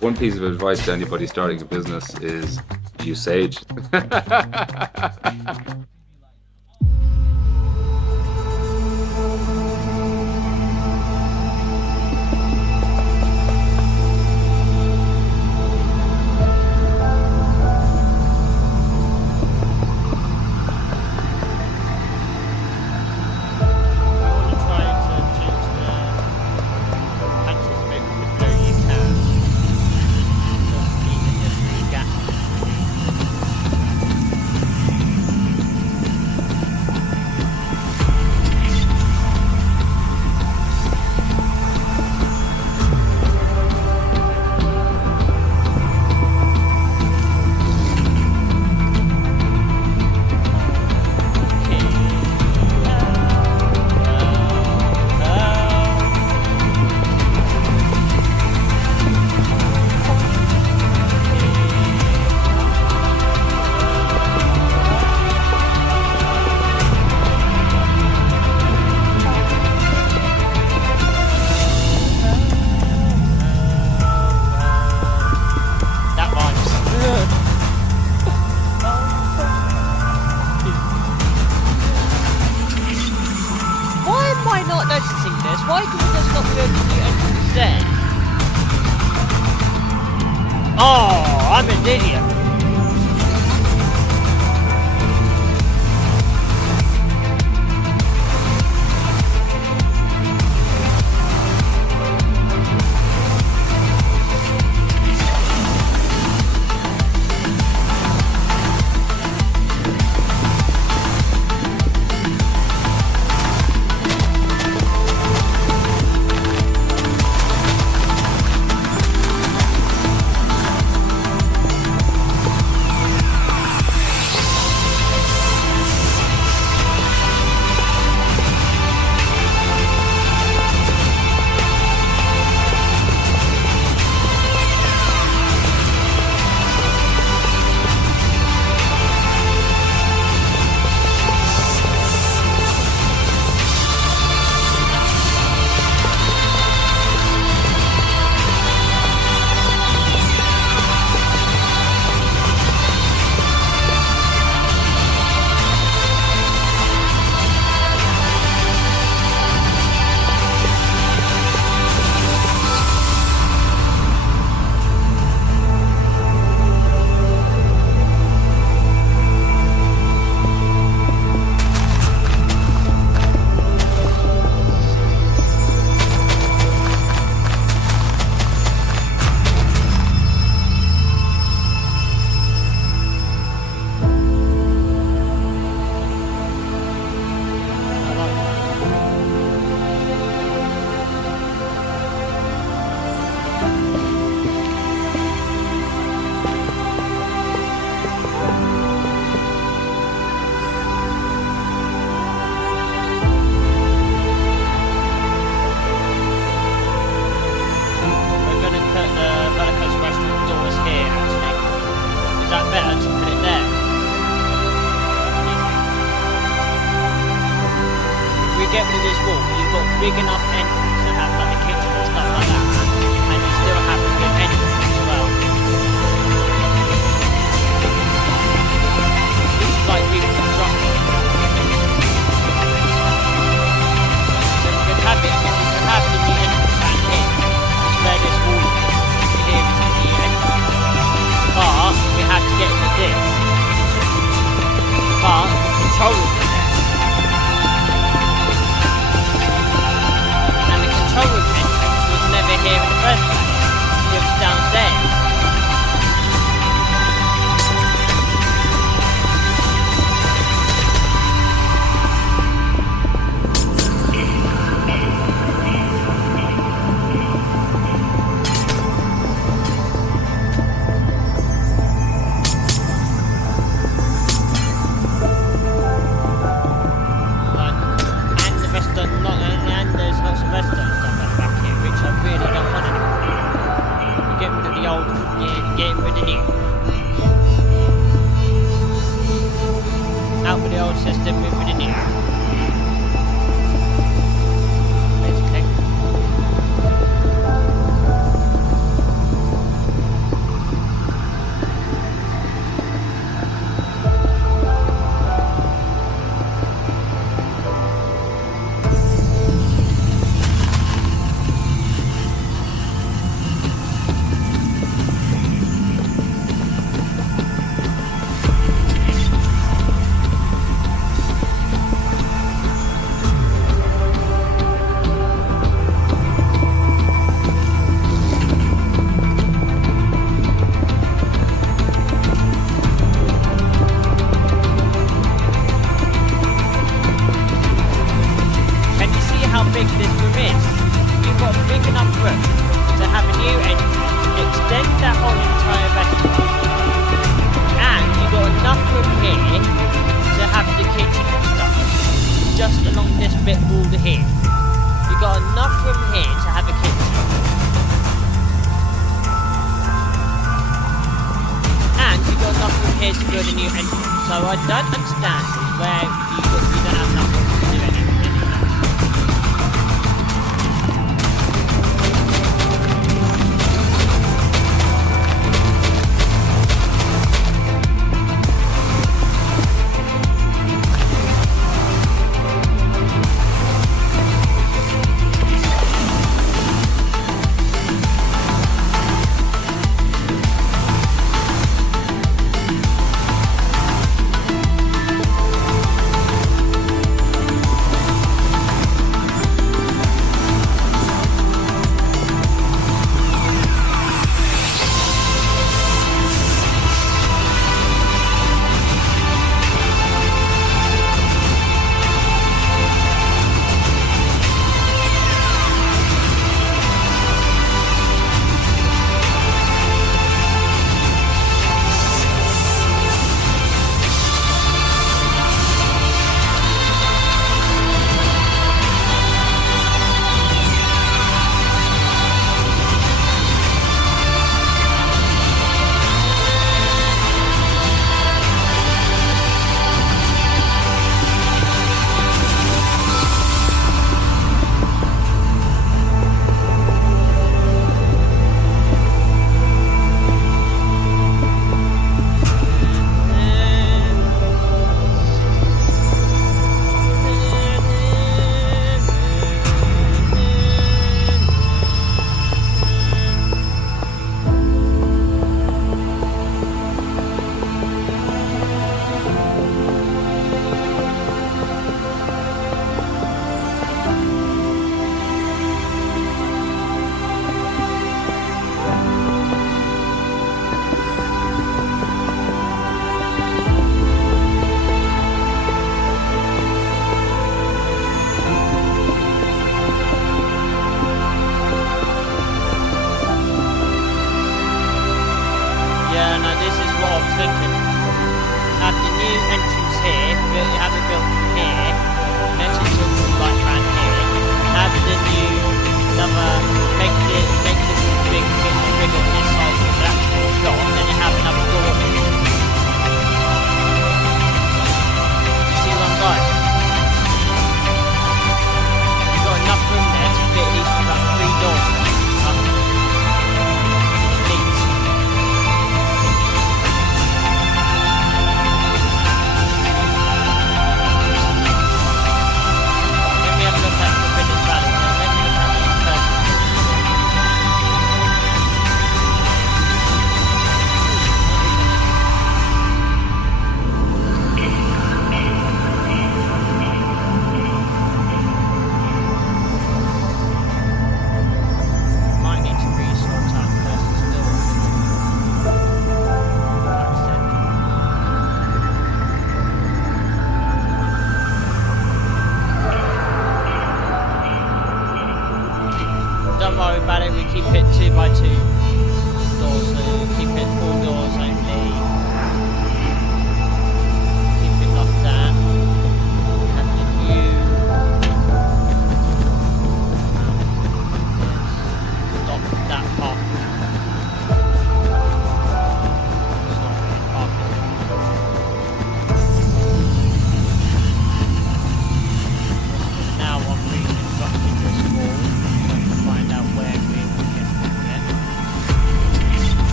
One piece of advice to anybody starting a business is use sage. Why can we just not go to the entrance there? Oh, I'm an idiot. Big enough entrance to have like a kitchen and stuff like that, and you still have a good entrance as well. This is like reconstruction. So we could have it, we could have the new entrance down here. It's where this wall is. Here is the new entrance. But we have to get to this. But the control room is there. Control room entrance was never here in the first place. It was downstairs. Out with the old system, move with the new. Basically. big this room is. You've got a big enough room to have a new entrance, extend that whole entire restaurant, and you've got enough room here to have the kitchen and stuff. Just along this bit wall here. You've got enough room here to have a kitchen. And you've got enough room here to build a new entrance. So I don't understand where you don't have enough room to do anything.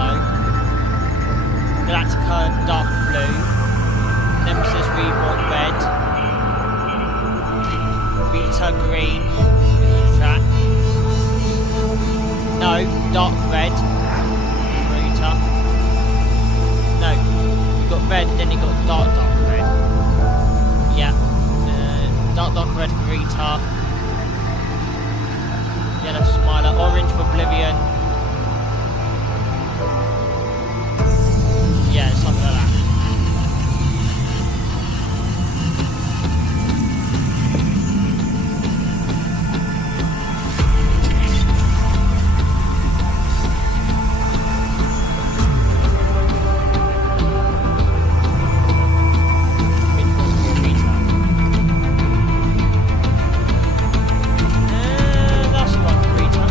yellow. Galactica dark blue. Nemesis Reborn red. Rita green. Track. No, dark red. Rita. No, you got red, then you got dark red. Yeah. Dark red for Rita. Yellow Smiler. Orange for Oblivion. Yeah, something like that. That's the one for Rita.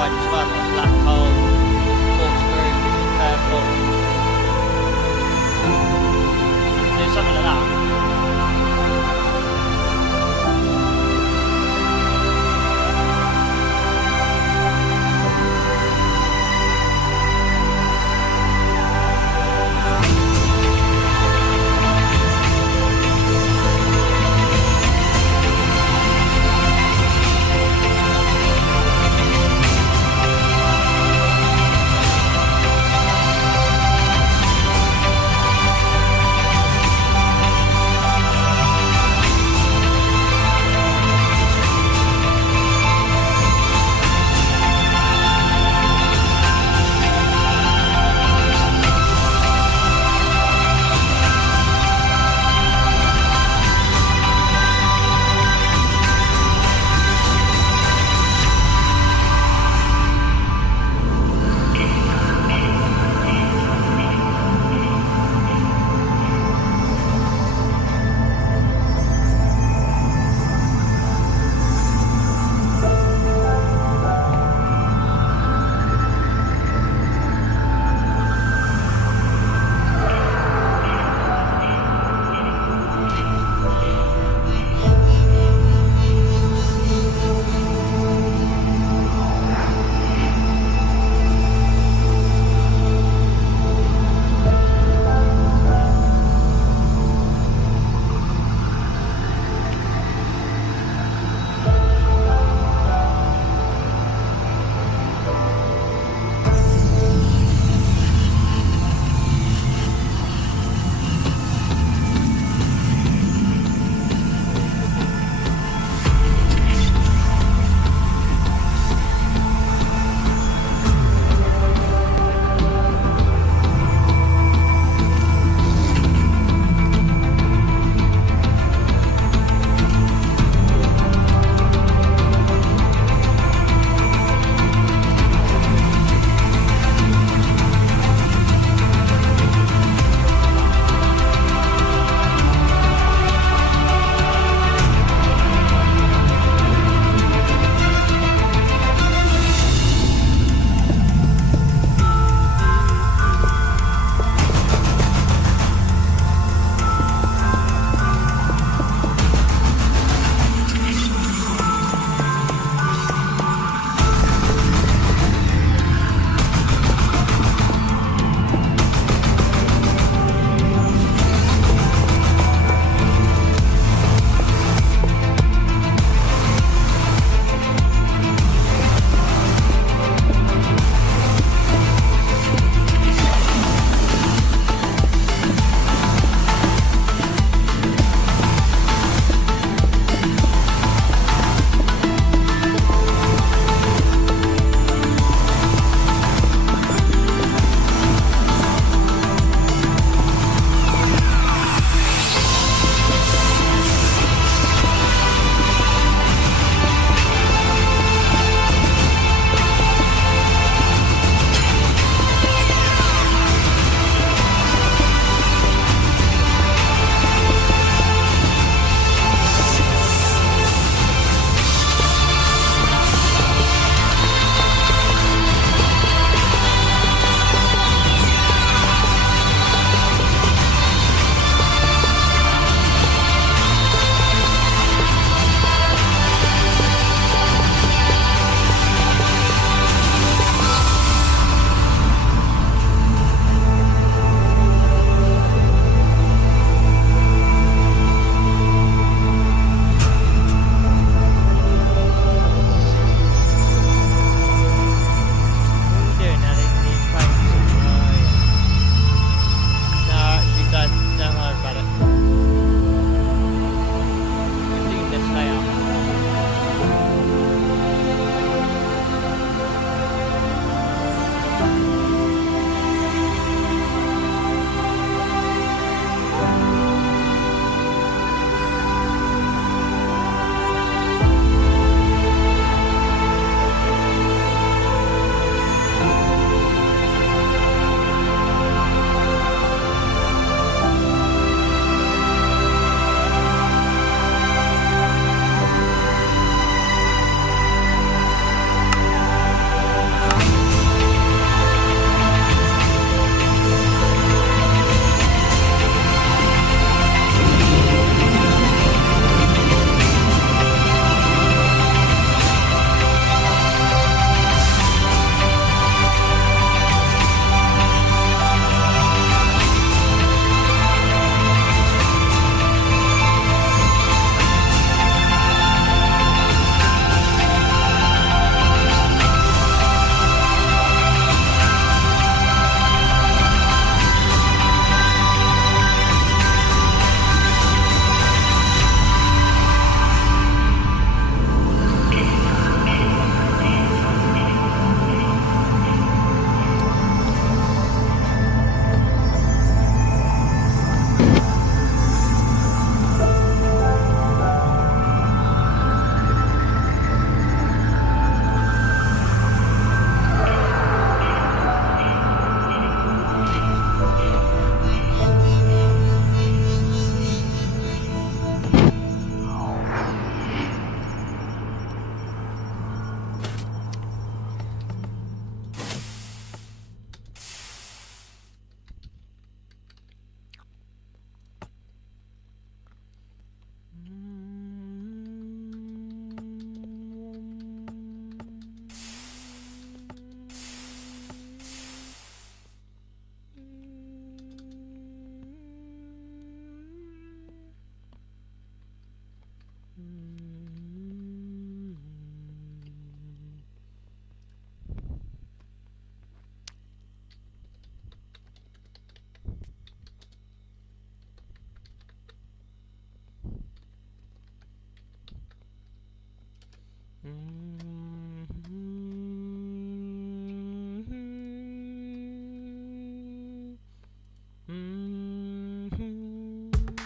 specified as well, like black coal, corkscrew, purple. Do something like that.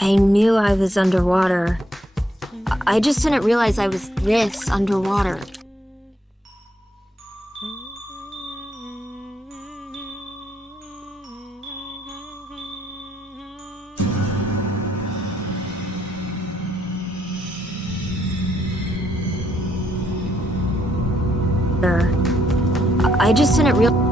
I knew I was underwater. I just didn't realize I was this underwater. I just didn't realize.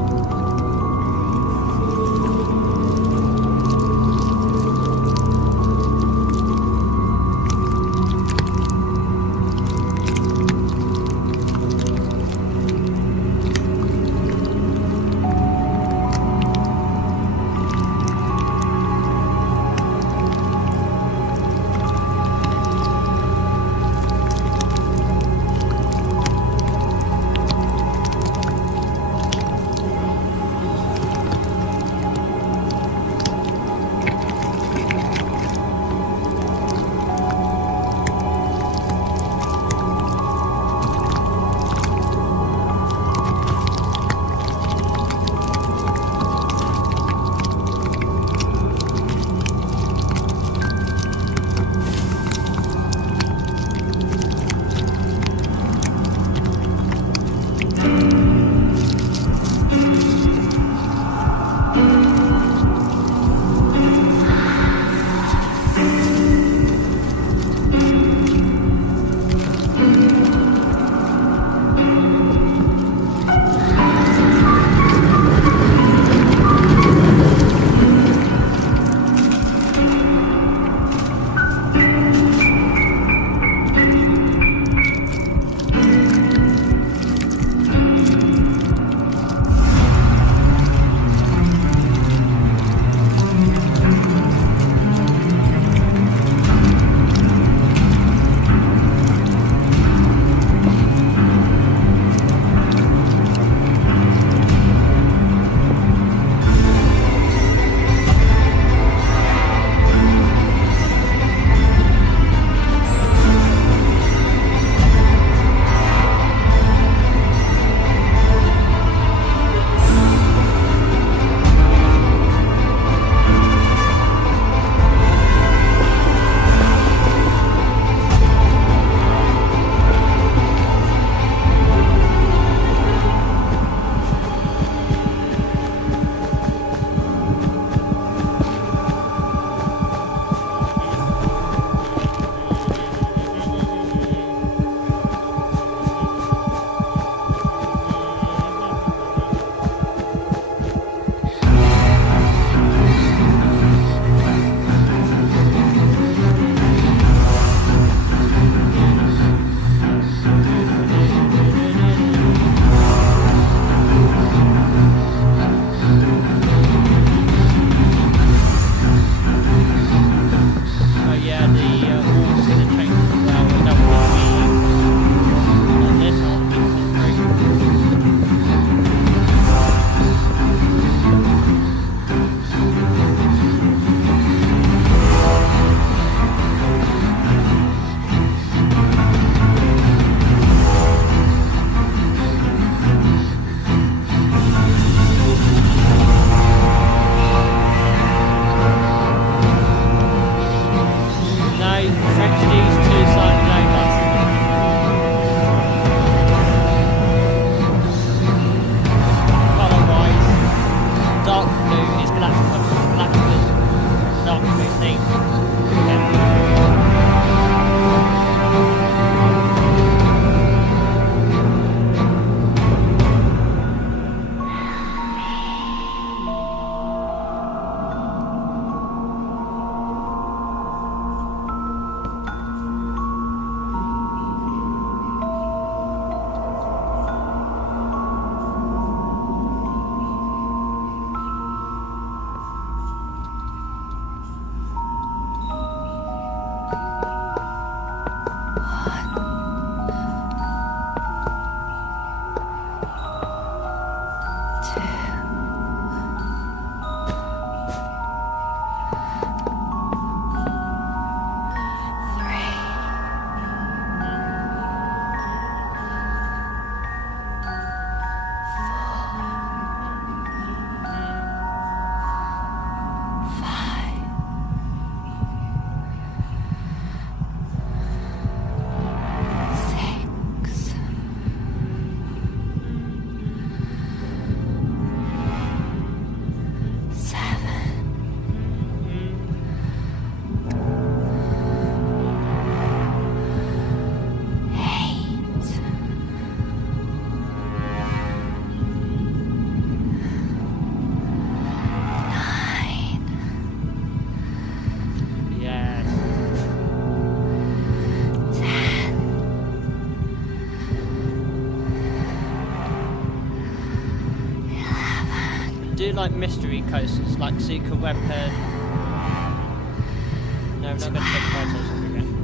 do like mystery coasters, like secret weapon. No, I'm not going to take photos of it again.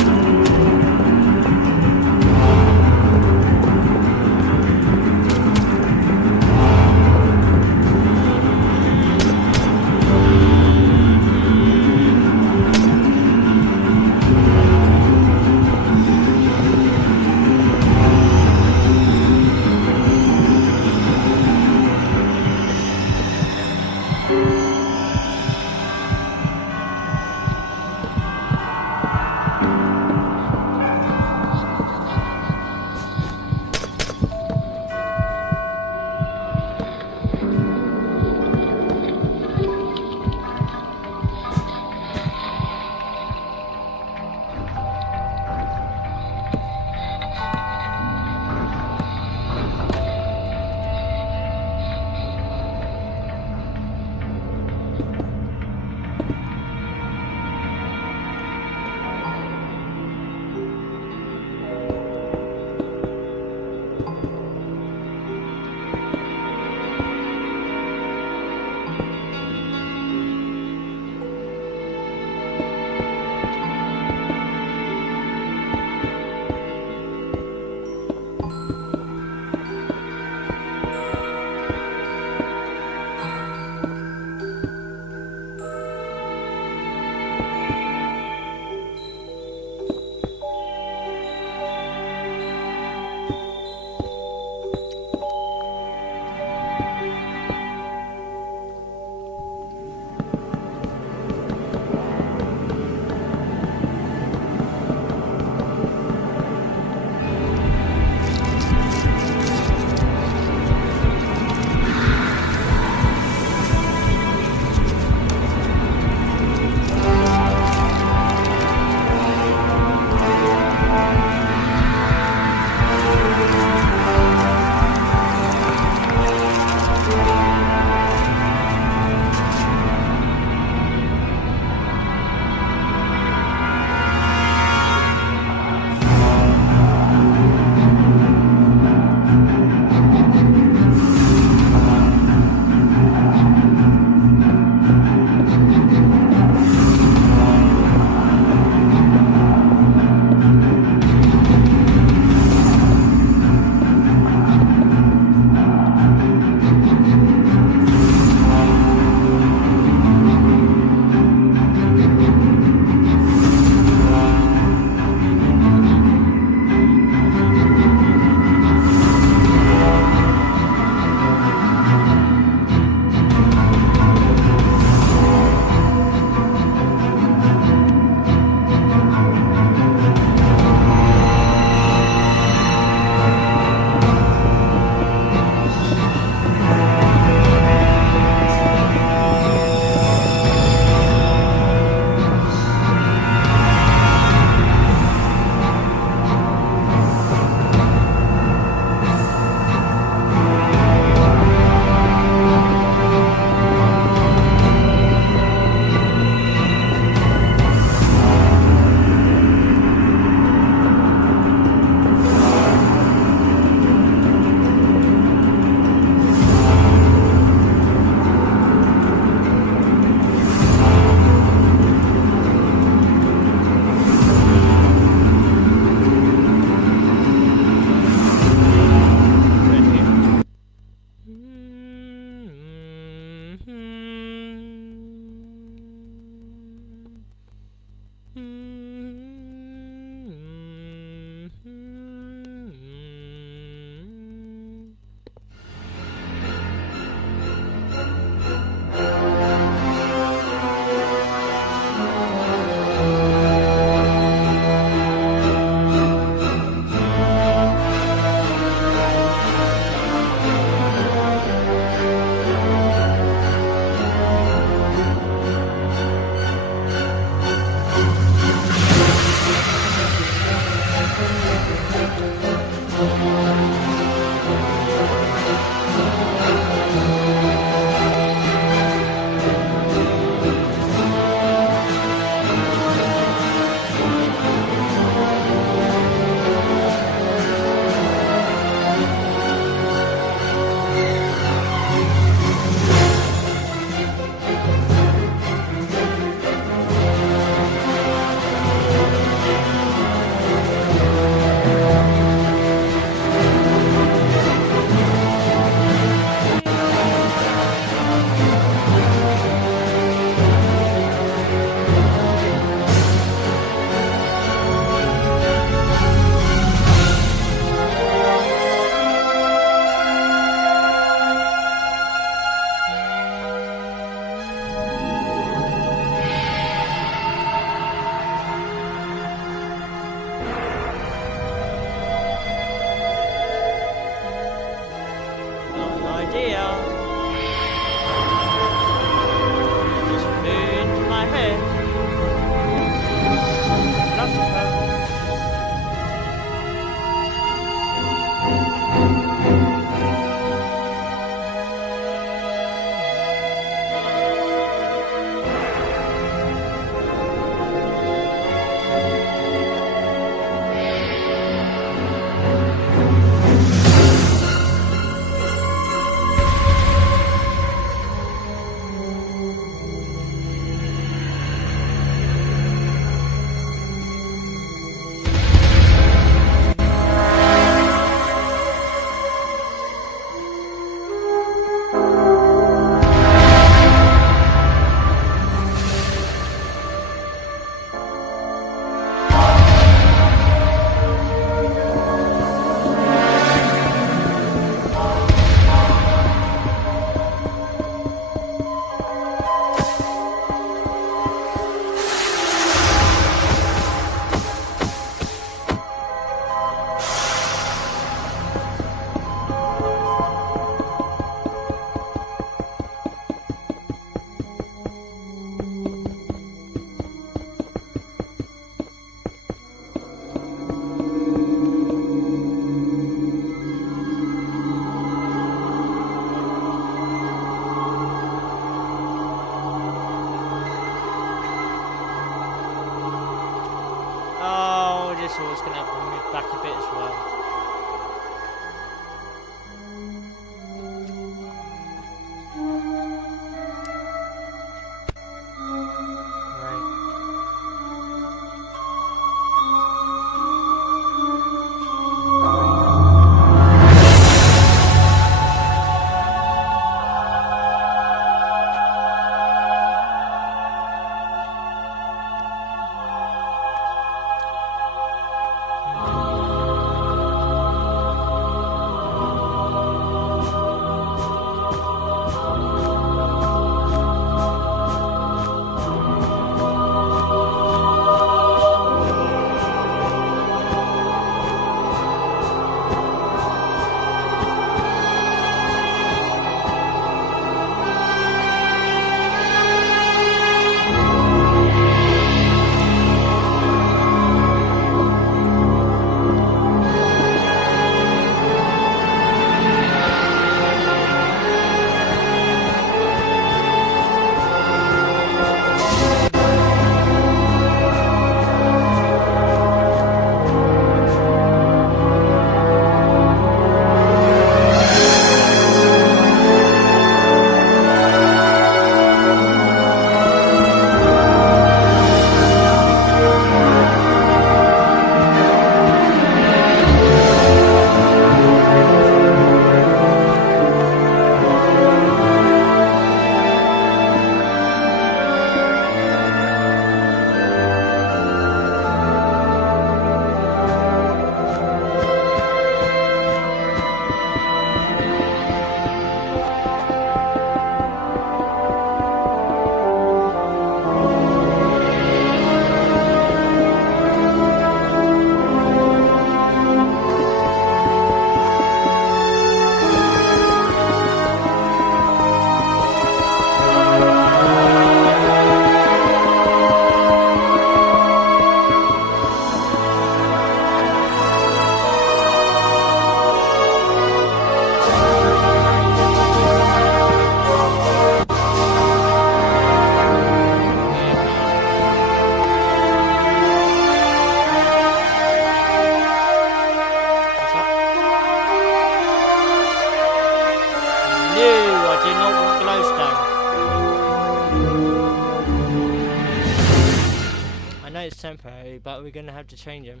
it's temporary, but we're gonna have to change them.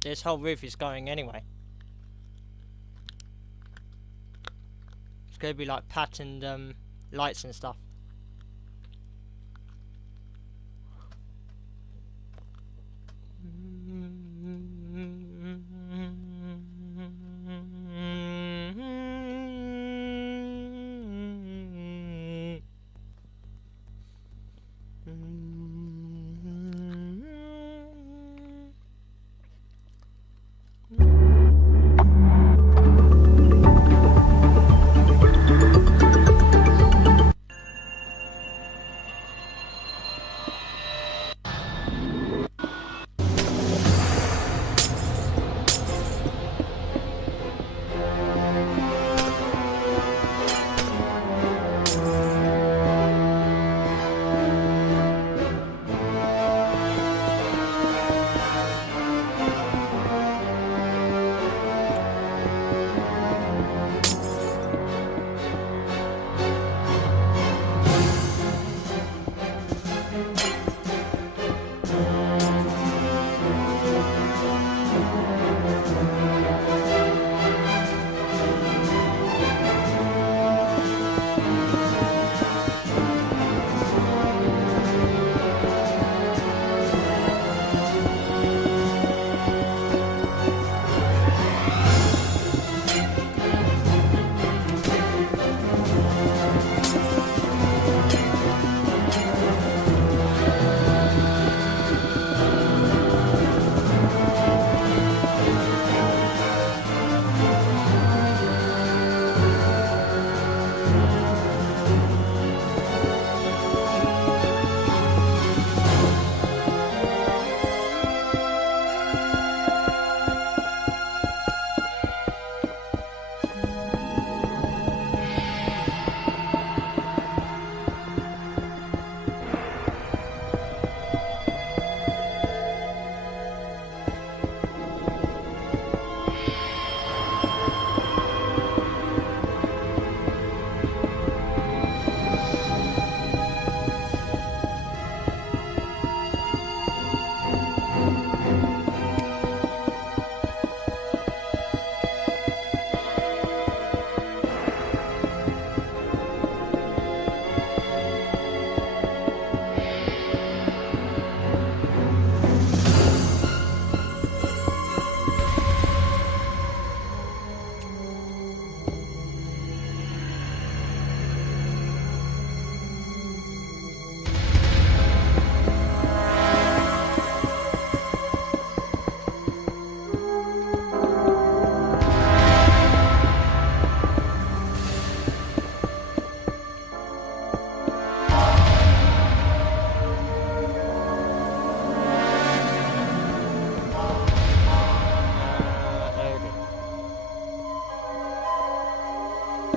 This whole roof is going anyway. It's gonna be like patterned lights and stuff.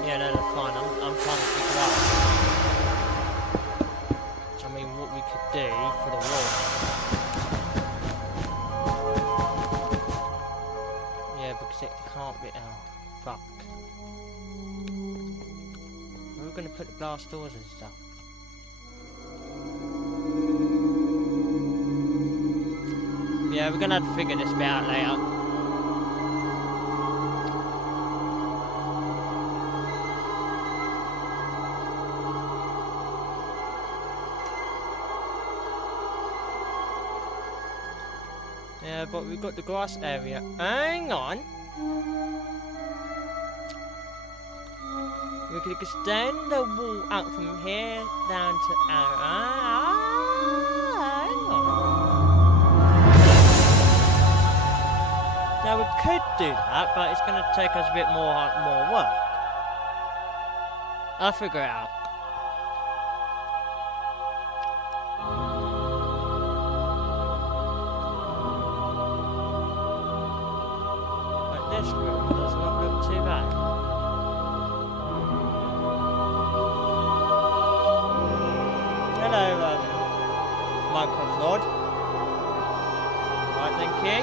Yeah, no, that's fine. I'm trying to figure out. I mean, what we could do for the wall. Yeah, because it can't be. Oh, fuck. Where are we going to put the glass doors and stuff? Yeah, we're going to have to figure this bit out later. Yeah, but we've got the grass area. Hang on. We could extend the wall out from here down to hang on. Now we could do that, but it's going to take us a bit more work. I'll figure it out. This room does not look too bad. Hello, Minecraft Lord. Right, thank you.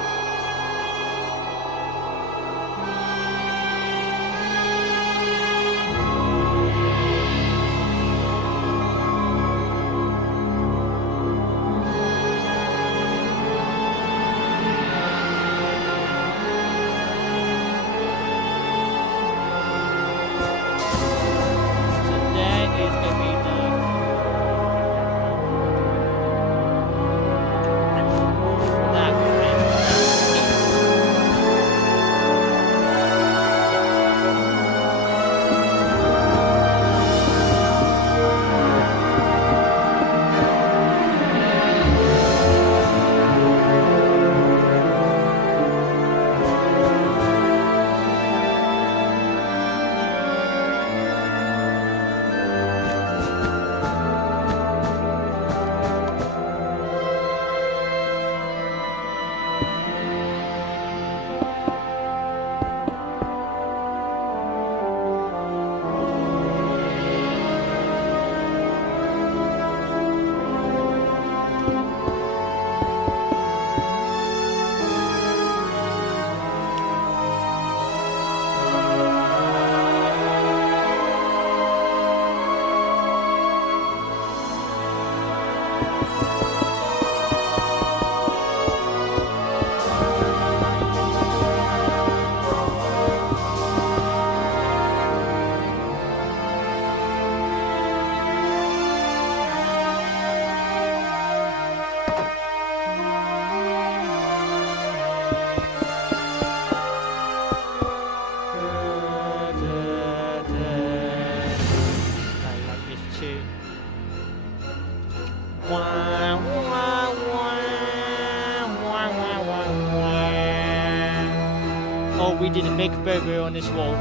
we did a big boo-boo on this wall.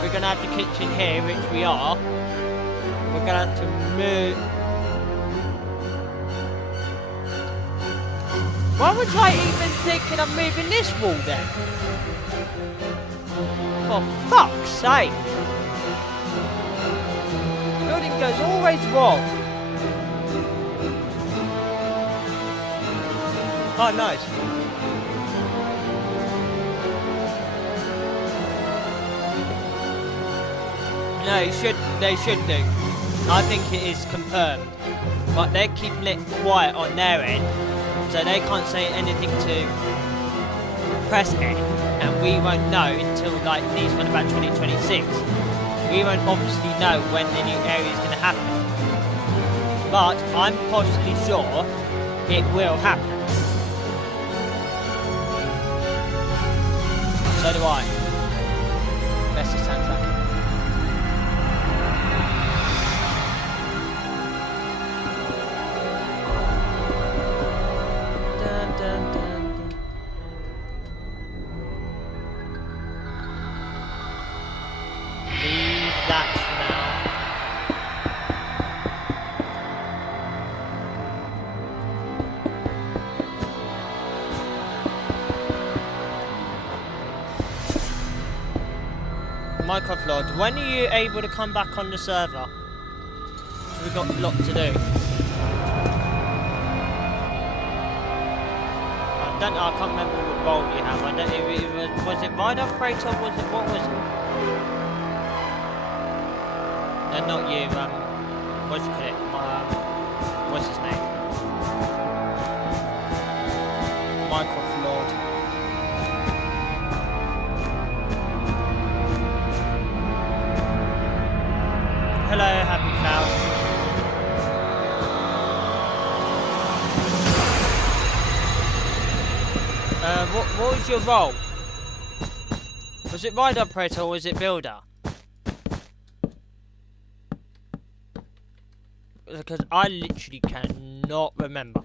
We're gonna have the kitchen here, which we are. We're gonna have to move. Why was I even thinking of moving this wall then? For fuck's sake! Building goes always wrong. Oh, nice. No, they should do. I think it is confirmed. But they're keeping it quiet on their end, so they can't say anything to press end, and we won't know until like these run about 2026. We won't obviously know when the new area is going to happen. But I'm possibly sure it will happen. So do I. Best of soundtrack. Dun, dun, dun. Leave that for now. Minecraft Lord, when are you able to come back on the server? We've got a lot to do. I can't remember what role you have. I don't know if it was it ride operator or what was it? No, not you, what's it? What's his name? Minecraft Lord. Hello, Happy Cloud. What was your role? Was it ride operator or was it builder? Because I literally cannot remember.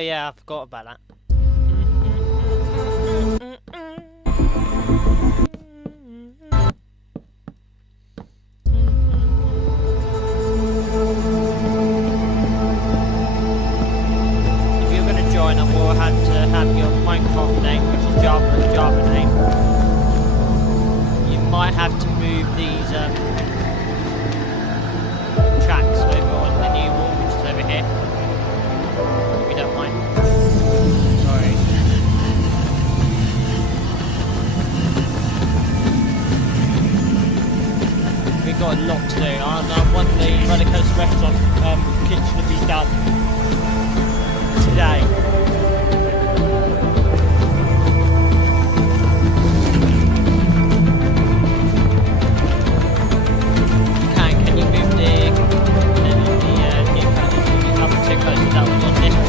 Yeah, I forgot about that. If you're going to join, I will have to have your Minecraft name, which is Java name. You might have to move these tracks over on the new wall, which is over here. If you don't mind. Sorry. We've got a lot to do. I want the Roller Coaster Restaurant kitchen to be done today. Can you move the new up to close that was on this one?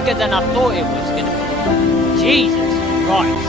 bigger than I thought it was going to be. Jesus Christ.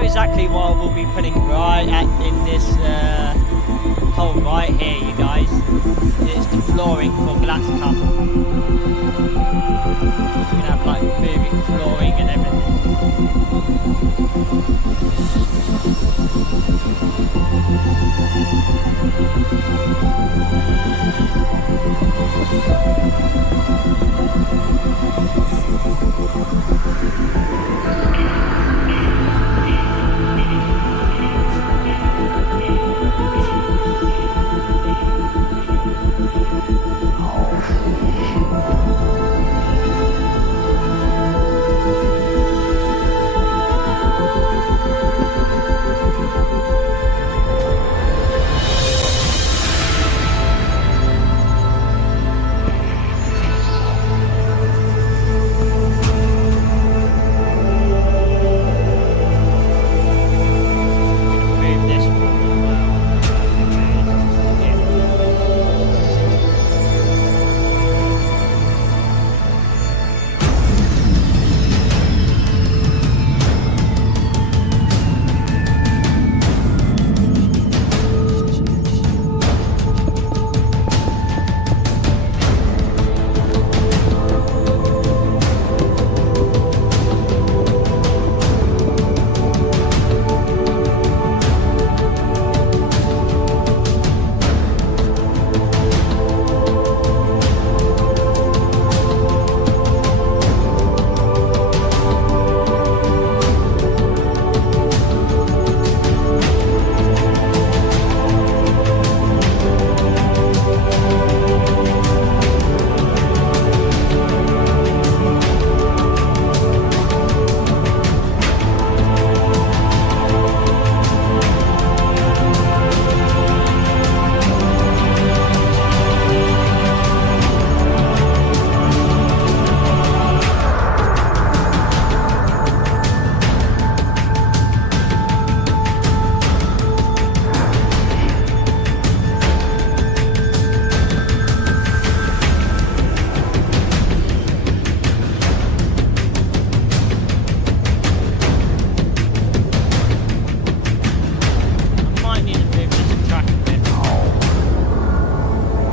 Exactly what I will be putting in this hole right here, you guys. It's the flooring for Glass Cup. We're gonna have like moving flooring and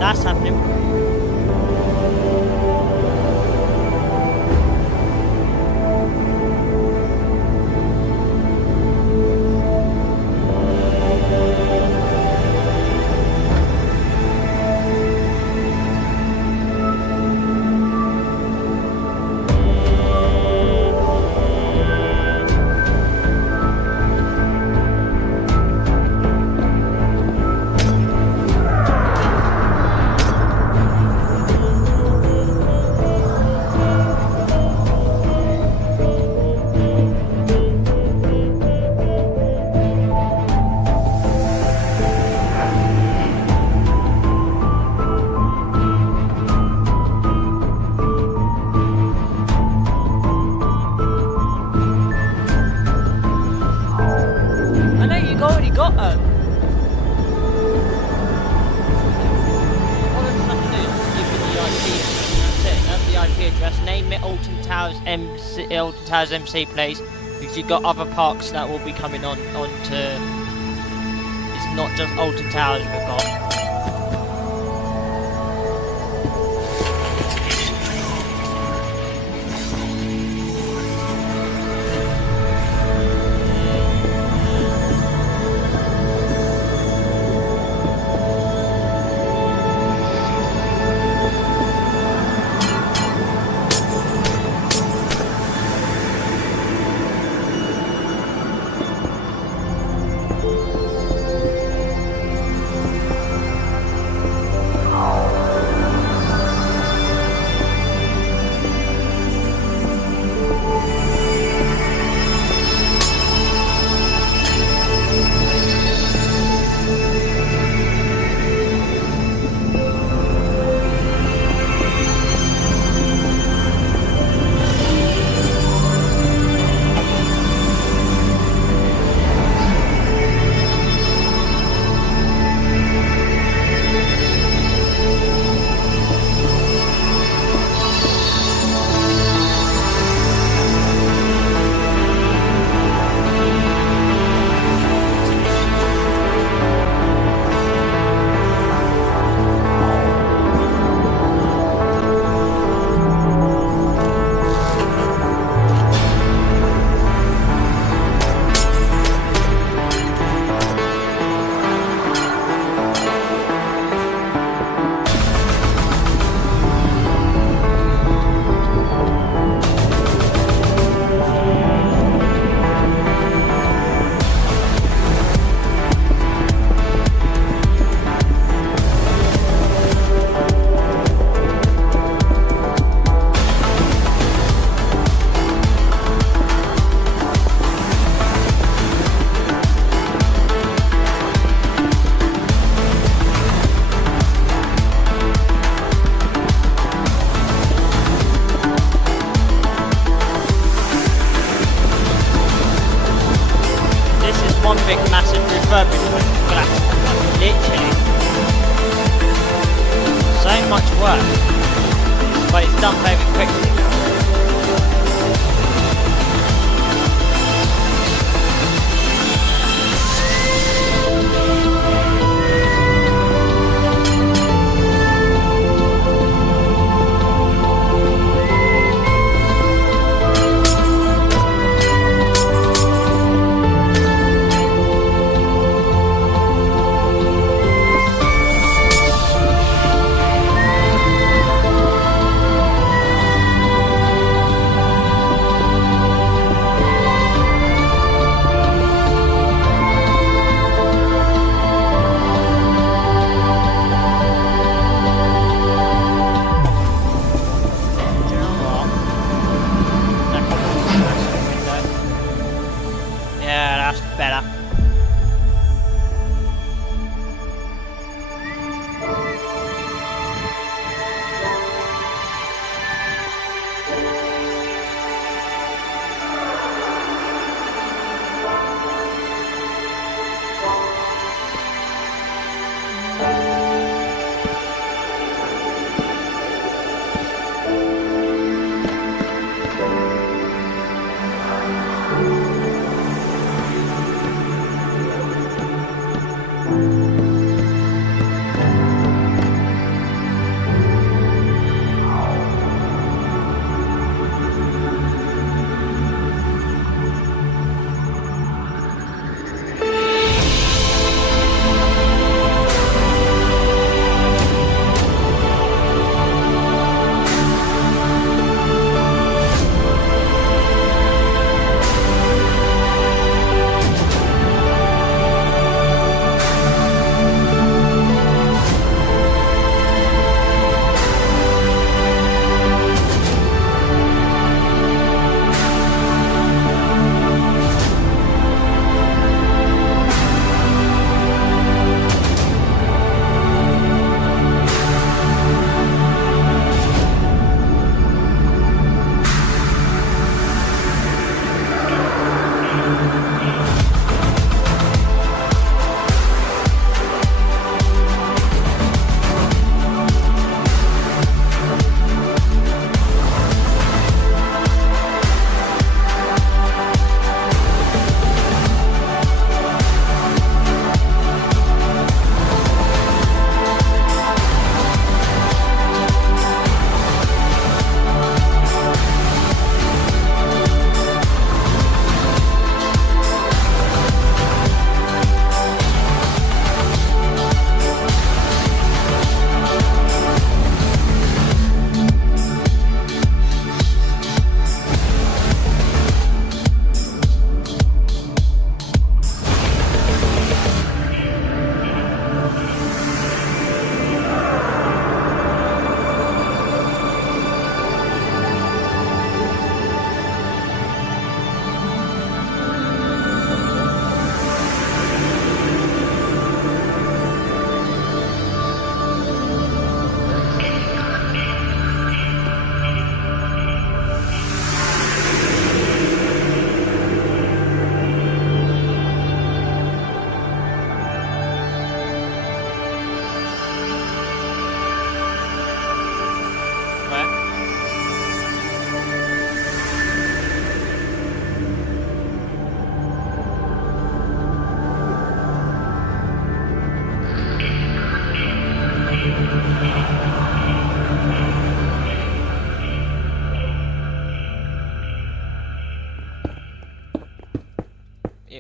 that's happening. Alton Towers MC, please, because you've got other parks that will be coming on to. It's not just Alton Towers we've got. One big massive refurbishment class. Literally. So much work. But it's done very quickly.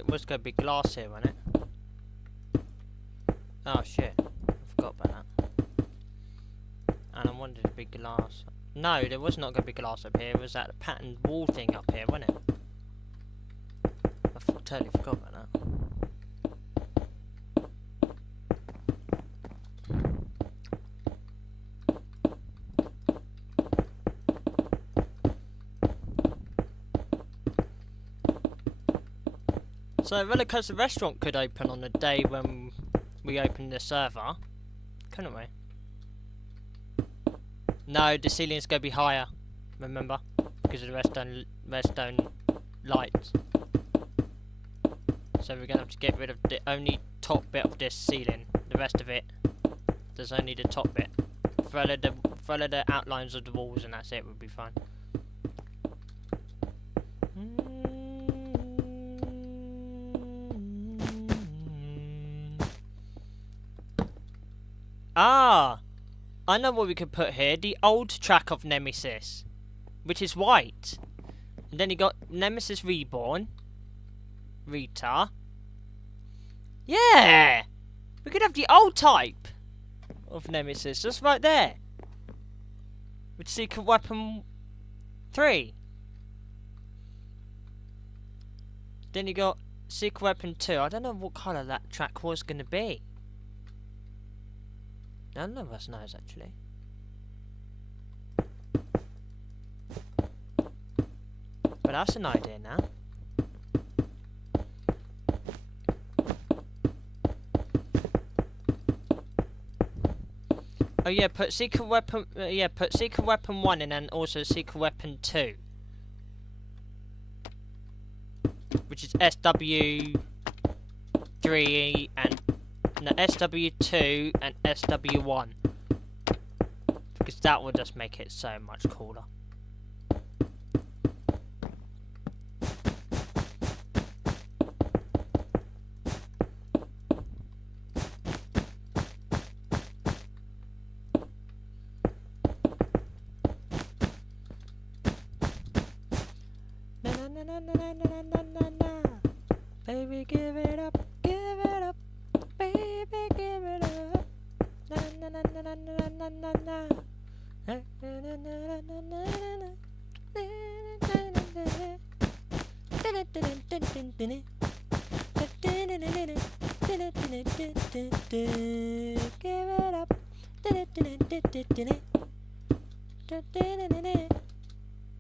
was going to be glass here, wasn't it? Oh shit, I forgot about that. And I wanted to be glass. No, there was not going to be glass up here. It was that patterned wall thing up here, wasn't it? I totally forgot about that. So Roller Coaster Restaurant could open on the day when we open the server, couldn't we? No, the ceiling's going to be higher, remember? Because of the redstone lights. So we're going to have to get rid of the only top bit of this ceiling. The rest of it, there's only the top bit. Follow the outlines of the walls and that's it, we'll be fine. Ah! I know what we could put here. The old track of Nemesis. Which is white. And then you got Nemesis Reborn. Rita. Yeah! We could have the old type of Nemesis. Just right there. With Secret Weapon 3. Then you got Secret Weapon 2. I don't know what colour that track was going to be. None of us knows actually. But that's an idea now. Oh yeah, put Secret Weapon. Put Secret Weapon 1 and then also Secret Weapon 2, which is SW3 and. No, SW2 and SW1, because that will just make it so much cooler. Na na na na na na na na na, baby, give it up, give it up. Baby, give it up. Na na na na na na na na na. Na na na na na na na. Give it up.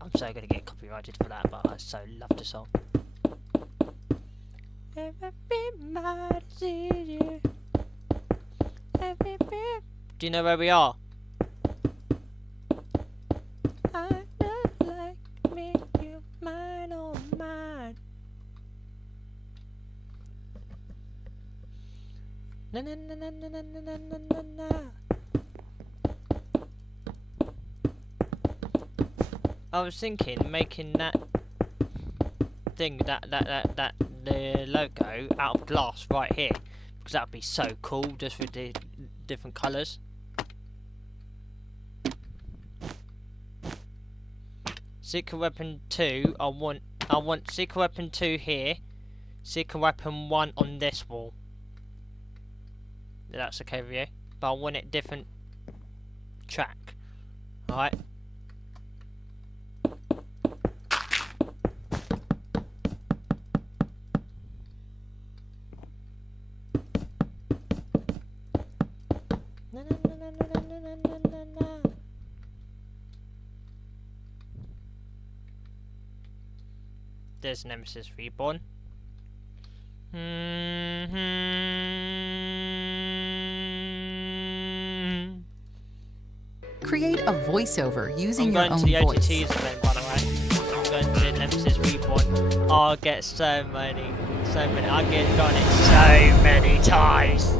I'm so gonna get copyrighted for that, but I so love the song. Everybody's easier. Do you know where we are? I just like me, you, mine, oh mine. Na na na na na na na na na na. I was thinking making that thing that the logo out of glass right here, because that would be so cool just with the different colours. Secret Weapon 2, I want Secret Weapon 2 here, Secret Weapon 1 on this wall. That's okay with you, but I want it different track. Alright. There's Nemesis Reborn. Create a voiceover using your own I'm going to the voice. OTTs event, by the way. I'm going to Nemesis Reborn. I'll get so many. I'll get on it so many times.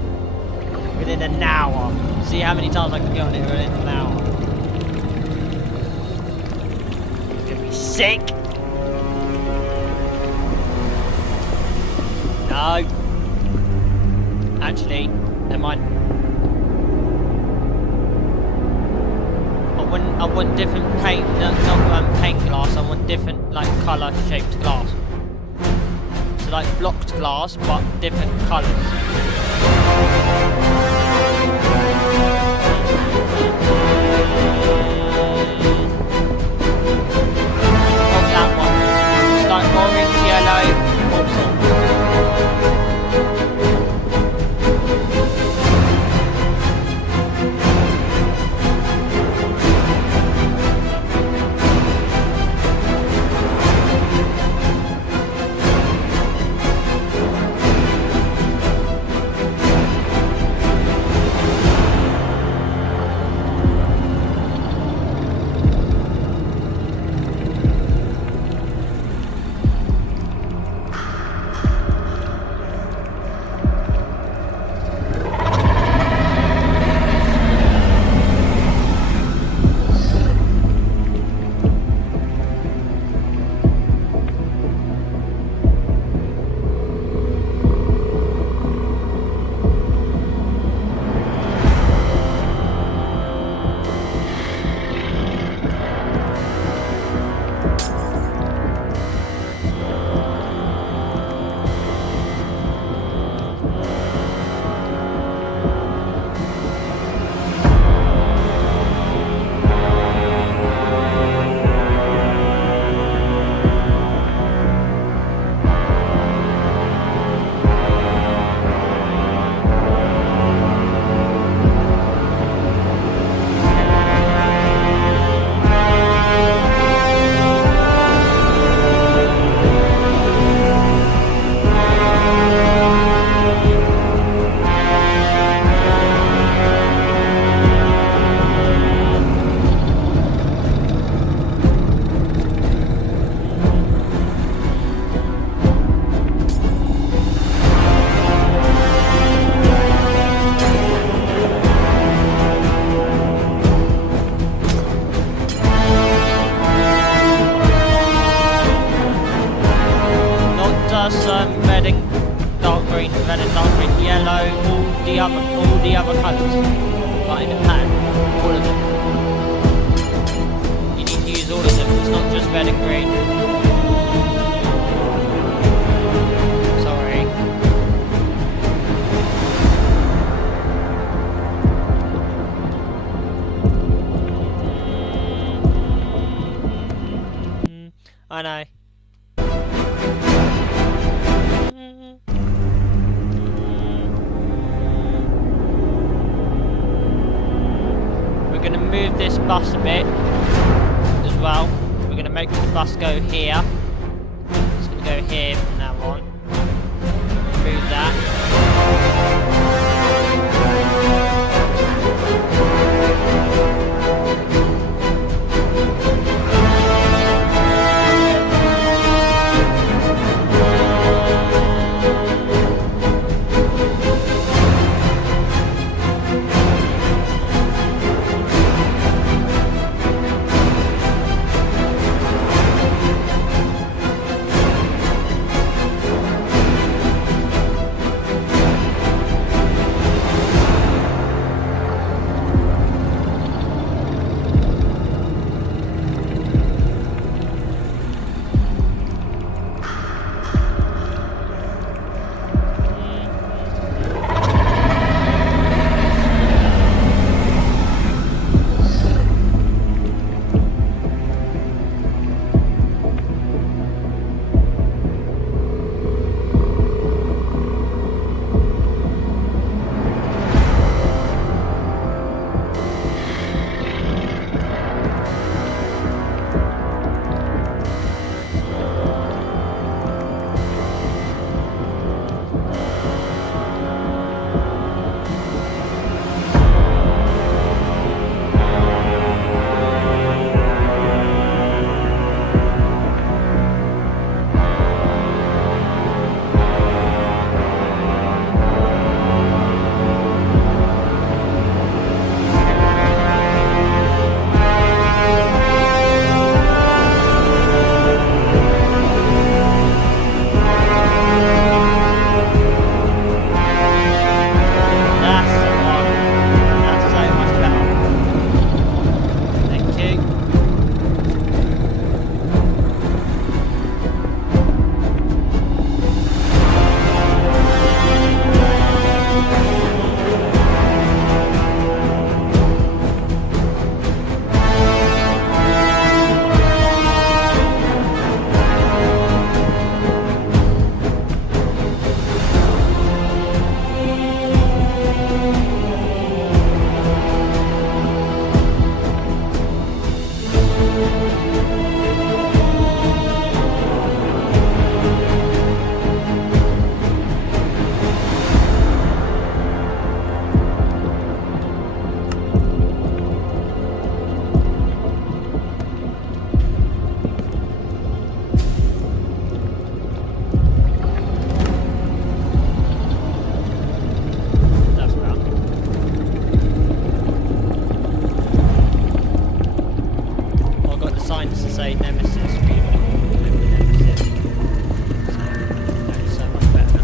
Within an hour. See how many times I can get on it within an hour. It's gonna be sick. No. Actually, never mind. I want different paint, not paint glass. I want different like colour shaped glass. So like blocked glass, but different colours. Oh, that one. It's like orange, yellow, awesome. Red and dark green, yellow, all the other colours, like in the pattern, all of them. You need to use all of them. It's not just red and green. Sorry. I know. We're going to move this bus a bit as well. We're going to make the bus go here. It's going to go here from now on. Move that. a nemesis reader. Nemesis. So that is so much better.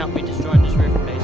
Help me destroy this roof, please.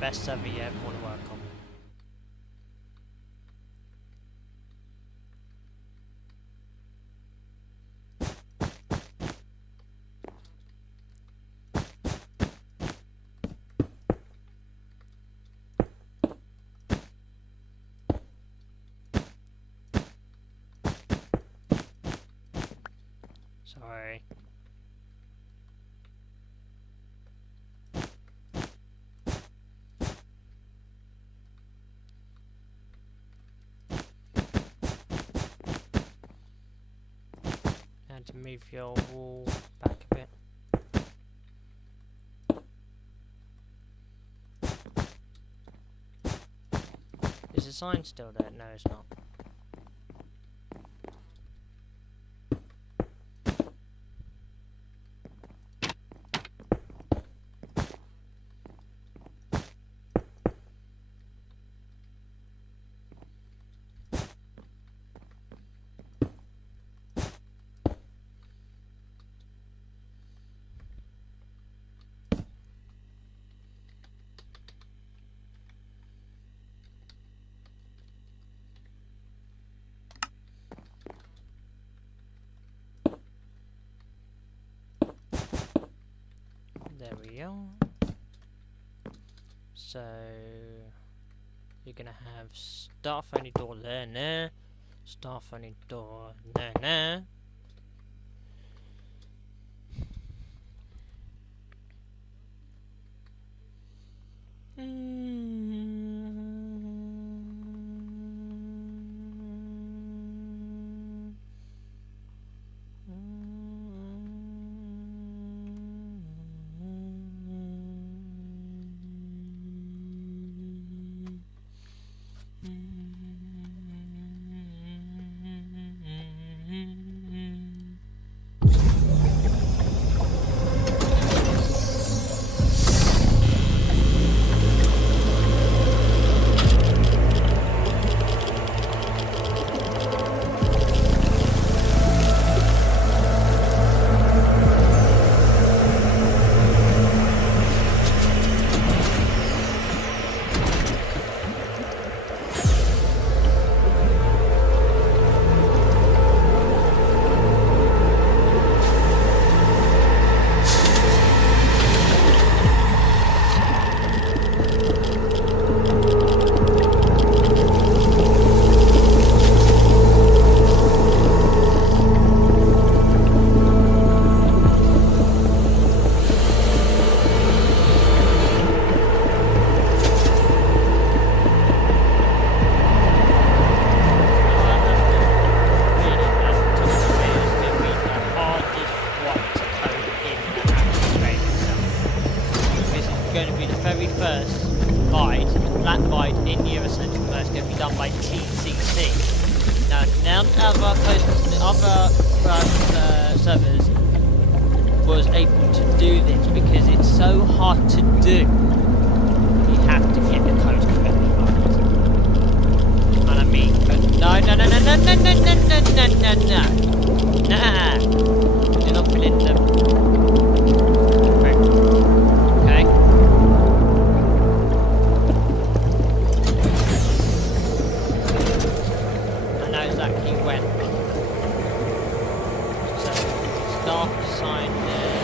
best server you ever want to work on. Sorry. And to move your wall back a bit. Is the sign still there? No, it's not. There we go. So you're gonna have staff only door there, staff only door there. Servers was able to do this because it's so hard to do. You have to get the code correctly right. And I mean, no. Nah. You're not filling them. Okay. I know exactly when. Staff sign there,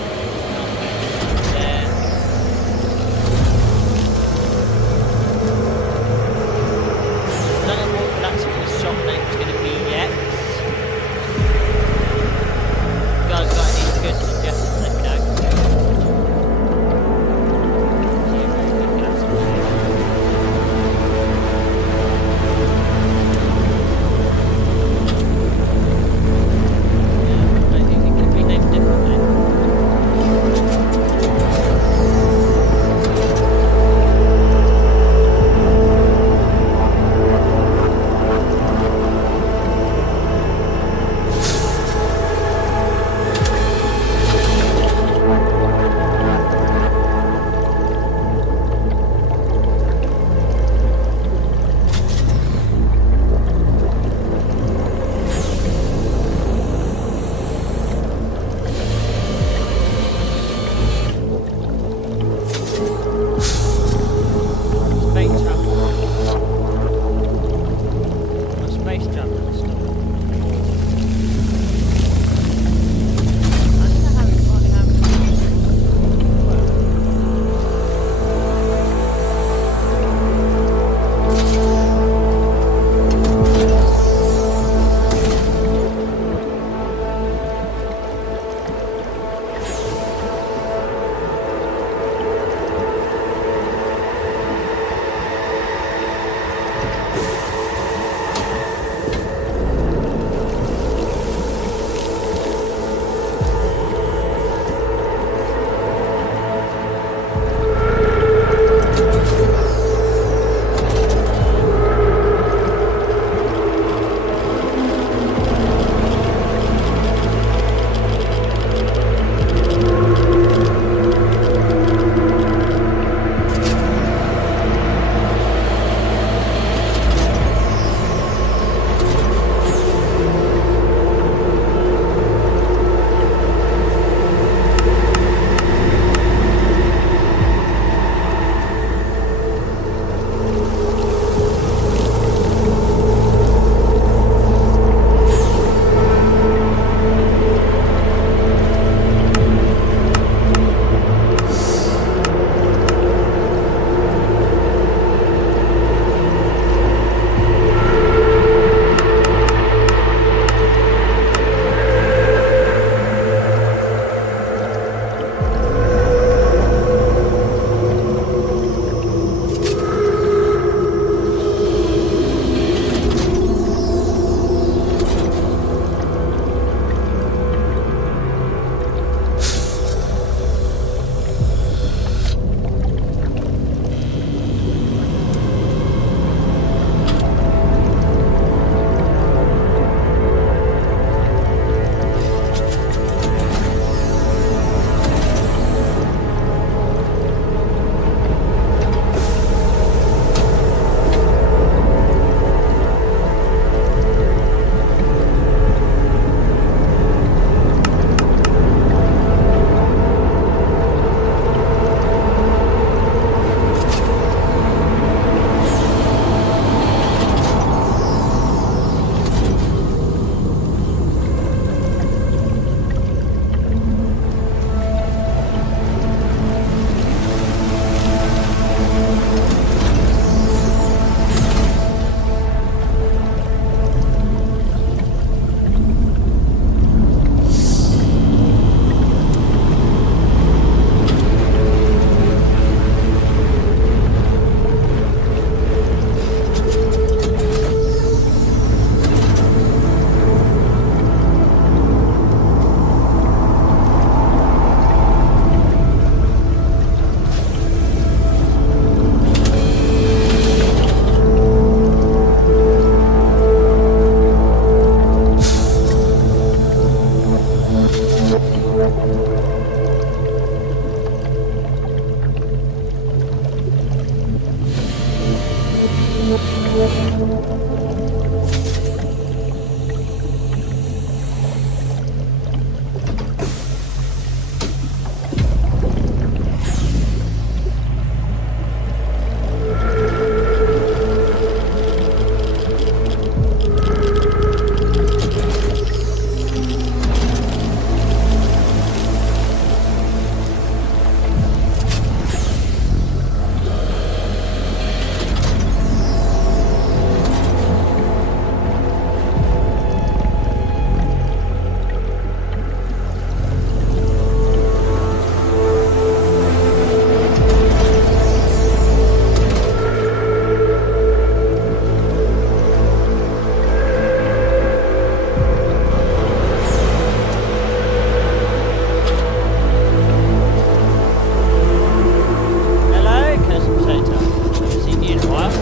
some potato. Haven't seen you in a while.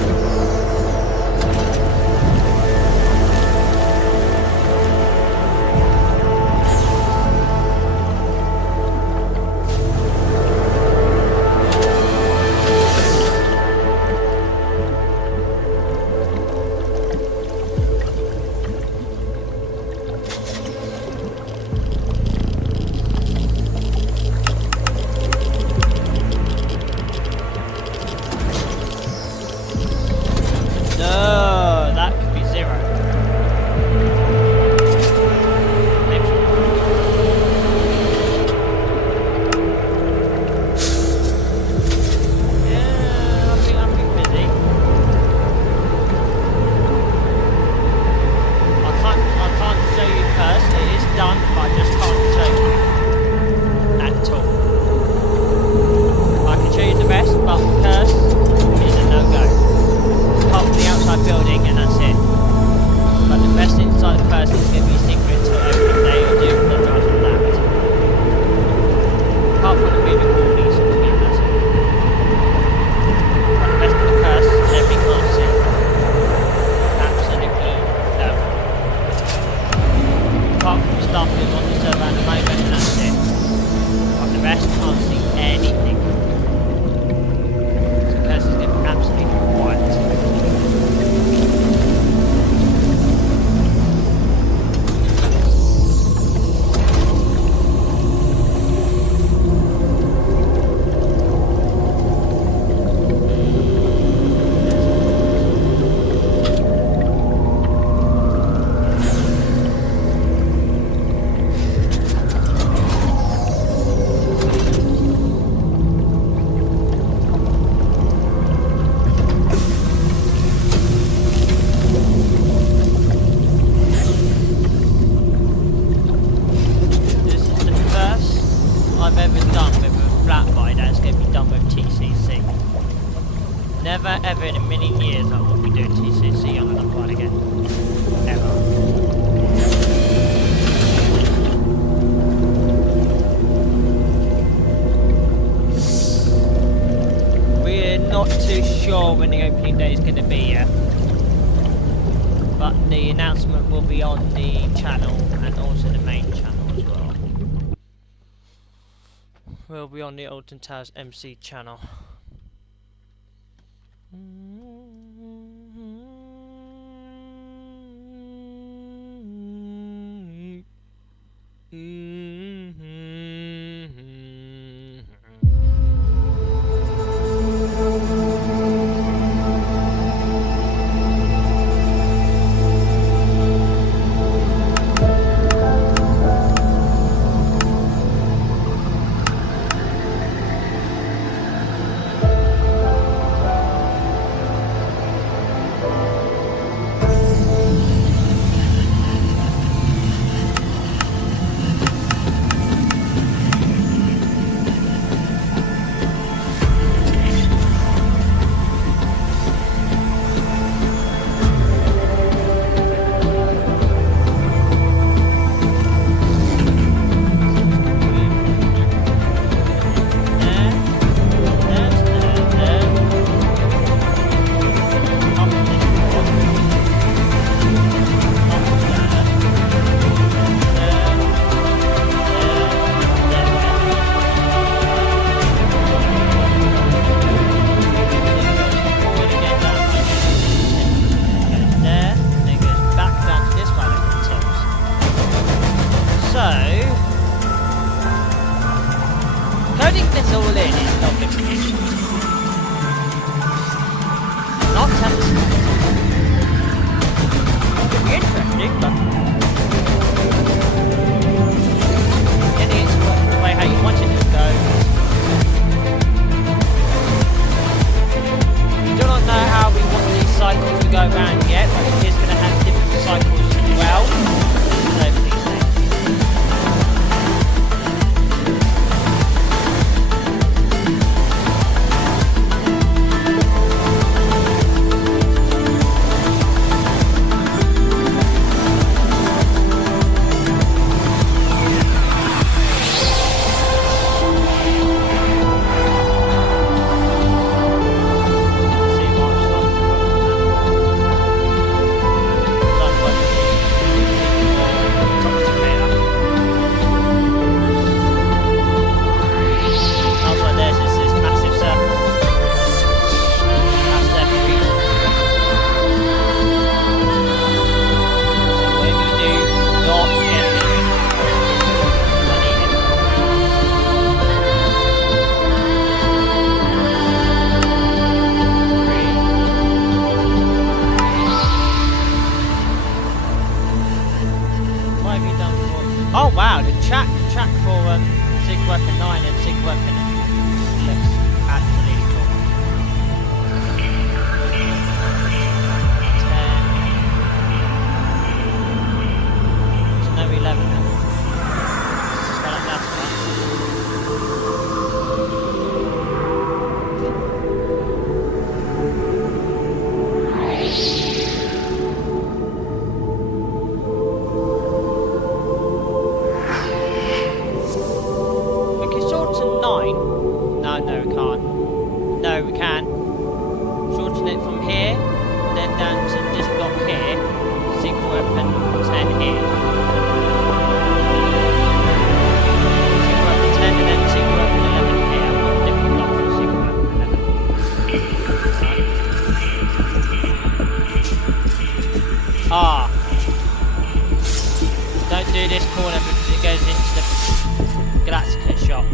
No, that could be 0. Next one. Yeah, I'm being busy. I can't show you curse. It is done, but I just can't show you at all. I can show you the rest, but curse is a no-go. Apart from the outside building, and that's it. But the rest inside the person is going to be secret until opening day or do the drive on that. Apart from the moving wallies, that's it. But the rest of the curse, everything can't see. Absolutely no. Apart from the stuff that's on the server at the moment, and that's it. But the rest can't see anything. So the curse is going to be absolutely quiet. I've ever done with a flat buy that's going to be done with TCC. Never ever in a million years I will be doing TCC on another one again. Ever. We're not too sure when the opening day is going to be yet. But the announcement will be on the channel and also the main channel as well. We'll be on the Alton Towers MC channel. extension it from here, then down to this block here, secret weapon 10 here. Secret weapon 10 and then secret weapon 11 here. I've got different blocks for secret weapon 11. Ah. Don't do this corner because it goes into the Galactica shop.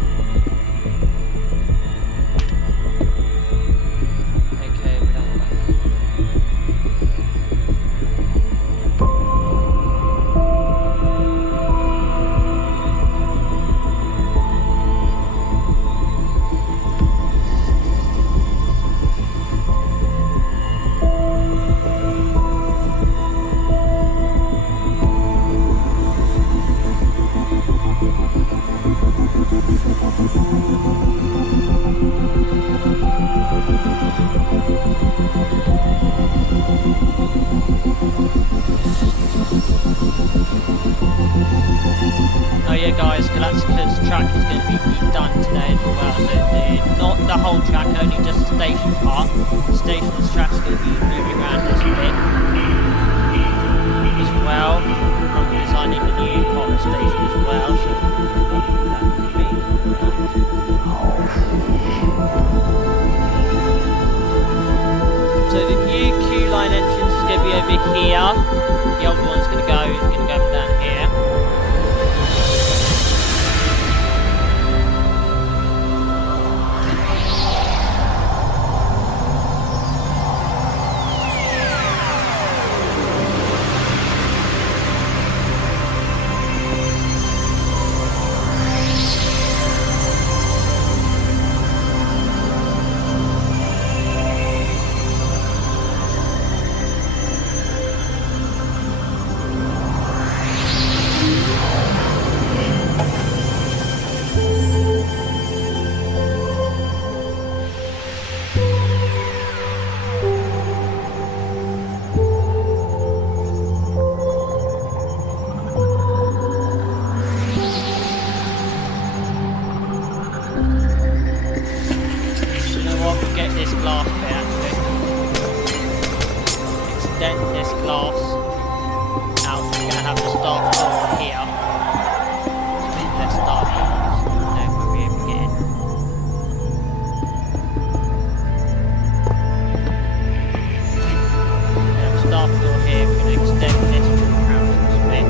Okay, we're done with that. Oh yeah guys, Galactica's track is going to be redone today as well, so not the whole track, only just the station part. The station's track's going to be moving around this bit as well. I'm designing the new part of the station as well, so that could be So the new queue line entrance is going to be over here. The old one's going to go down here. This glass bit actually. Extend this glass out. We're going to have the start door here. Let's start here. Then we'll be able to get in. We have a start door here. We're going to extend this around this bit.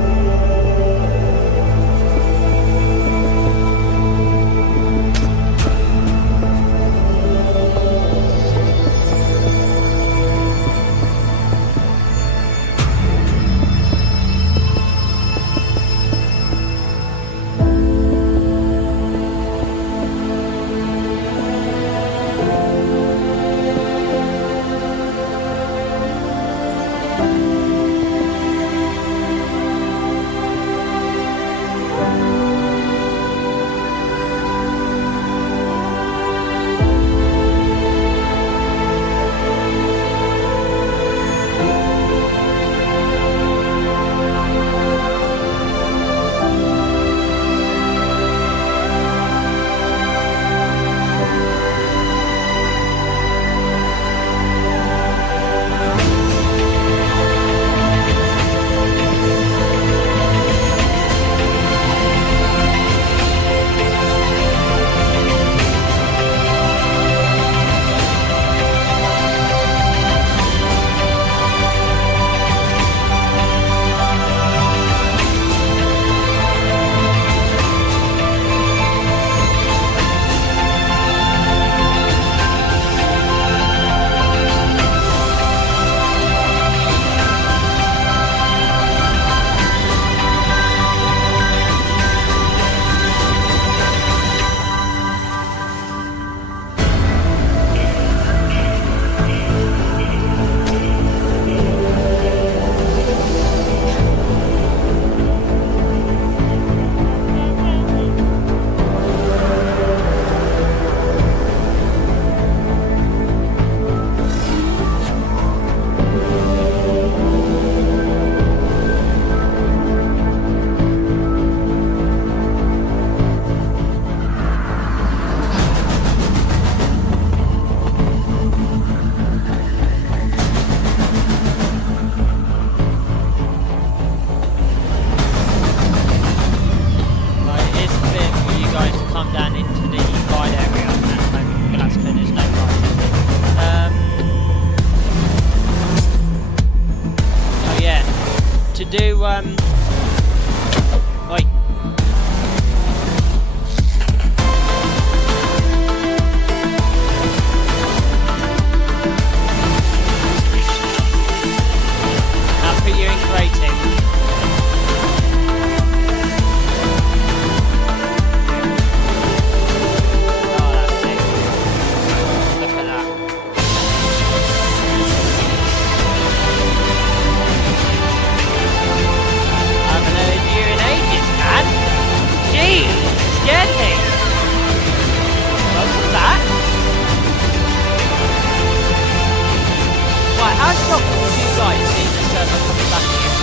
guys seeing the server coming back again.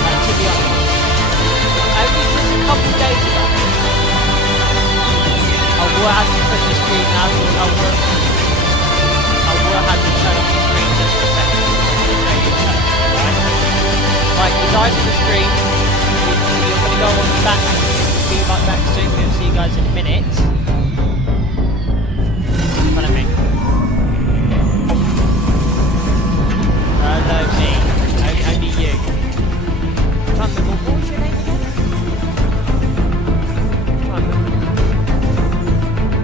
To be honest, only just a couple of days ago, I will have to put the screen out. I will have to turn off the screen just for a second. Right, you guys on the screen. You're going to go on the back. Be right back soon. We'll see you guys in a minute. Follow me. Hello, me. Only you. Try and remember, what was your name again? Try and remember.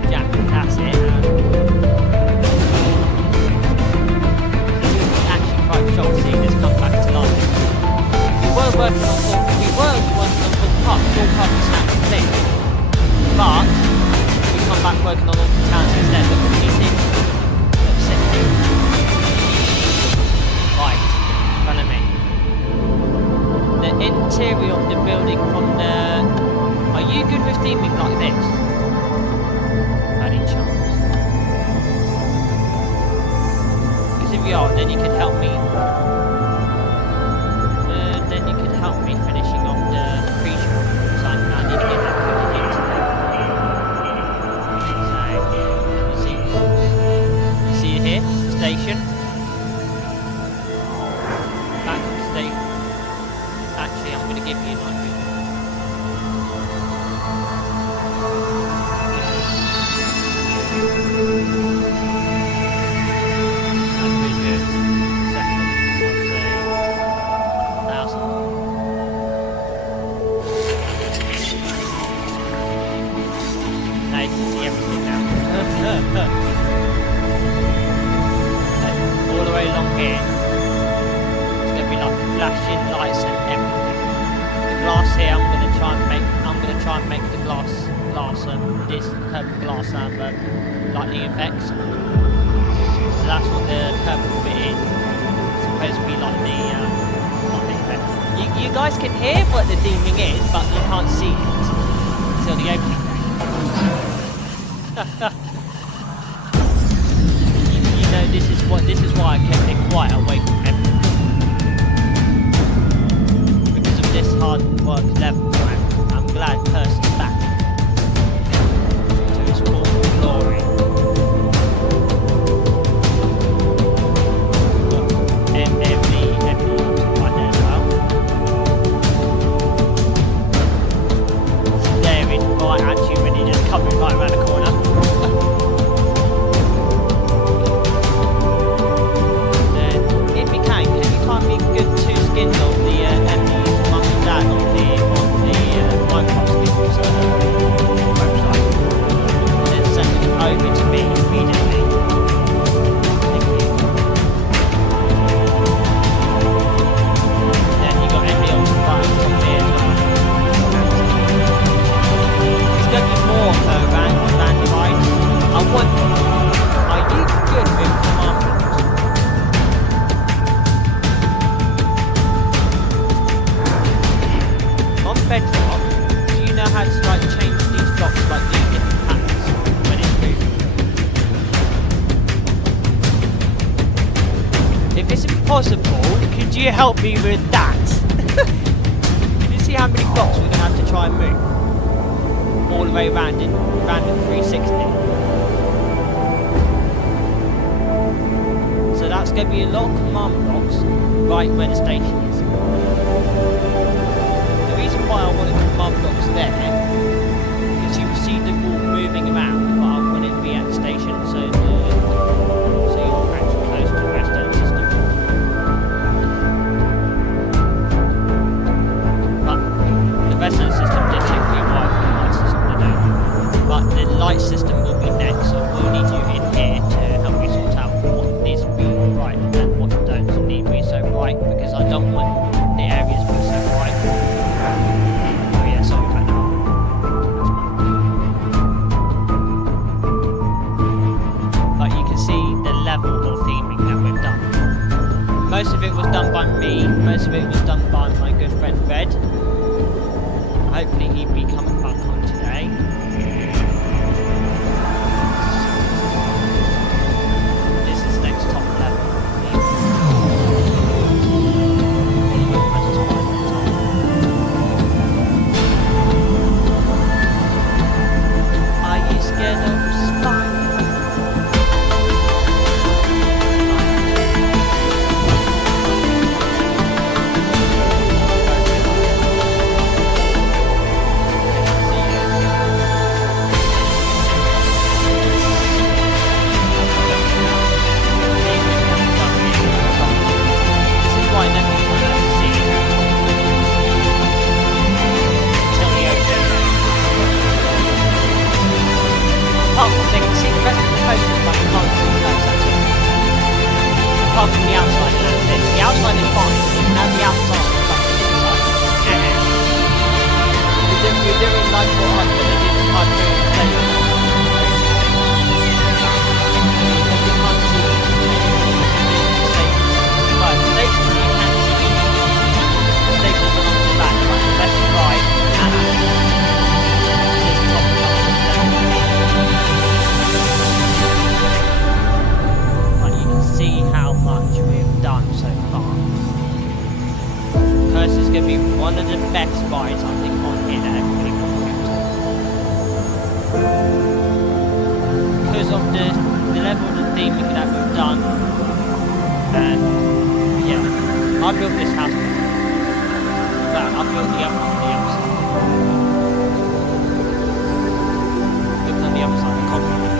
Jack, that's it. Actually quite shocked seeing this come back to life. We were working on all parts Snap Complete, but we come back working on all the towns instead. Look at these things. Right, follow me. The interior of the building from the... Are you good with theming like this? By any chance? Because if you are, then you can help me. Then you can help me finishing off the pre-show. Because I need to get that coded into there. So, you see it here? Station. Back to the station. Actually, I'm going to give you an idea. All the way along here, it's going to be like flashing lights and everything. The glass here, I'm going to try and make the glass this purple glass lightning effects. So that's what the purple bit is. It's supposed to be like the lightning effect. You guys can hear what the theming is, but you can't see it until the opening. You know, this is why I kept it quiet away from everything. Because of this hard work level, I'm glad Percy's back to his full glory. Emily right there as well. Staring right at you when you're just coming right around the corner. Can't be good two skins of the Emily's mum and dad on the Minecraft skins website. And then send it over to me immediately. Thank you. Then you got Emily on the right top there as well. There's going to be more Randy rides. I wonder, are you good with command blocks? Bedrock, do you know how to like change these blocks like these different patterns when it's moving? If it's impossible, could you help me with that? Can you see how many blocks we're going to have to try and move? All the way around in 360. So that's going to be a lot of command blocks right where the station is. Why I wanted the command blocks there, because you will see the wall moving around, but I want it to be at the station, so you're actually close to the redstone system. But the redstone system did take me a while for the light system to do. But the light system will be next, so we'll need you in here to help me sort out what needs to be bright and what doesn't need to be so bright, because I don't want the areas to be so bright. Most of it was done by me, most of it was done by my good friend Red. Hopefully he'll be coming back on today. This is next top level. apart from the outside, that's it. The outside is fine. Now the outside, but the inside. We're doing like what I did in my previous station. You can't see anything in the stations. But the stations you can see. The stations are on the back, like the left, right, and just top and bottom. But you can see how much we've done so far. This is going to be one of the best rides I think on here that everybody can because of the level of the theming that we've done. And yeah, I built this house. Well, I built the other side. Look on the other side, the concrete.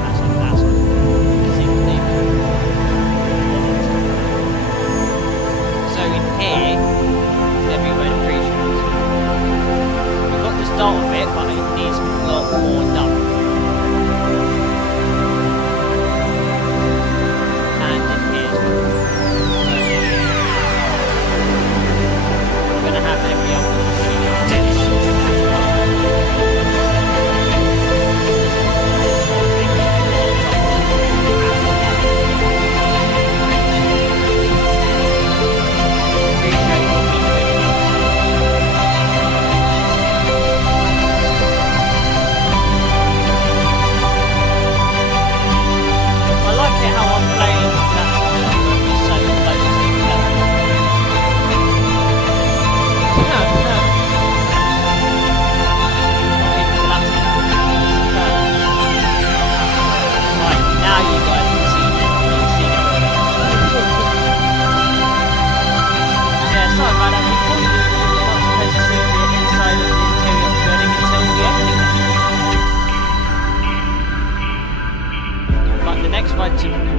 That's on that side. You can see the theme. So in here, everywhere the pre-shows. We've got the start of it, but it needs a lot more done. And in here as well. We're going to have every other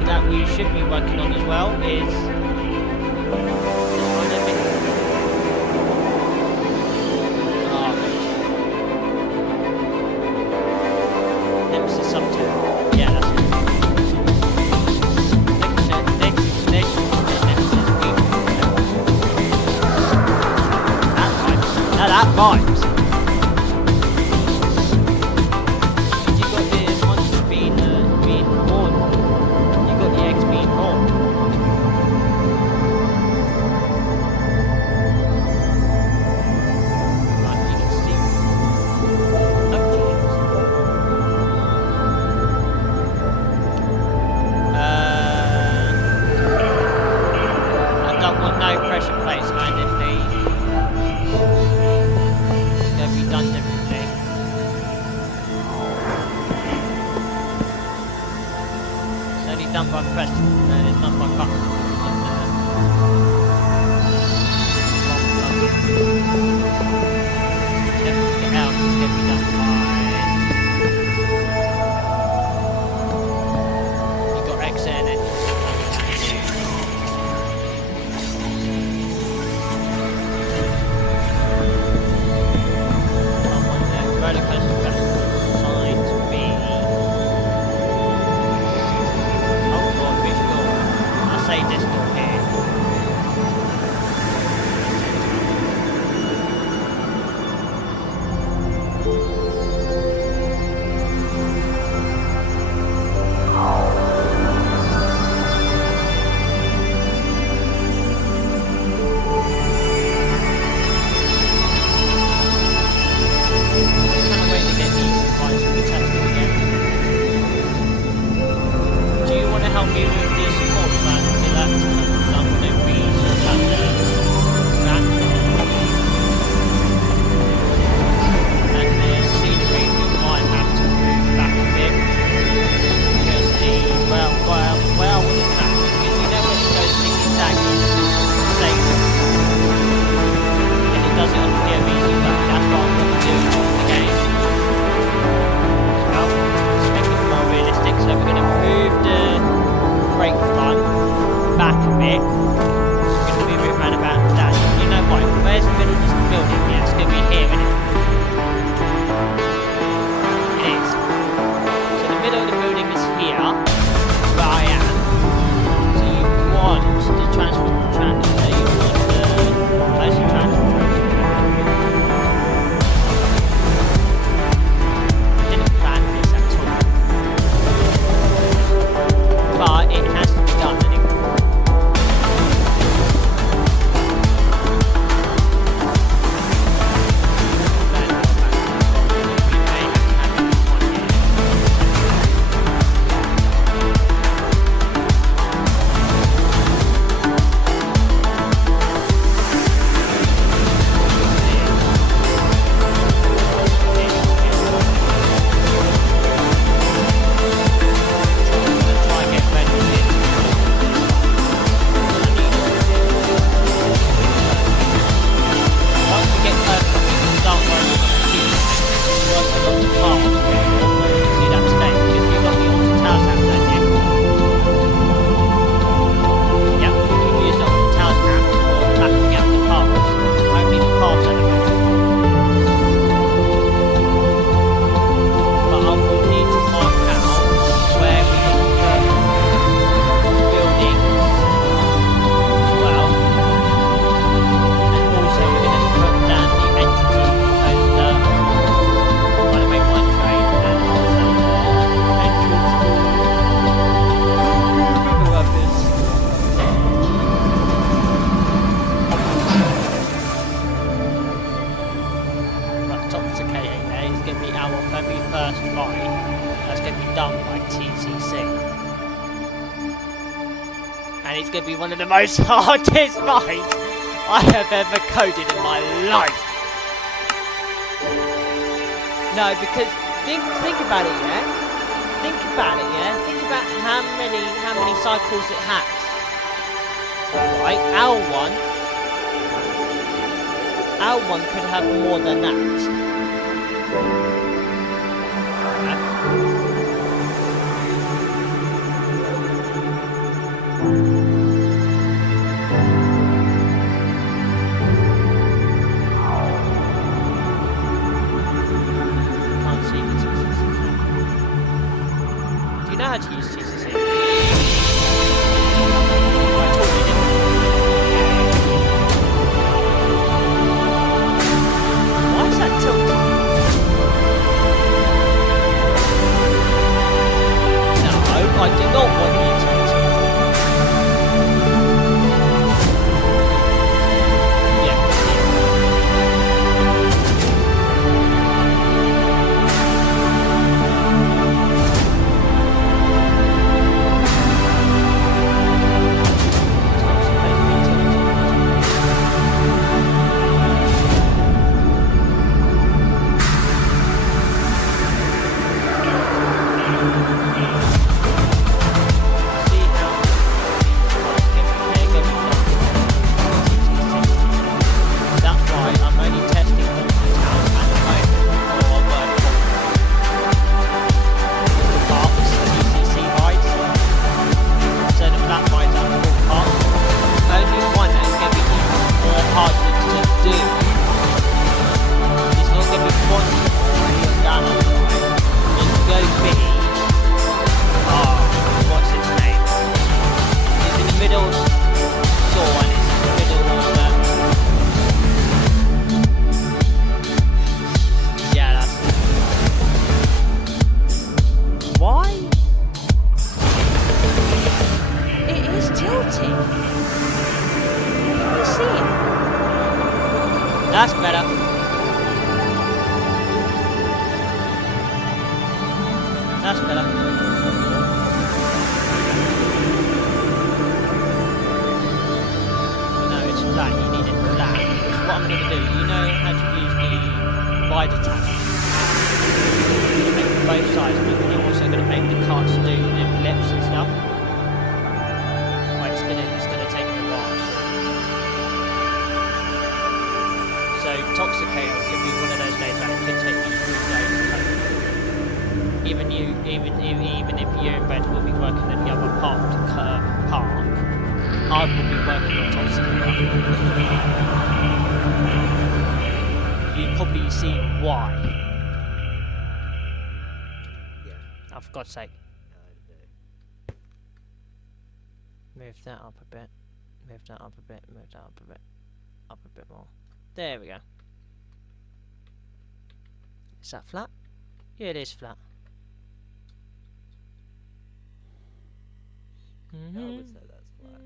that we should be working on as well is this one a bit. Nemesis subtype. Yeah, that's it. That rhymes. You got the monster being born. You got the eggs being born. Right, you can see. I don't want no pressure plates, man. If they be done differently. It's only done by press, and it's not by button. Everything else is going to be done by. You got X in it. Roller coaster sign to be. Oh god, which door? I'll say this door here. Help me with the support plan, do that. and it's going to be one of the most hardest fights I have ever coded in my life. No, because think about it, yeah. Think about it, yeah. Think about how many cycles it has. Right, L1 could have more than that. Can't see the TCC. Do you know how to use TCC? I told you, didn't I? Why is that tilted? No, I do not want you tilted. Yeah. That's better. That's better. No, it's flat. You need it flat. So what I'm going to do, you know how to use the wider tab. Make both sides, but you're also going to make the carts do the flips and stuff. Right, it's gonna take me a while. So Toxicator could be one of those days that it could take you 3 days to code. Even if you and Red will be working at the other park, I will be working on Toxicator. You probably see why. Yeah. Oh, for God's sake. Move that up a bit. Move that up a bit. Move that up a bit. Up a bit more. There we go. Is that flat? Yeah, it is flat. I would say that's flat.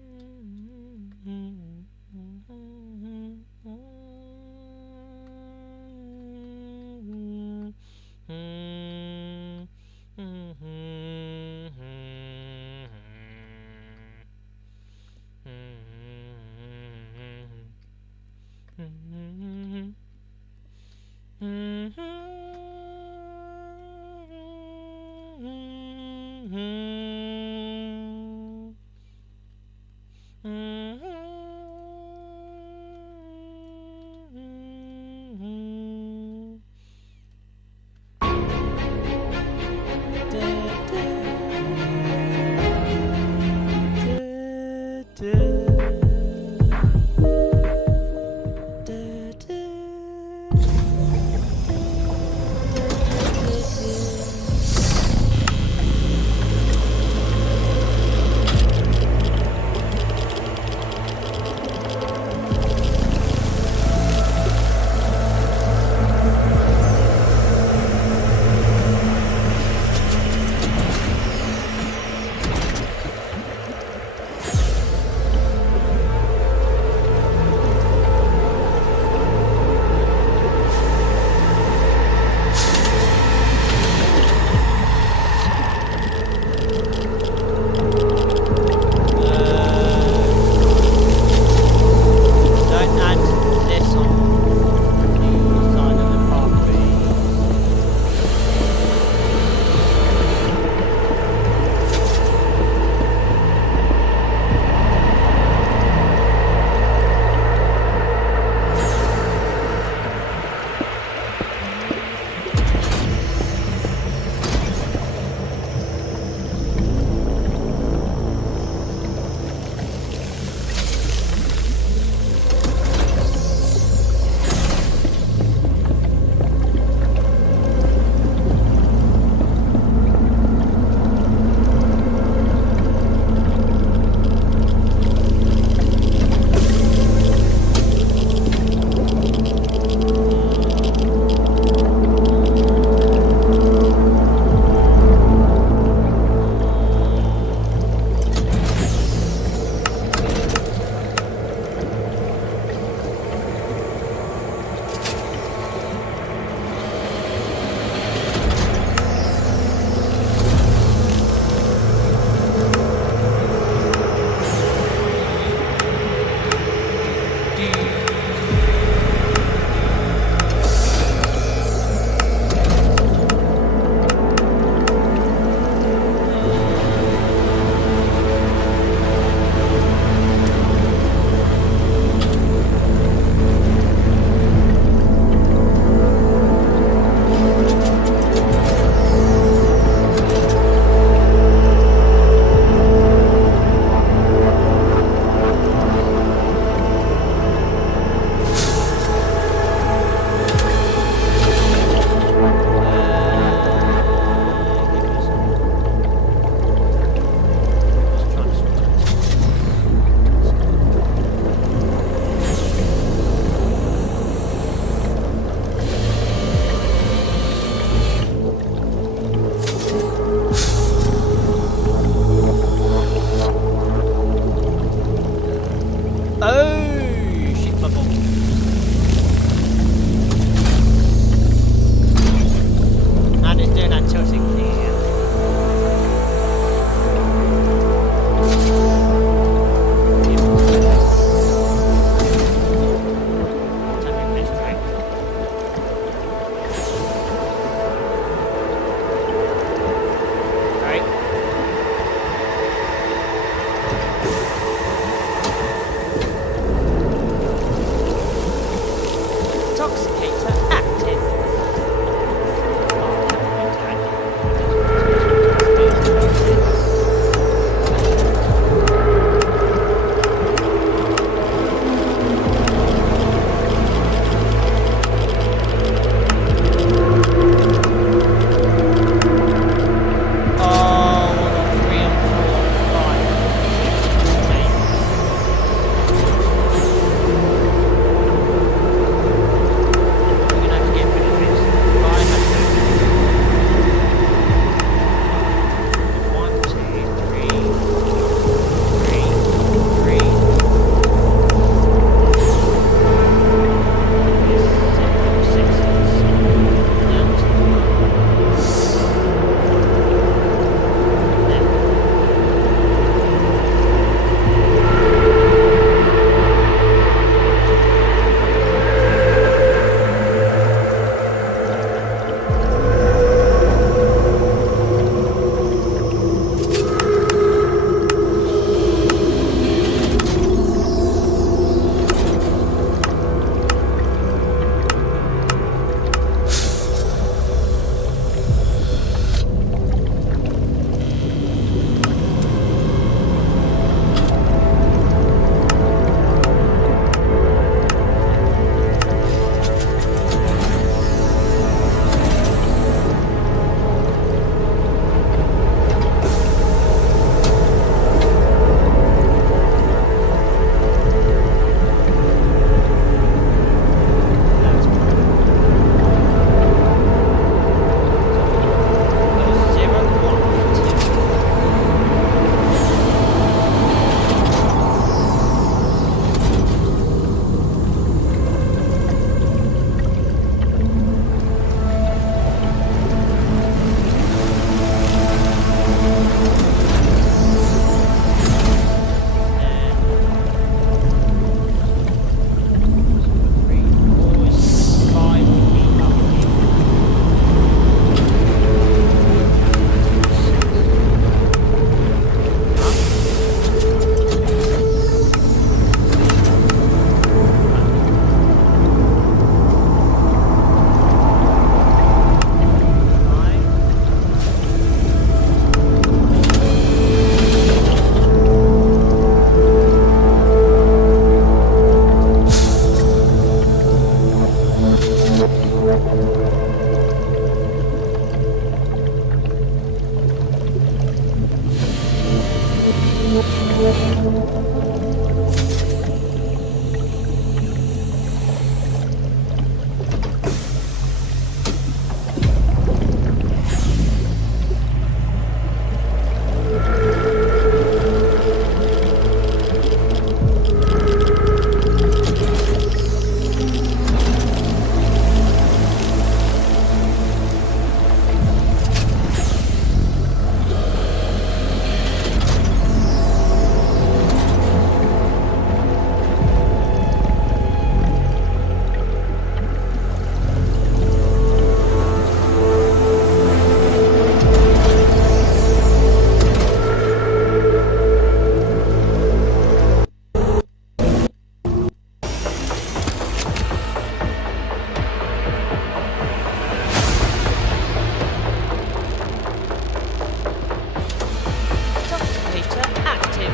Intoxicator active.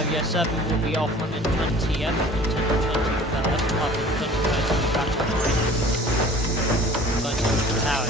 Oh yeah, server will be off on the 20th, until the 21st, after the 21st will be back on the going to the tower.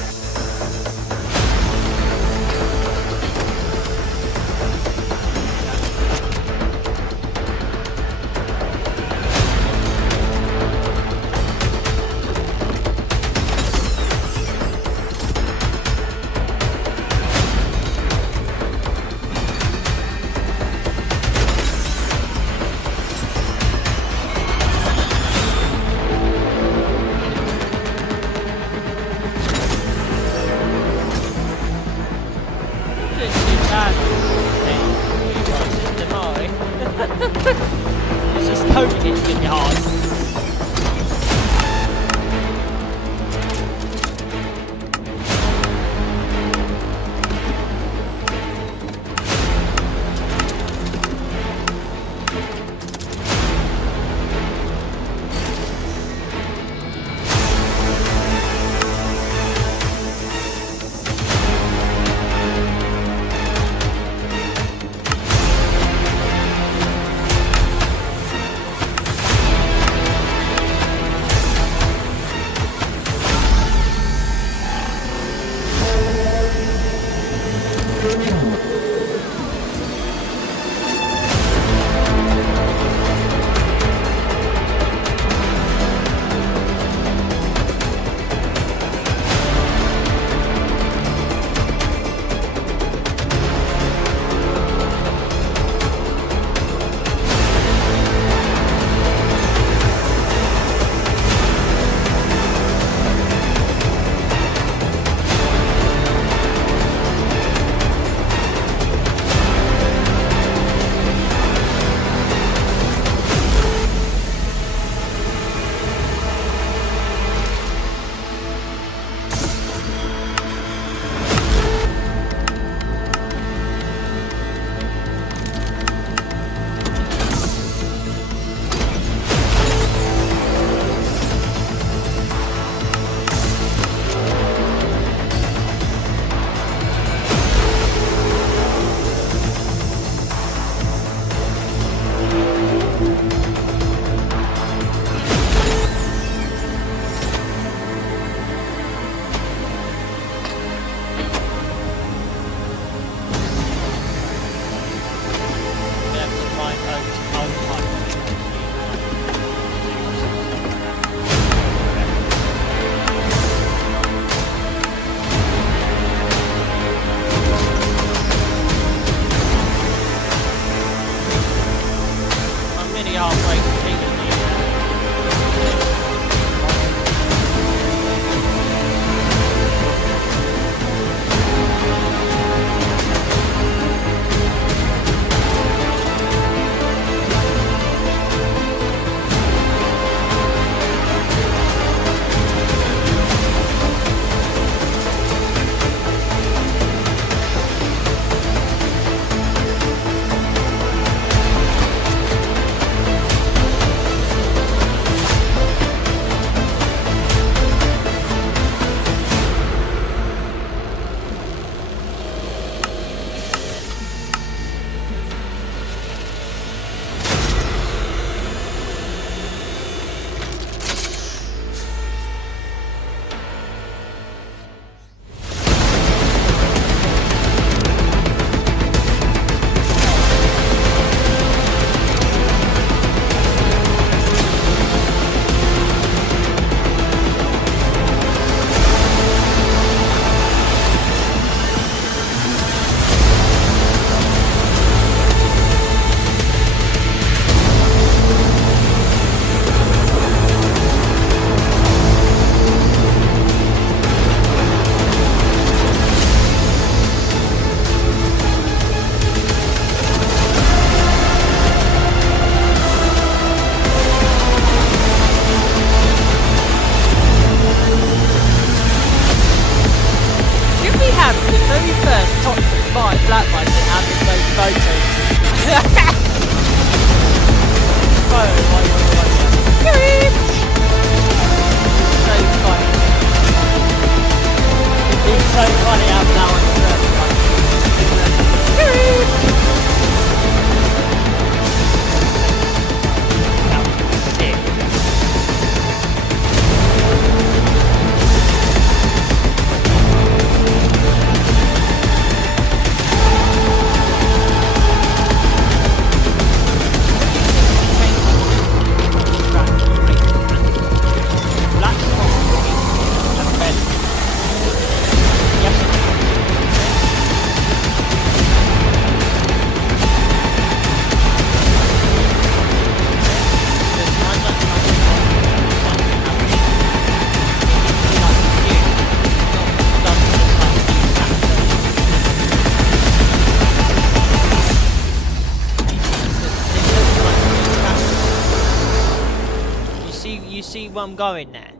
where I'm going there?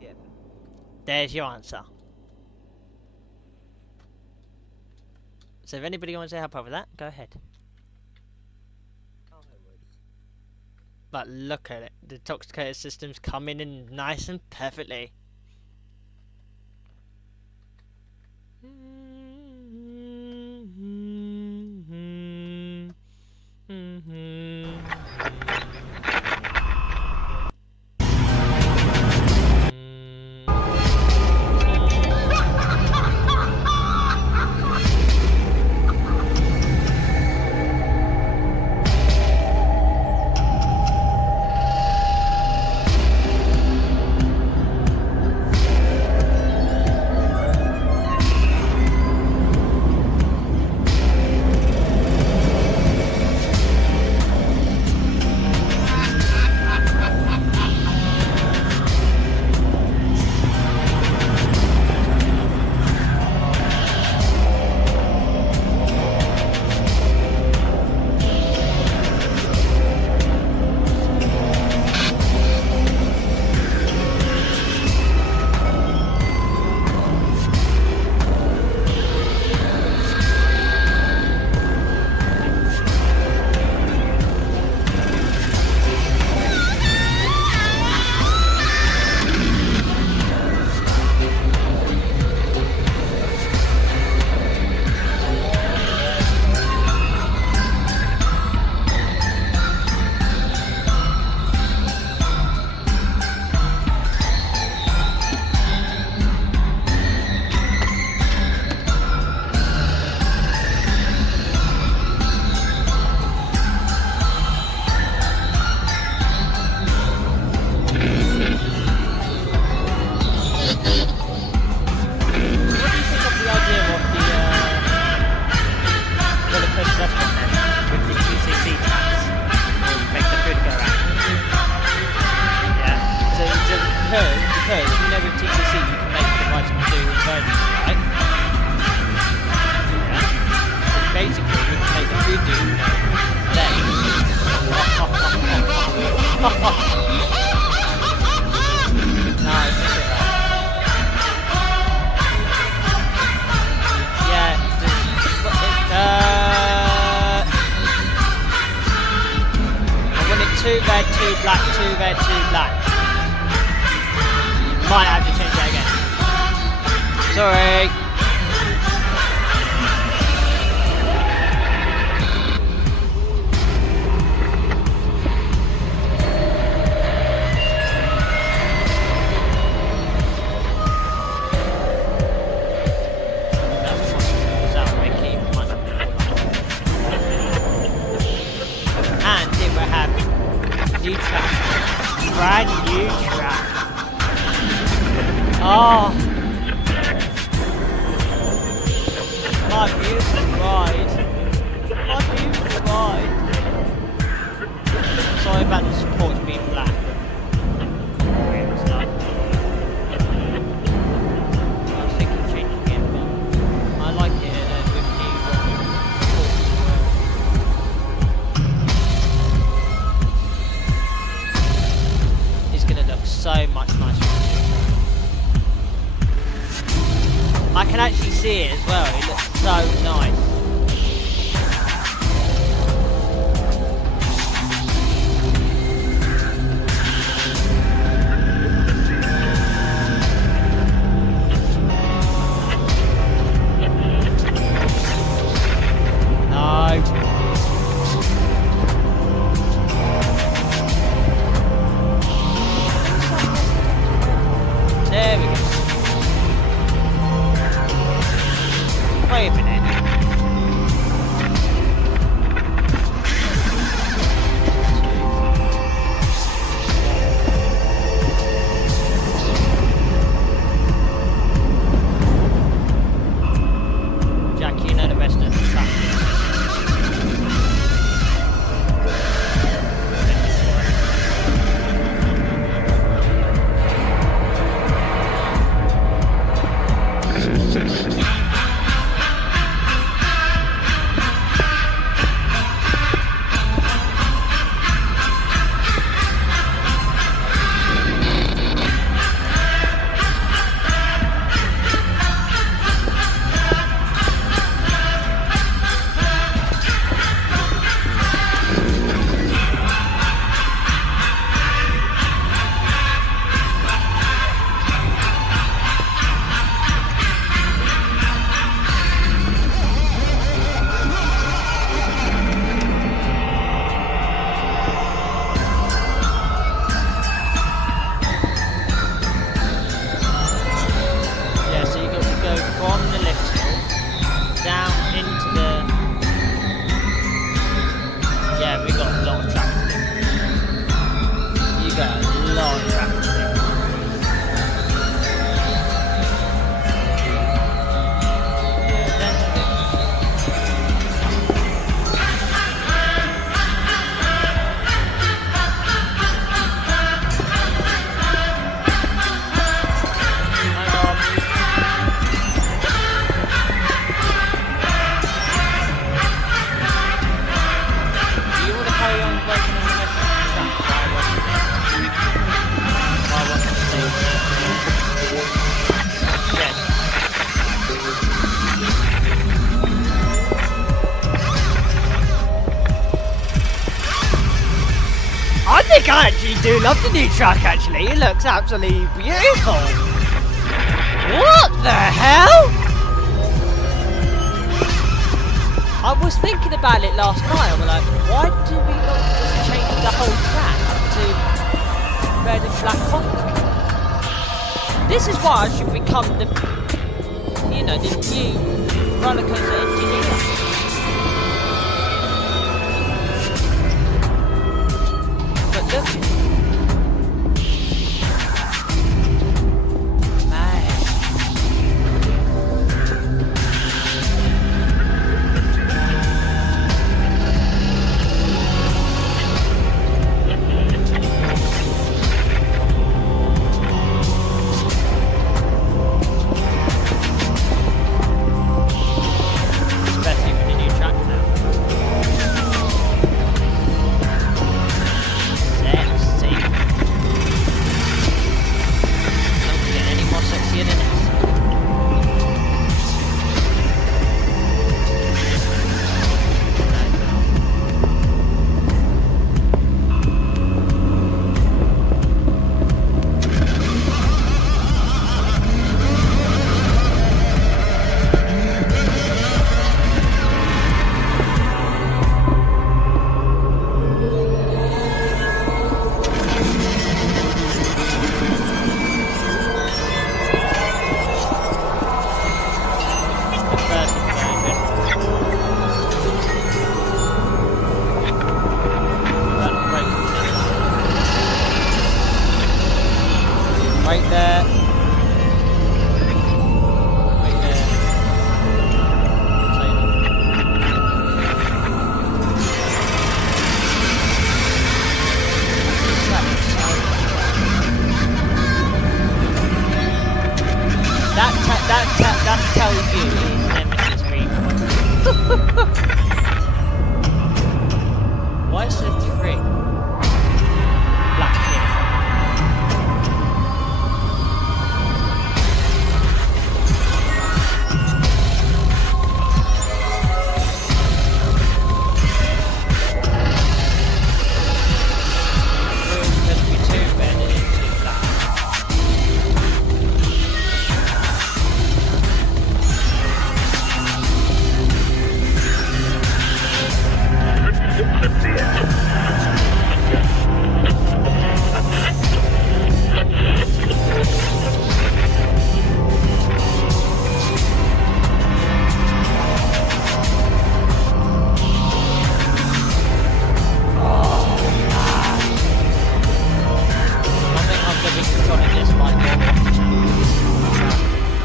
Yeah. There's your answer. So if anybody wants to help out with that, go ahead. But look at it. The toxicator system's coming in nice and perfectly. Two red, two black, two red, two black. Might have to change that again. Sorry. And it will have new track. Brand new track. Oh. My beautiful ride. My beautiful ride. Sorry about the supports being black. I was thinking of changing it, but I like it with new supports as well. Gonna look so much nicer. I can actually see it as well. It looks so nice. Wait a minute. do love the new track actually. It looks absolutely beautiful. What the hell? I was thinking about it last night. I'm like, why do we not just change the whole track to red and black concrete? This is why I should become the, you know, the new roller coaster engineer. But look. That tells you it's Nemesis Reborn. Why is there 3? Black here. There's going to be 2 red and 2 black.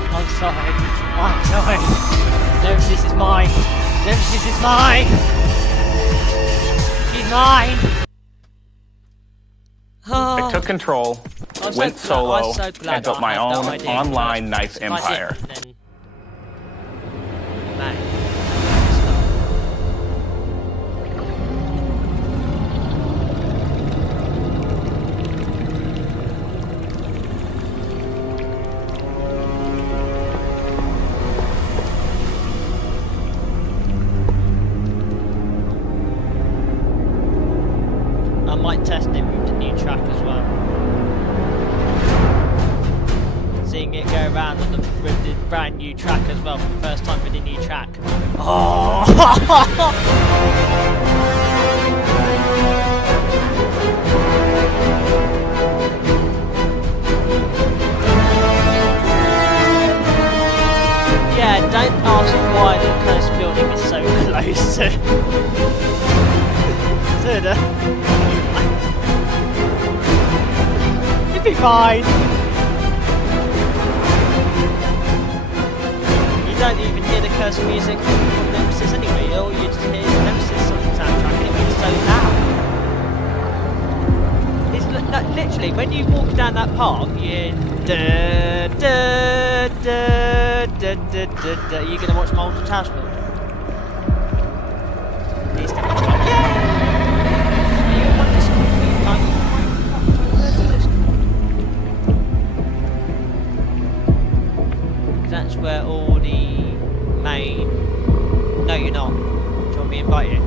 I'm sorry. Nemesis is mine. Nemesis is mine. She's mine. I took control, went solo, and built my own online knife empire. I might test it with the new track as well. Seeing it go around on with the brand new track as well for the first time with the new track. Oh! Yeah, don't ask why the cursed building is so close to the... You'll be fine. You don't even hear the cursed music from Nemesis anyway. All you just hear is Nemesis on the soundtrack anyway. It's so loud. It's literally when you walk down that park, you da da da da da da da. Are you gonna watch Multiple House Building? Please don't. That's where all the main... No, you're not. Do you want me to invite you?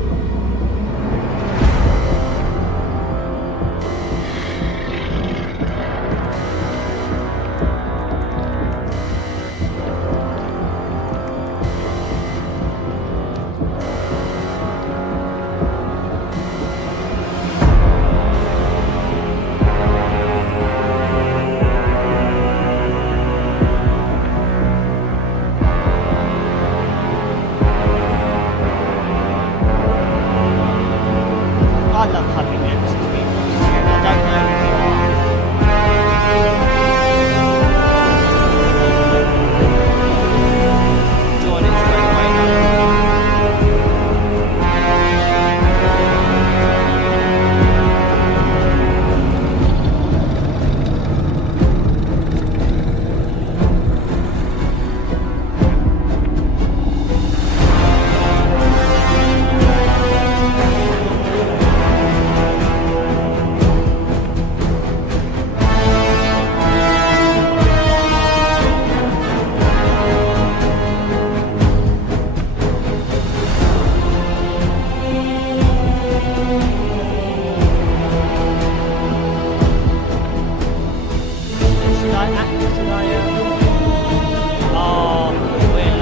Oh, we're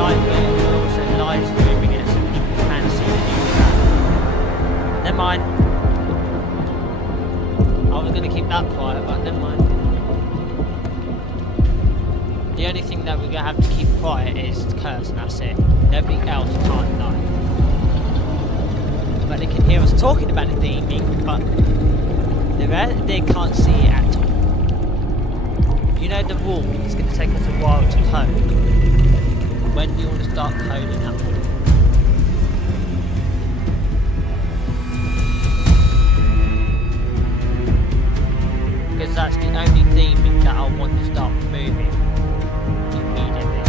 also live streaming it so people can see the new track. Never mind. I was going to keep that quiet, but never mind. The only thing that we're going to have to keep quiet is the curse, and that's it. Nobody else can't know. But they can hear us talking about the theming, but they can't see it at all. You know the rule, it's going to take us a while to code. When do you want to start coding that rule? Because that's the only theming that I want to start moving immediately.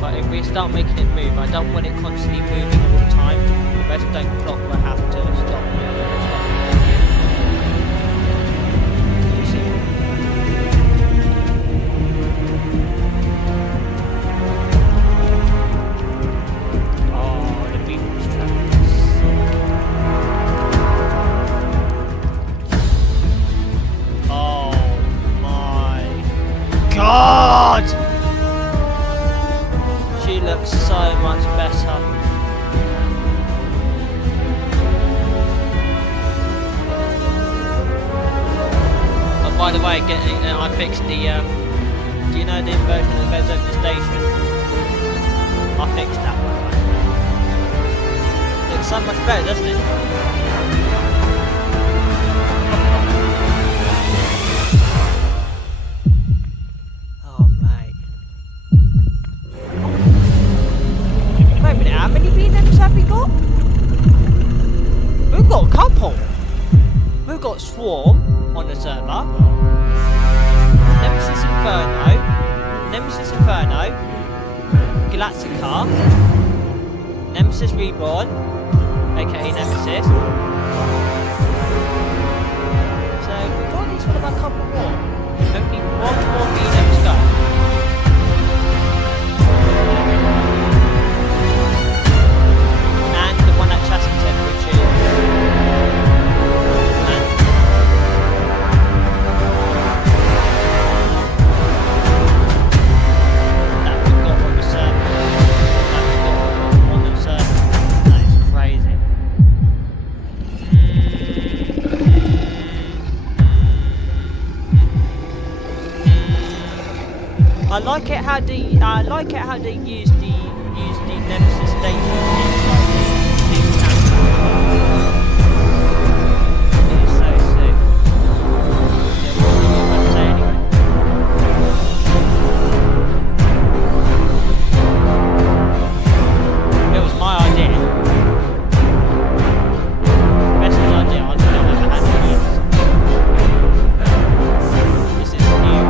But if we start making it move, I don't want it constantly moving all the time. The redstone clock will have to stop moving. You see? Oh, the people's tracks. Oh my God! She looks so much better. Oh, by the way, I fixed the, do you know the inversion that goes over the station? I fixed that one. Looks so much better, doesn't it? Oh, mate. Wait a minute, how many B-Nems have we got? We've got a couple. We've got Swarm on the server. Nemesis Inferno. Galactica. Nemesis Reborn. aka Nemesis. So we've got at least one of our couple more. Only one more B-Nems to go. And the one at Chassington, which is that we've got on the server. That is crazy. I like it how they use the Nemesis station inside these camps. It is so sick. Yeah, what were you about to say anyway? It was my idea. Best idea I've ever had to use. This is new.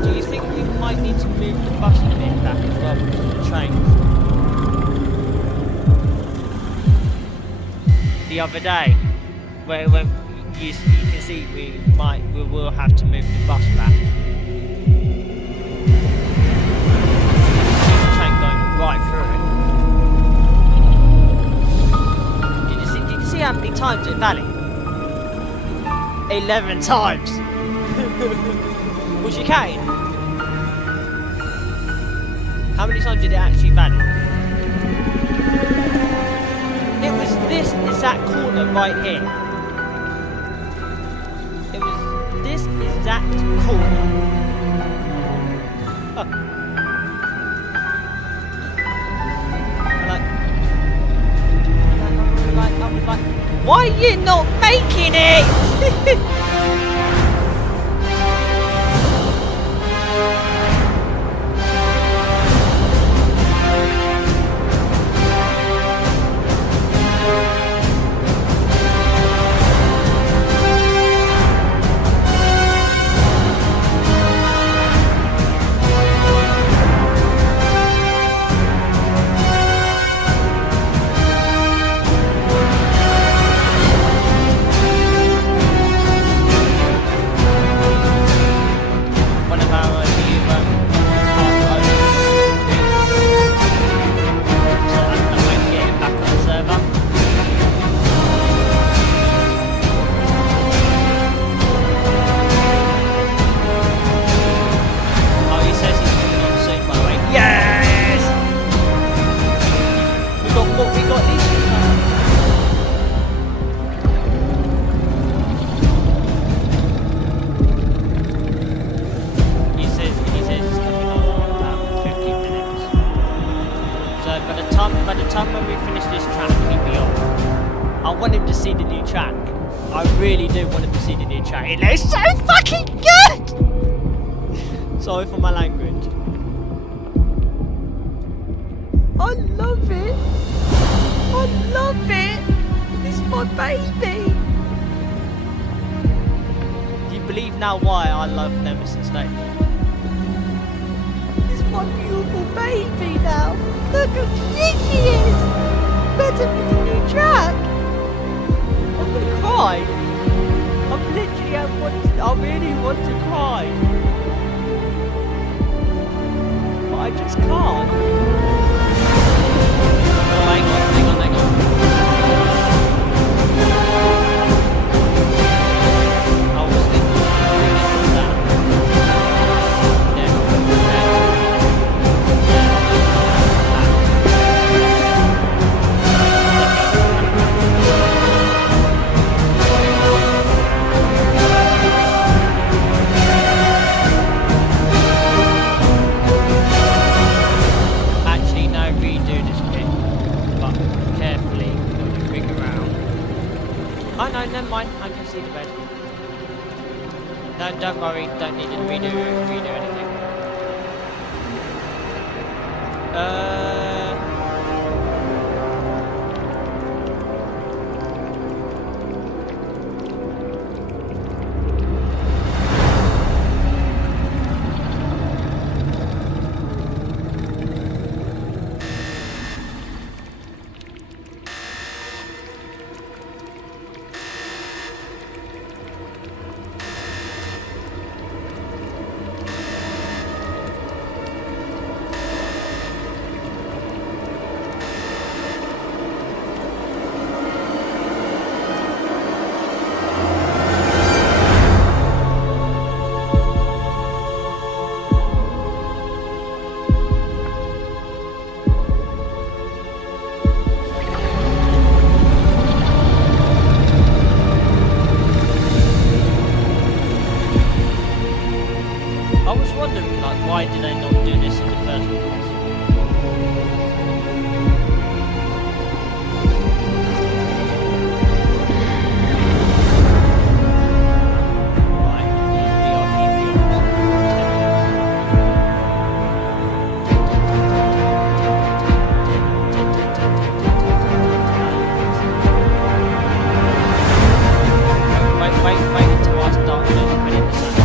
Do you think we might need to move the bus a bit back as well because of the train? The other day, when you can see we will have to move the bus back. See the train going right through it. Did you see how many times it valued? 11 times. Was you counting? How many times did it actually value? It was this exact corner right here. It was this exact corner. I'm like, why are you not making it? By the time when we finish this track, he'll be on. I want him to see the new track. I really do want him to see the new track. It looks so fucking good! Sorry for my language. I love it. I love it. It's my baby. Do you believe now why I love Nemesis, don't you? It's my beautiful baby now. Look how cute she is! Better than the new track! I'm gonna cry! I really want to cry! But I just can't. Oh, hang on. I was thinking that. Oh no, never mind, I can see the bed. No, don't worry, don't need to redo anything. I was wondering, like, why did they not do this in the first place? Right, these BRP films, 10 minutes. Wait until I start doing the sound.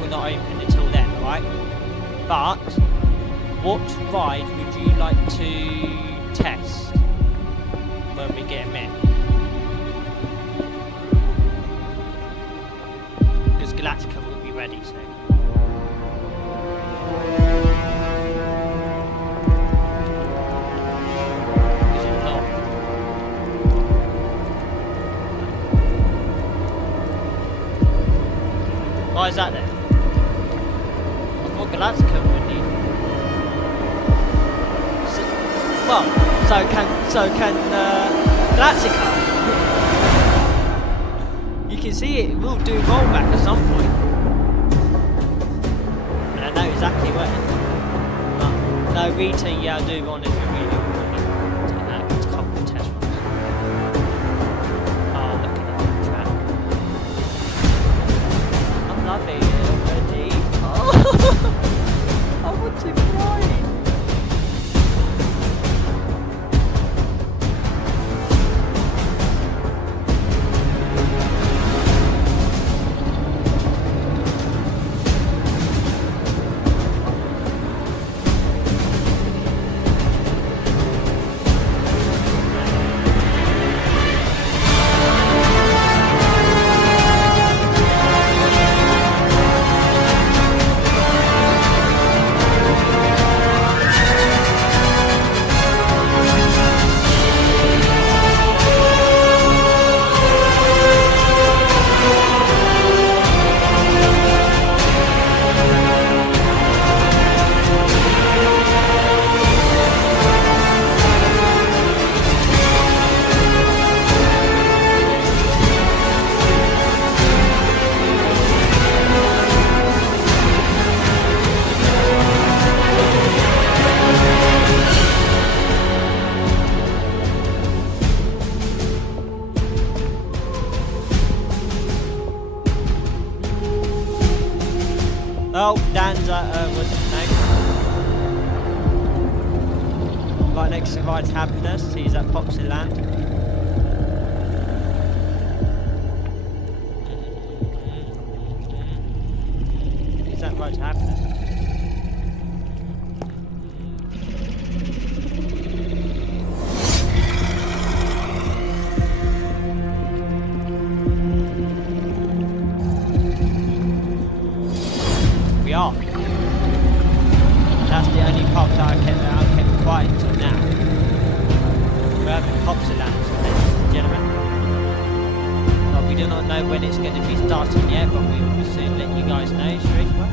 will not open until then, right? But what ride would you like to test when we get him in? Because Galactica will be ready soon. Because it's not. Why is that then? I thought Galactica would need. So can Galactica. You can see it will do rollback at some point. And I know exactly when. But no, Rita, yeah, I do want it for really. It's a couple of test runs. Oh, look at that track. I'm loving it already. Oh, I want to cry. Oh, Dan's what's his name? Right next to Ride's Happiness, he's at Popsy Land. He's at Ride's Happiness. We are. That's the only pop that I kept quiet until now. We're having Popsiland, ladies and gentlemen. Well, we do not know when it's going to be starting yet, but we will soon let you guys know straight away.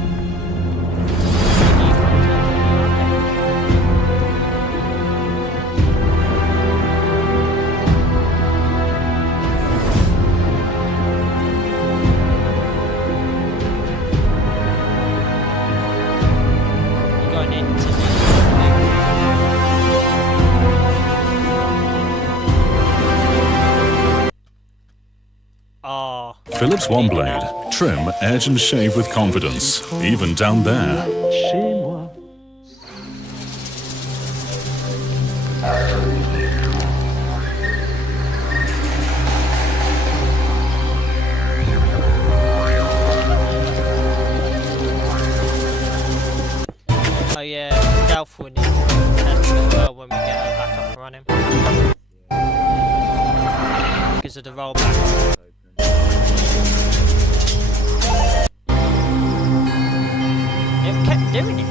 Philips One Blade. Trim, edge and shave with confidence, even down there. Oh yeah, stealth will need to test as well when we get her back up and running. Because of the rollback. It kept doing it.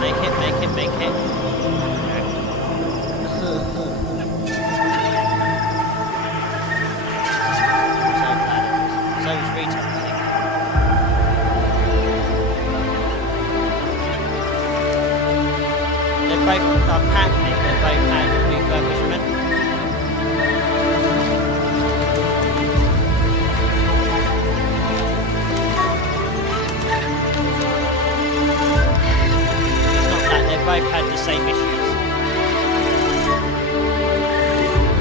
Make it. So is Rita, I think. They're both, apparently, they're both had refurbishment. Both had the same issues.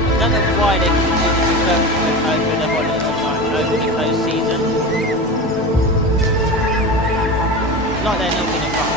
I don't know why they continue to over the holiday, over the close season. It's like they're not going to run.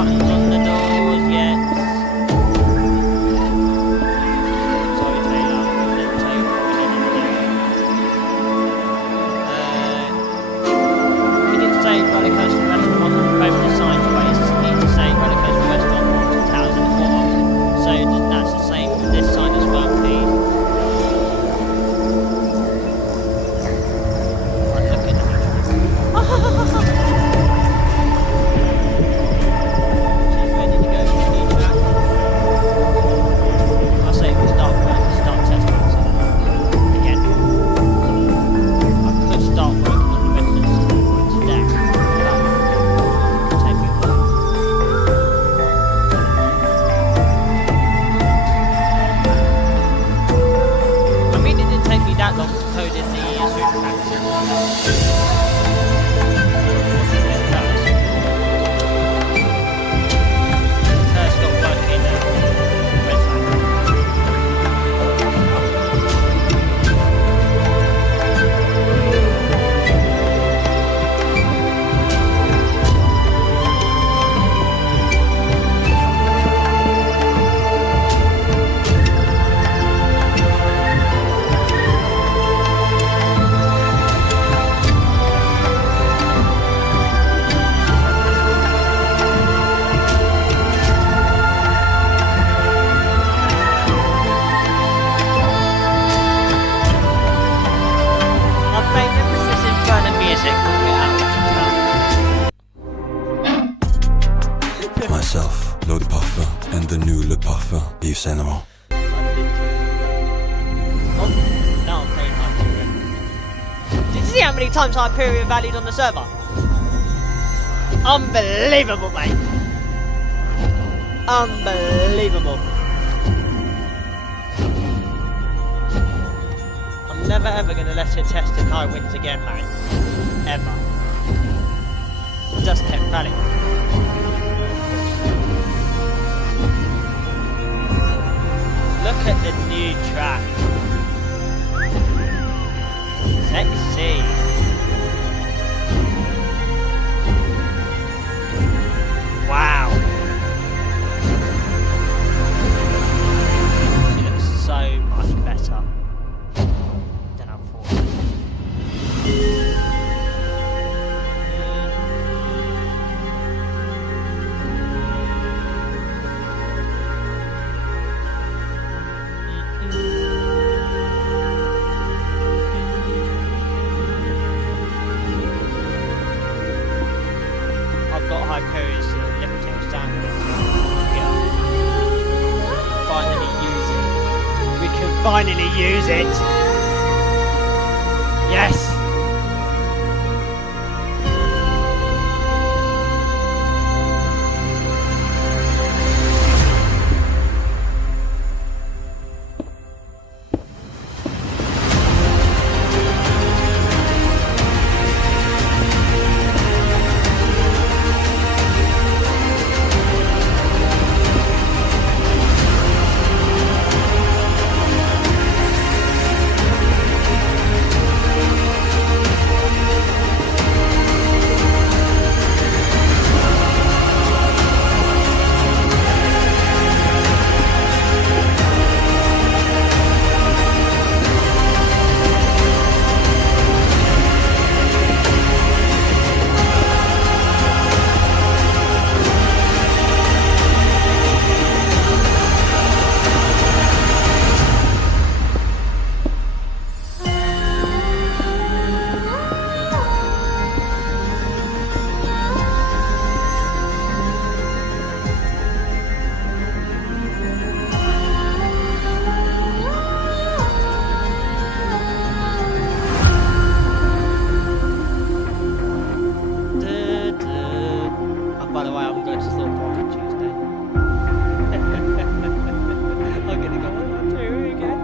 buttons on the doors yet. Sorry, Taylor. I didn't tell you what we needed to do. We did say roller coaster restaurant on both the sign space. Need to say roller coaster restaurant water towers at the bottom. So that's the same with this sign as well, please. Right, look at that. She's ready to go to the new track. I say we start testing this again. I could start working on the residence today. But take me a while. I mean, it didn't take me that long to code in the swim tracks. First got working red flag. I've made emphasis in front of music when we're out of town. Myself, L'Eau de Parfum, and the new Le Parfum, Yves Saint Laurent. Oh, now I'm playing Hyperion. Did you see how many times Hyperion valued on the server? Unbelievable, mate. Unbelievable. I'm never ever going to let it test in high winds again, mate. Ever. Just kept rallying. Look at the new track. Sexy. Wow. It looks so much better than I thought. I've got Hyperion still in Liberty standing. Yeah. Finally use it. We can finally use it. Yes. By the way, I'm going to Thorpe Park on Tuesday. I'm going to go on that tour again.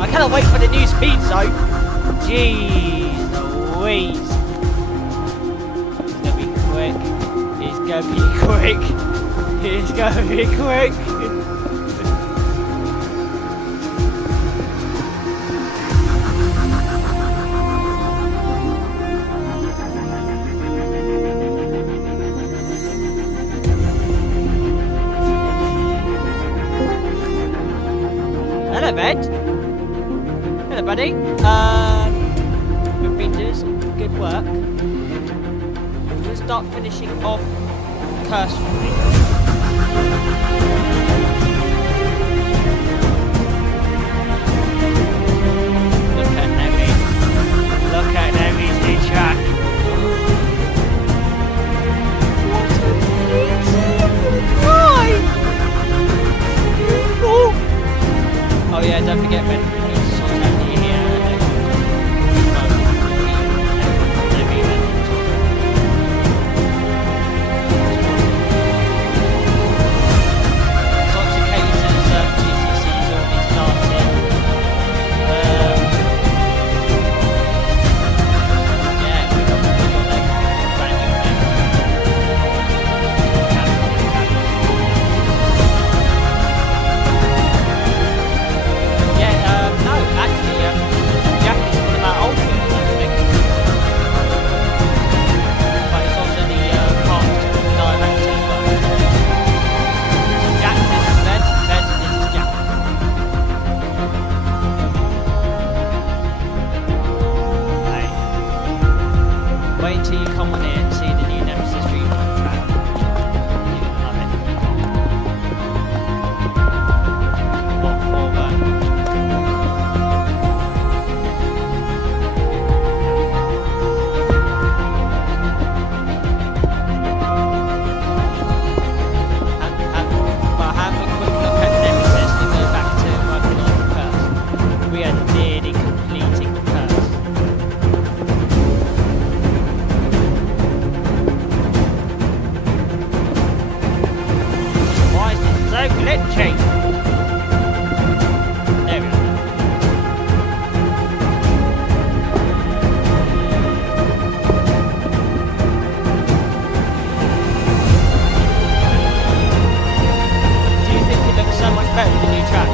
I cannot wait for the new speed zone. Jeez Louise. It's going to be quick. It's going to be quick. It's going to be quick. Alright, buddy. We've been doing some good work. We'll start finishing off Curse for me. Look at Nemi. Look at Nemi's new track. Oh yeah, don't forget when we sort out the wait until you come on here and see the new Nemesis Rewind track. You're gonna love it. What for But have a quick look at Nemesis and go back to working on the curse. We are nearly completing the curse. So glitchy. There we go. Do you think it looks so much better with the new track?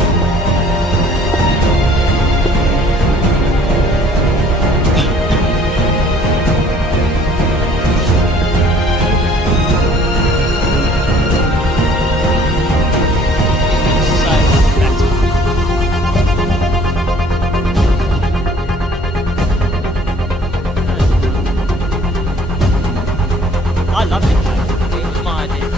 I love it. It was my idea.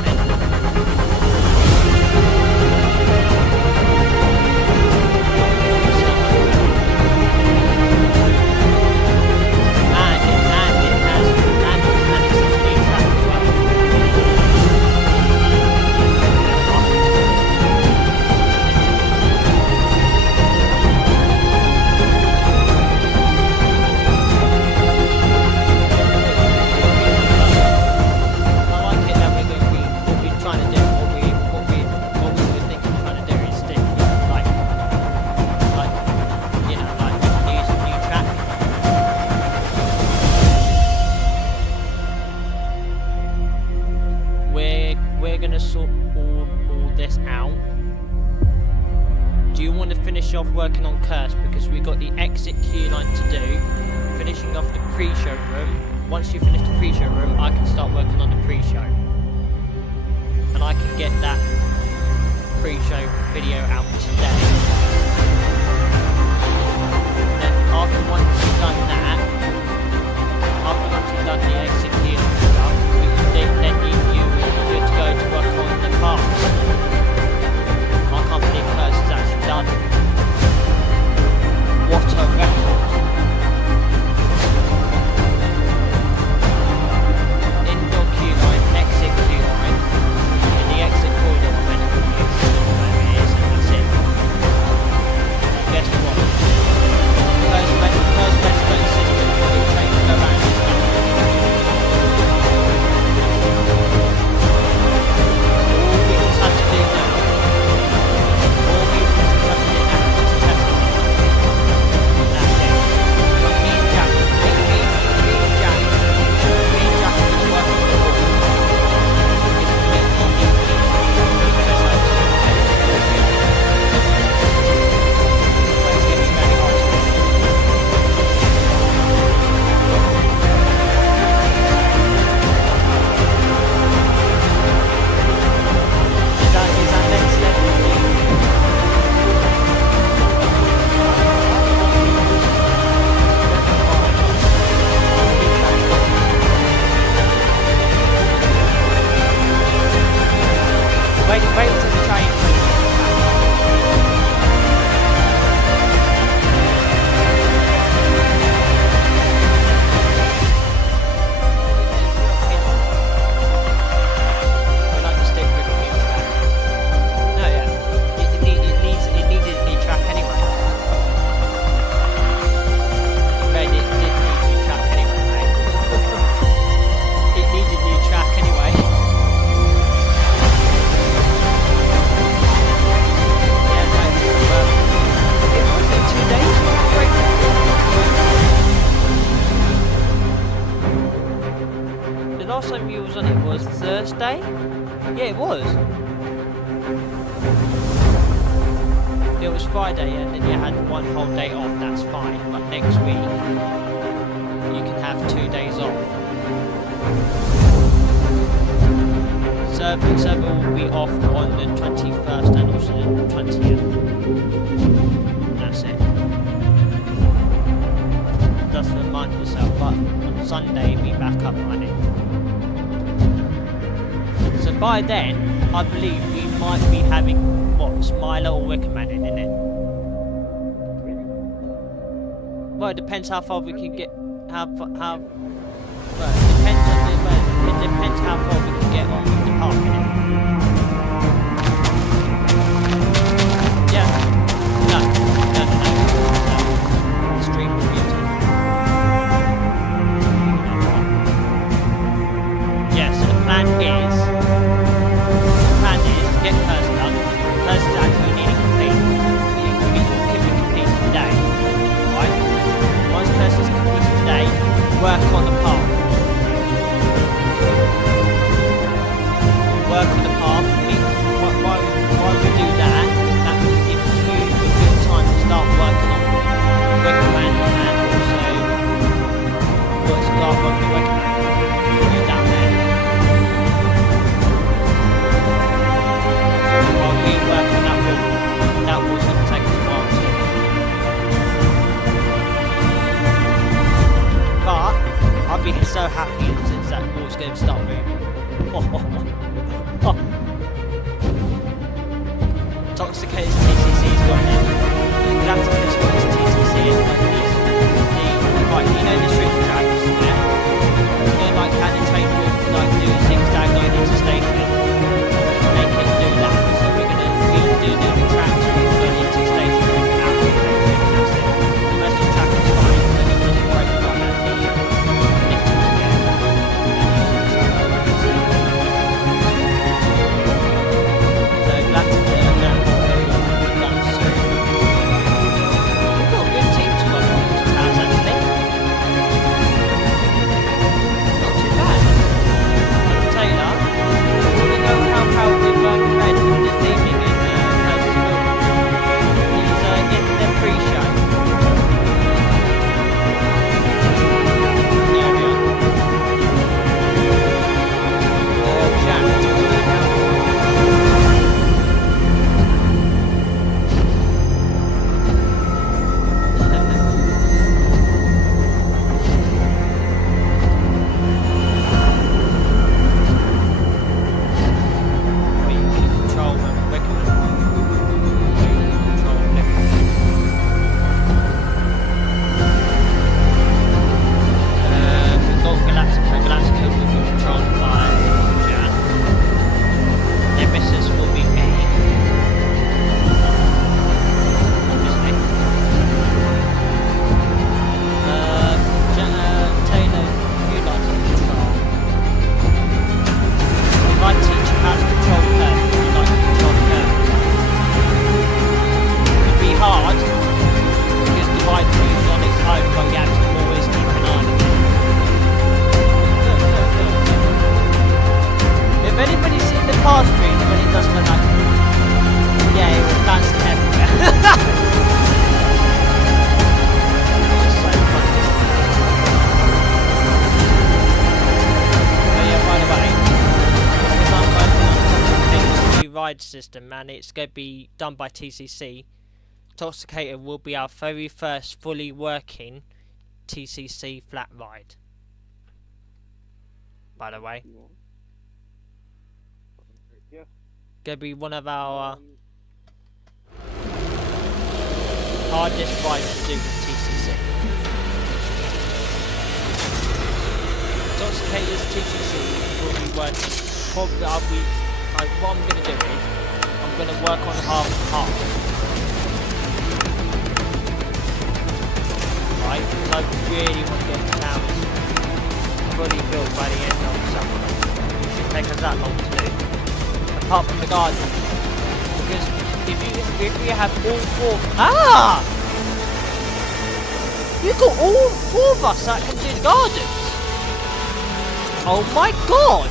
We're gonna sort all this out. Do you want to finish off working on Curse, because we got the exit queue line to do, finishing off the pre-show room. Once you finish the pre-show room, I can start working on the pre-show, and I can get that pre-show video out today. Then after once you've done that, after once you've done the exit queue line stuff, then you good to go to work on the parts. I can't believe Curse is actually done. What a record. Indoor queue line, exit queue line, in the exit corridor when the exit line is, and that's it. was Thursday? Yeah, it was. It was Friday, and then you had one whole day off, that's fine. But next week, you can have 2 days off. Server will be off on the 21st and also the 20th. That's it. Just remind yourself, but on Sunday, be back up running. So by then, I believe we might be having what's my little recommended, innit? Well, it depends how far we can get. Well, it depends how far we can get on the park, innit? Yeah. No. Stream commuting. Yeah. So the plan is get Cursor done. Cursor's actually needing complete. It could be completed today. Right? Once Cursor's completed today, work on the path. Work on the path. While we do that, that will give you a good time to start working on recommend and also start working on recommend. You're down there. While we work on that was going to take us a while too. But I'll be so happy since that wall's going to start moving. Toxicated's TCC's got it. Galacticus got his TCC as well. Right, you know the switch tracks, yeah? You know, like how the train would like do a zigzag going into station. They can do that, so we'll do the tracks going into station and out of station, that's it. The rest of the track is fine, and it doesn't break down at the lifting again. So Galactica and that will be done soon. We've got a good team to work on the towers actually. Not too bad. Taylor, you know how proud we've Fred is leaving in Curtisville. He's in the pre-show. There we are. Jack, system, and it's going to be done by TCC. Toxicator will be our very first fully working TCC flat ride, by the way. Going to be one of our hardest rides to do with TCC. Toxicator's TCC will be working. Probably what I'm going to do is I'm going to work on half and half. Right? Because I really want to get the towers fully built by the end of summer. It shouldn't take us that long to do. Apart from the garden. Because if we have all four... Ah! You've got all four of us that can do the gardens! Oh my god!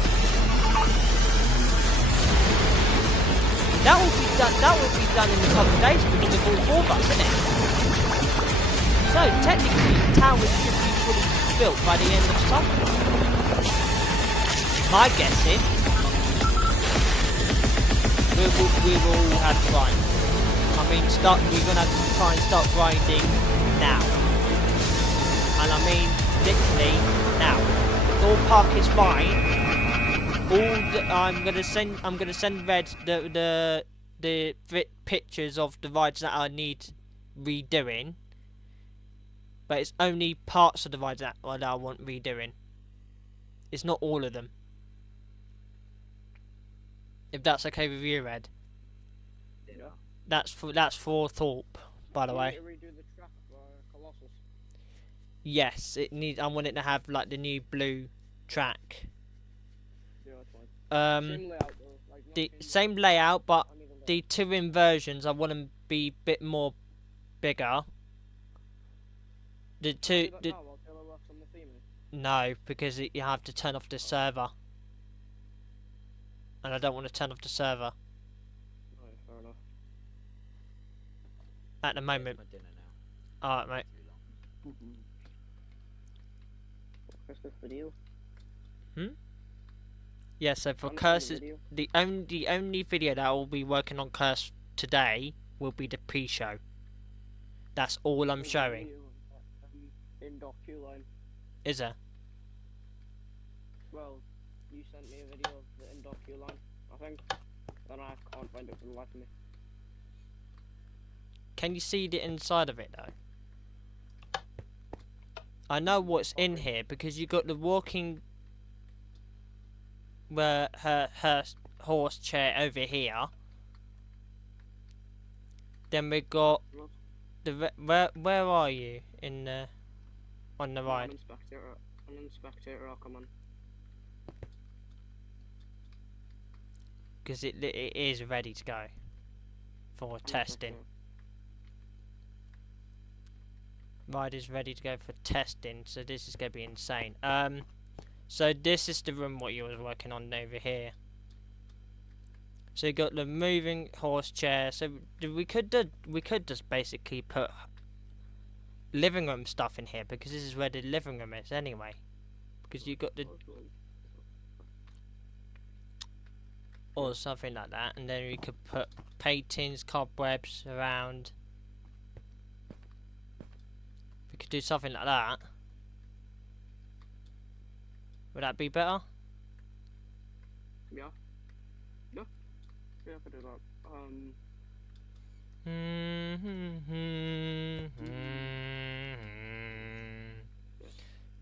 That will be done. That will be done in a couple of days because of all 4 of us, isn't it? So technically, the tower should be fully built by the end of summer. My guessing. We will have to grind. I mean, we're gonna have to try and start grinding now. And I mean, literally now. All park is fine. I'm gonna send Red the pictures of the rides that I need redoing. But it's only parts of the rides that I want redoing. It's not all of them. If that's okay with you, Red. Yeah. That's for Thorpe, by the way. You need to redo the track for Colossus. Yes, it needs. I want it to have like the new blue track. Yeah, that's fine. Same layout though. Like, The same layout, but the 2 inversions I want them to be a bit more bigger. The two. No, because you have to turn off the server. And I don't want to turn off the server. Right, fair enough. At the moment. Alright, mate. Christmas video. Yeah, so for Curses, the only video that I will be working on Curse today will be the pre-show. That's all I'm showing. Indoor queue line. Is there? Well, you sent me a video of the indoor queue line, I think. And I can't find it for the life of me. Can you see the inside of it though? I know what's in here because you got the walking her horse chair over here. Then we got the where are you in the on the ride? An inspector, I'll come on. Because it is ready to go for testing. Ride is ready to go for testing, so this is going to be insane. So this is the room what you was working on over here. So you got the moving horse chair. So we could just basically put living room stuff in here because this is where the living room is anyway. Because you got the or something like that, and then we could put paintings, cobwebs around. We could do something like that. Would that be better? Yeah. Yeah. Yeah, I could do that.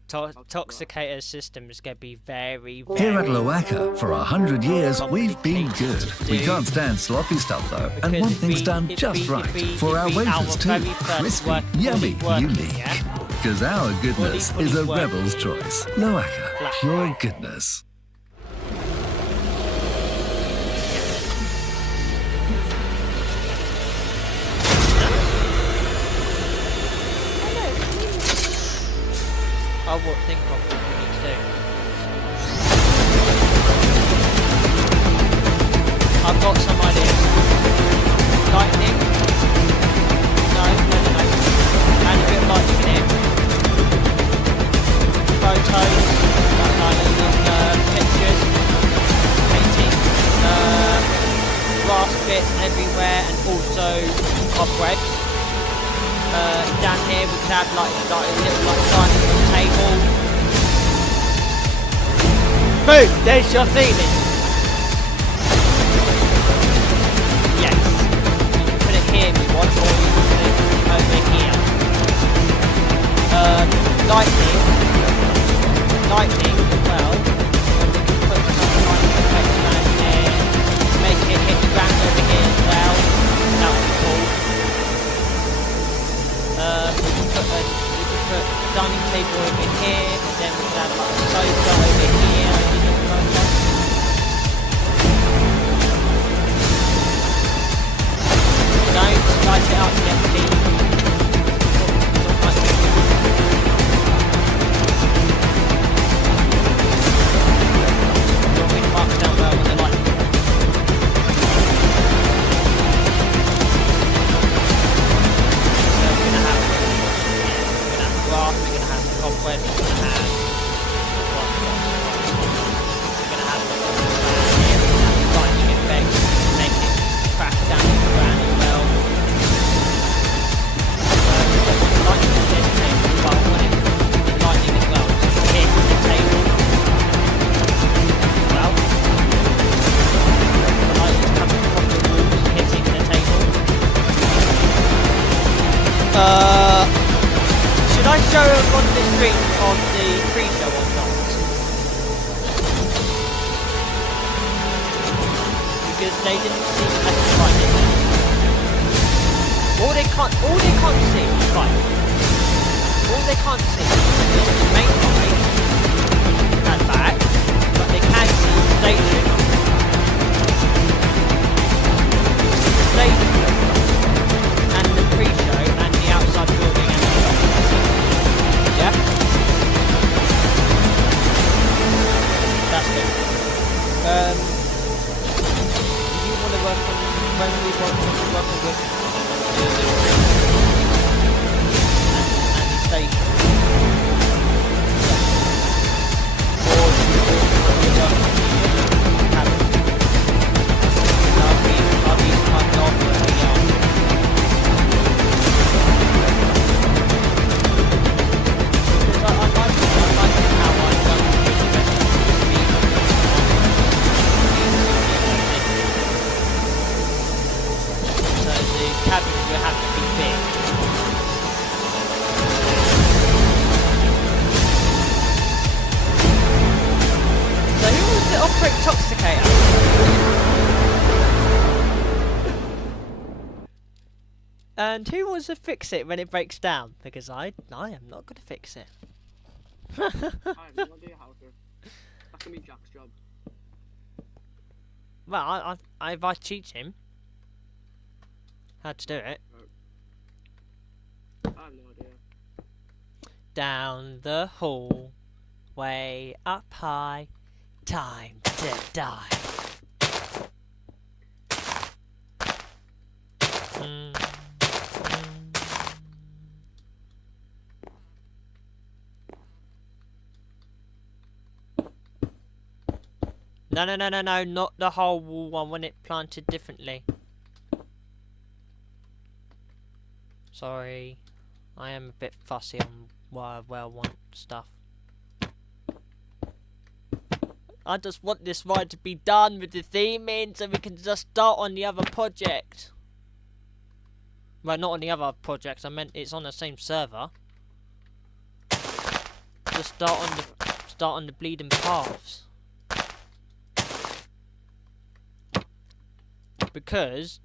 Toxicator system is going to be very, Here at Loaka, for 100 years, we've been good. We can't stand sloppy stuff though, and want things done just right. For our wafers too, crispy, yummy, unique. Because our goodness is a rebel's choice. Loaka, pure goodness. I will think of what we need to do. I've got some ideas. Lightning? No. And a bit of lightning in it. Photos, pictures, painting, glass bits everywhere, and also cobwebs. Down here we could have like a little dining room table. Boom! There's your ceiling. Yes. You can put it here if you want, or you can put it over here. Lightning as well. We can put some kind of effects down here. Make it hit the ground over here as well. That would be cool. We can put a dining table over here, and then we can have like a sofa over here. Don't light it up yet, please. You want me to mark down where I want the light? when you're gonna have lightning effect, make it crash down to the ground as well. Lightning is this table, but I want it the lightning as well to hit the table as well. The lightning is coming from the walls, hitting the table. Should I show them on the stream of the pre-show or not? Because they didn't see the message right, did they? All they can't see is right. All they can't see is the main line and back, but they can see the station. The station and the pre-show and the outside building and the shop. Yeah? That's good. Do you want to work on when we working with and the station? Or do you want to work on the cabin? I'll be cut off everything else. Because I like how I don't do the best of me. So the cabin will have to be big. So who was the operate toxicator? And who wants to fix it when it breaks down? Because I am not going to fix it. I have no idea how to. That can be Jack's job. Well, if I teach him how to do it. I have no idea. Down the hall, way up high, time to die. No, not the whole wall one. When it planted differently. Sorry, I am a bit fussy on what I want stuff. I just want this ride to be done with the theming so we can just start on the other project. Well, not on the other projects, I meant it's on the same server. Just start on the bleeding paths. Because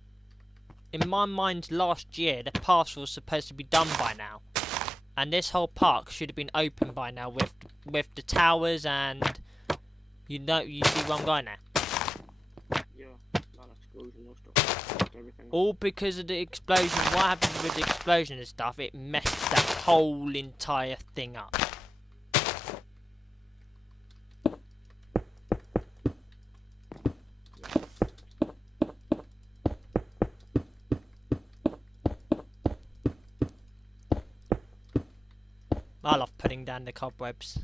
in my mind last year the paths was supposed to be done by now. And this whole park should have been open by now with the towers and you see where I'm going there. Yeah, that explosion and stuff. Everything. All because of the explosion. What happened with the explosion and stuff, it messed that whole entire thing up. I love putting down the cobwebs.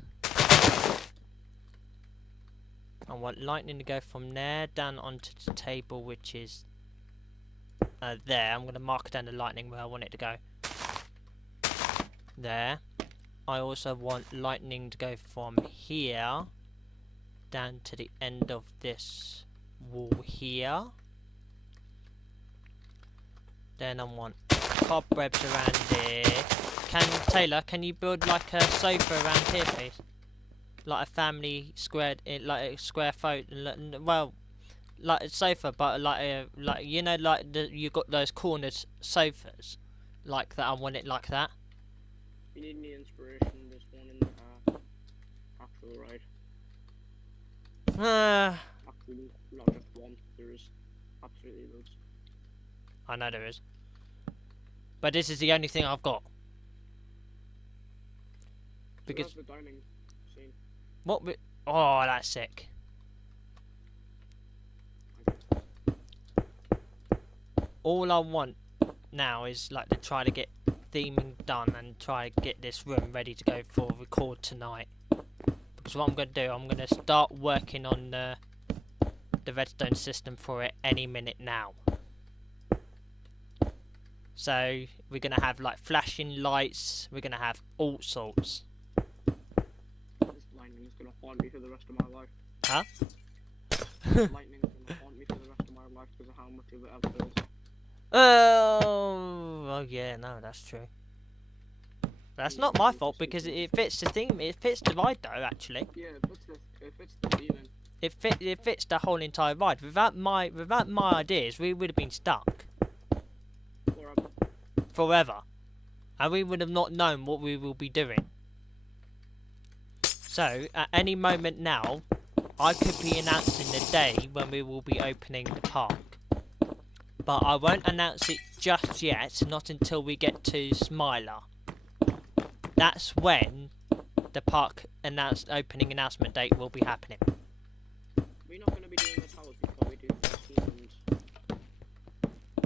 I want lightning to go from there down onto the table, which is there. I'm going to mark down the lightning where I want it to go. There. I also want lightning to go from here down to the end of this wall here. Then I want cobwebs around there. Taylor, can you build like a sofa around here, please? Like a family squared, like a square foot. Well, like a sofa, but like you know, like you got those cornered sofas, like that. I want it like that. If you need any inspiration, there's one in the actual ride. Actually, not just one. There is absolutely loads. I know there is, but this is the only thing I've got. Because the dining scene. What? Oh, that's sick. All I want now is like to try to get theming done and try to get this room ready to go for record tonight. Because what I'm going to do, I'm going to start working on the redstone system for it any minute now. So we're going to have like flashing lights, we're going to have all sorts. This lightning is gonna haunt me for the rest of my life. Huh? Lightning is gonna haunt me for the rest of my life because of how much of it I've built. Oh yeah, no, that's true. That's not my fault because it fits the theme. It fits the ride though, actually. Yeah, it fits the theming. It fits the whole entire ride. Without my ideas, we would have been stuck forever, and we would have not known what we will be doing. So at any moment now, I could be announcing the day when we will be opening the park, but I won't announce it just yet. Not until we get to Smiler. That's when the park opening announcement date will be happening. We're not going to be doing the towers before we do the teams.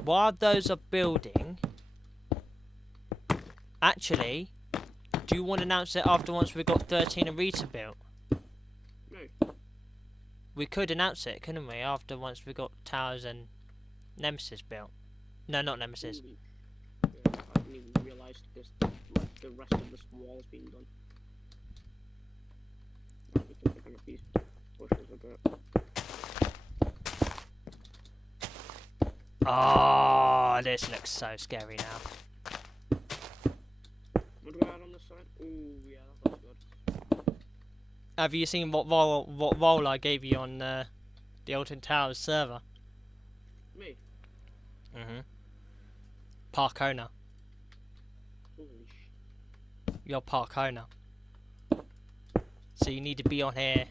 While those are building, actually, do you want to announce it after once we've got 13 Arita built? No. We could announce it, couldn't we, after once we've got towers and Nemesis built? No, not Nemesis. Yeah, I didn't even realise this. The rest of this wall has been done. Might be picking up these bushes a bit. Oh, this looks so scary now. What do I add on this side? Ooh, yeah, that looks good. Have you seen what role I gave you on the Alton Towers server? Me? Park owner. Holy You're park owner. So you need to be on here.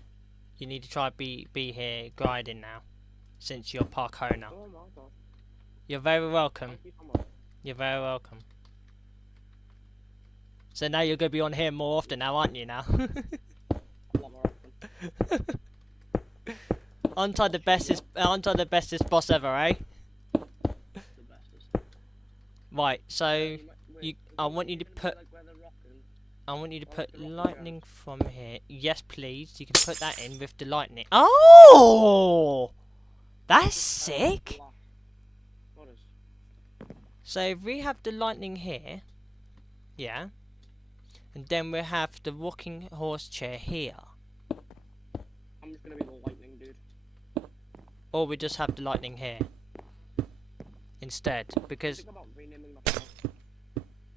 You need to try be here grinding now, since you're park owner. Oh my god. You're very welcome. Thank you so much. You're very welcome. So now you're gonna be on here more often now, aren't you? Now. A lot more often. Aren't I the bestest boss ever, eh? The bestest. Right. So Wait, I want you to gonna be put. like where they're rocking? I want you to put the rocket lightning from here. Yes, please. You can put that in with the lightning. Oh, that's sick. What is? So if we have the lightning here, yeah, and then we have the rocking horse chair here, I'm just gonna be the lightning dude. or we just have the lightning here instead, because Think about renaming my channel.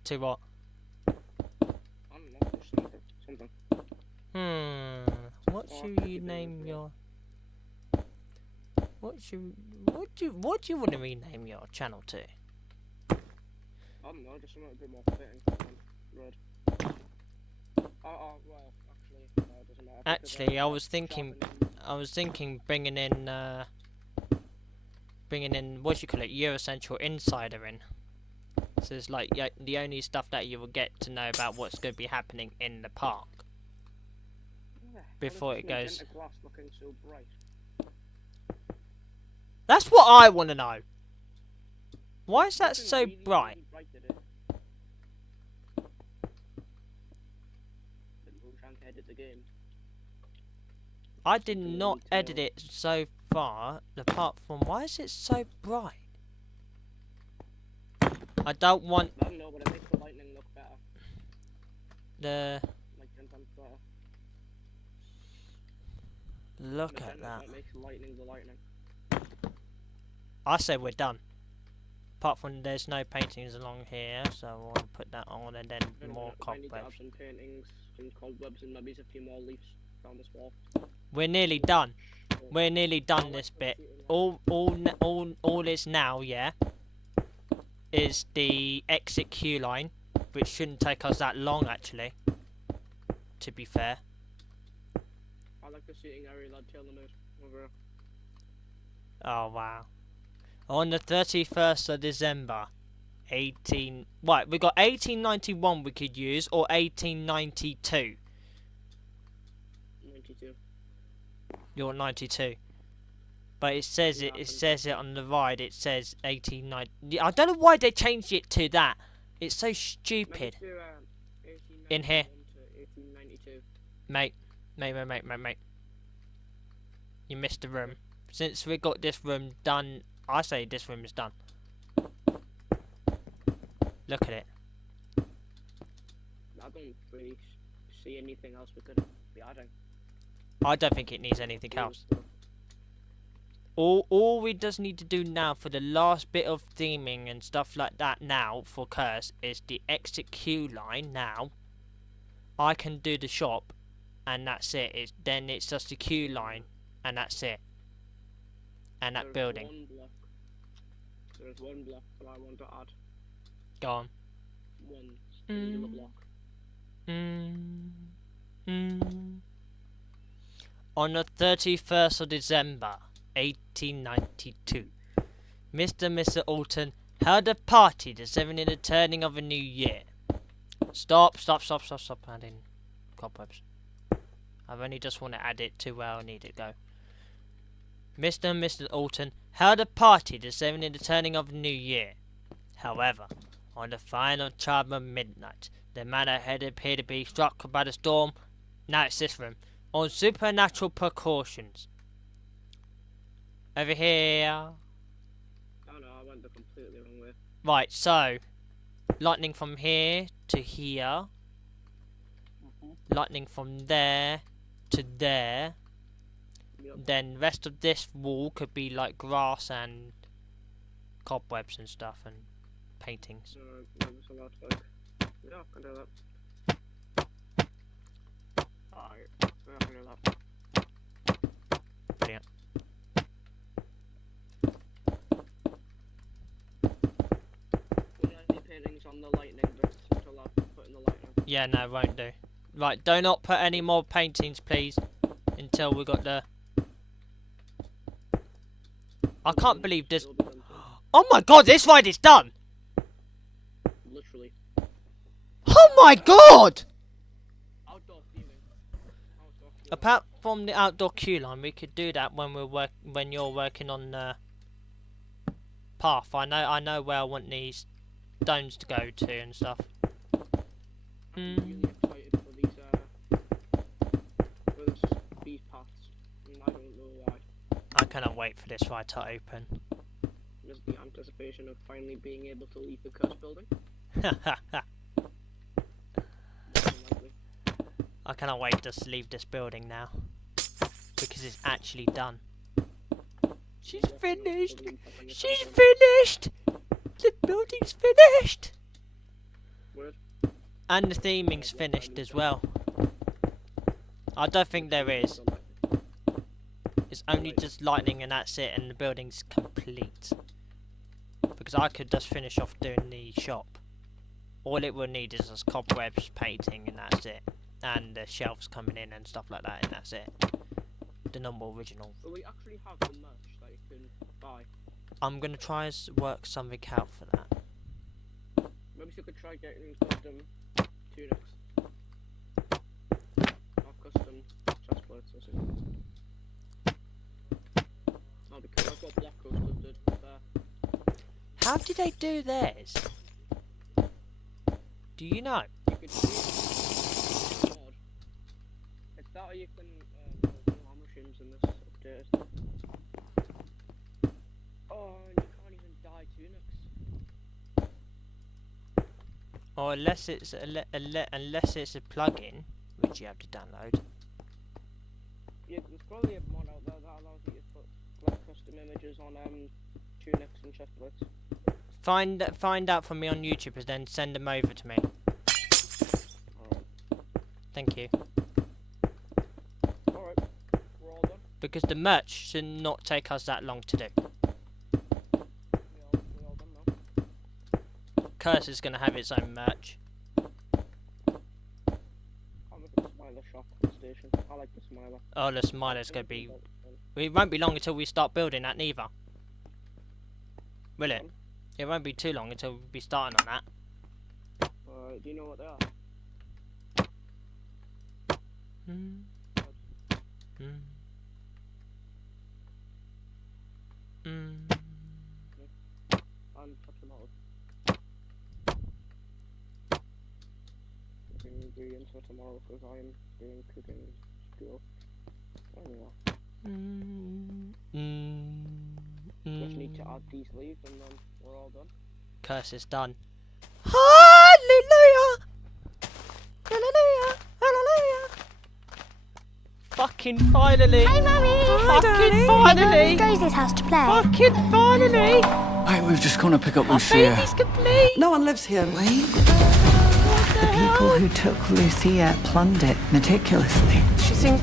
to what? I don't know, just something. What Or should could you be name anything. your? What do you want to rename your channel to? I don't know, just something a bit more fitting. Red. Well, actually, no, it doesn't matter. because Actually, I I've was thinking sharpened- bringing in what you call it, Eurocentral Insider in. So it's like the only stuff that you will get to know about what's going to be happening in the park Why before is it this goes. magenta glass looking so bright? That's what I want to know. Why is that Looking so really, bright? really bright today. Didn't go trying to edit the game. I did not edit it so far, apart from why is it so bright? I don't want I don't know, but it makes the lightning look better. the Like 10 times better. look at that. That makes lightning the lightning. I say we're done. Apart from there's no paintings along here, so I'll put that on and then more I need to add cobwebs. some paintings, some cobwebs, and maybe a few more leaves down this wall. We're nearly done. We're nearly done this bit. All is now, yeah, is the exit queue line, which shouldn't take us that long actually. To be fair. I like the seating area that Taylor made over here. Oh wow. On the 31st of December, we got 1891 we could use, or 1892. 92. You're 92. But it says it on the ride, it says 1890. I don't know why they changed it to that. It's so stupid. Let's do, In here. 1891 to 1892. Mate. You missed the room. Since we got this room done, I say this room is done. Look at it. I don't really see anything else we could be adding. I don't think it needs anything else. All we just need to do now for the last bit of theming and stuff like that now for Curse is the exit queue line now. I can do the shop and that's it. Then it's just the queue line and that's it. And that building. There's one block that I want to add. Go on. One singular block. On the 31st of December 1892, Mr. and Mr. Alton held a party deserving the turning of a new year. Stop adding cobwebs. I've only just want to add it to where I need it go. Mr. and Mrs. Alton held a party deserving the turning of a new year. However, on the final chime of midnight, the manor had appeared to be struck by the storm. Now it's this room. On supernatural precautions. Over here. Oh no, I went the completely wrong way. Right, so lightning from here to here. Lightning from there to there. Yep. Then rest of this wall could be like grass and cobwebs and stuff and paintings. That was a lot like. Yeah, I can do that. Alright, yeah, I can do that. Brilliant. Any paintings on the lightning that's allowed to put in the lightning. Yeah, no, won't do. Right, do not put any more paintings, please, until we got the... I can't believe this... Oh my god, this ride is done! Literally. Oh my god! Outdoor theming. Apart from the outdoor queue line, we could do that when when you're working on the path. I know where I want these stones to go to and stuff. I'm really excited for these paths, and I don't know why. I cannot wait for this ride to open. Just the anticipation of finally being able to leave the curse building. I cannot wait to leave this building now. Because it's actually done. She's finished! She's finished! The building's finished! Word. And the theming's finished as well. I don't think there is. It's only just lightning and that's it, and the building's complete. Because I could just finish off doing the shop. All it will need is just cobwebs, painting, and that's it. And the shelves coming in and stuff like that, and that's it. The normal original. So we actually have the merch that you can buy. I'm gonna try and work something out for that. Maybe you could try getting custom tunics. Or custom chest plates or something. Oh, because that's what Black Coast did there. How did they do theirs? Do you know? You could see mod. It's that or you can build more machines in this update. Oh, and you can't even dye tunics. Or unless it's unless it's a plugin, which you have to download. Yeah, there's probably a mod out there that allows you to put like custom images on tunics and chest plates. Find out from me on YouTube and then send them over to me. Alright. Thank you. Alright, we're all done. Because the merch should not take us that long to do. We're all done now. Curse is gonna have its own merch. I'll make a smiler shop station. I like the smiler. Oh, the smiler's gonna be... It won't be long until we start building that neither. Will it? It won't be too long until we'll be starting on that. Do you know what they are? I'm touching all. getting ingredients for tomorrow because I'm doing cooking school. Anyway. Just need to add these leaves and then we're all done. Curse is done. Hallelujah! Hallelujah! Hallelujah! Fucking finally! Hi, Mummy! Fucking finally! Rosie's house to play. Fucking finally! Hey, we've just gone to pick up Our Lucia. baby's complete! No one lives here. Wait. The people who took Lucia plumbed it meticulously. She's in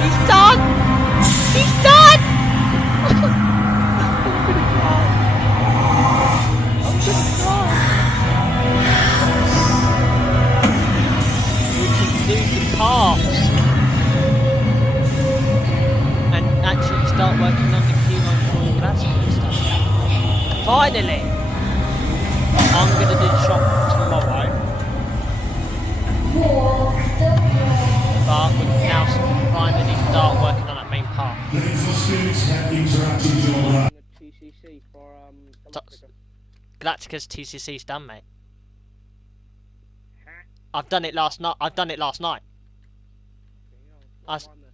He's done! He's done! I'm just crying. We can do the paths and actually start working on the keyline for all that sort of stuff. Finally! I'm gonna do the shop tomorrow. But we can now finally start working on that main path. The TCC for Galactica. Galactica's TCC's done, mate. I've done it last night.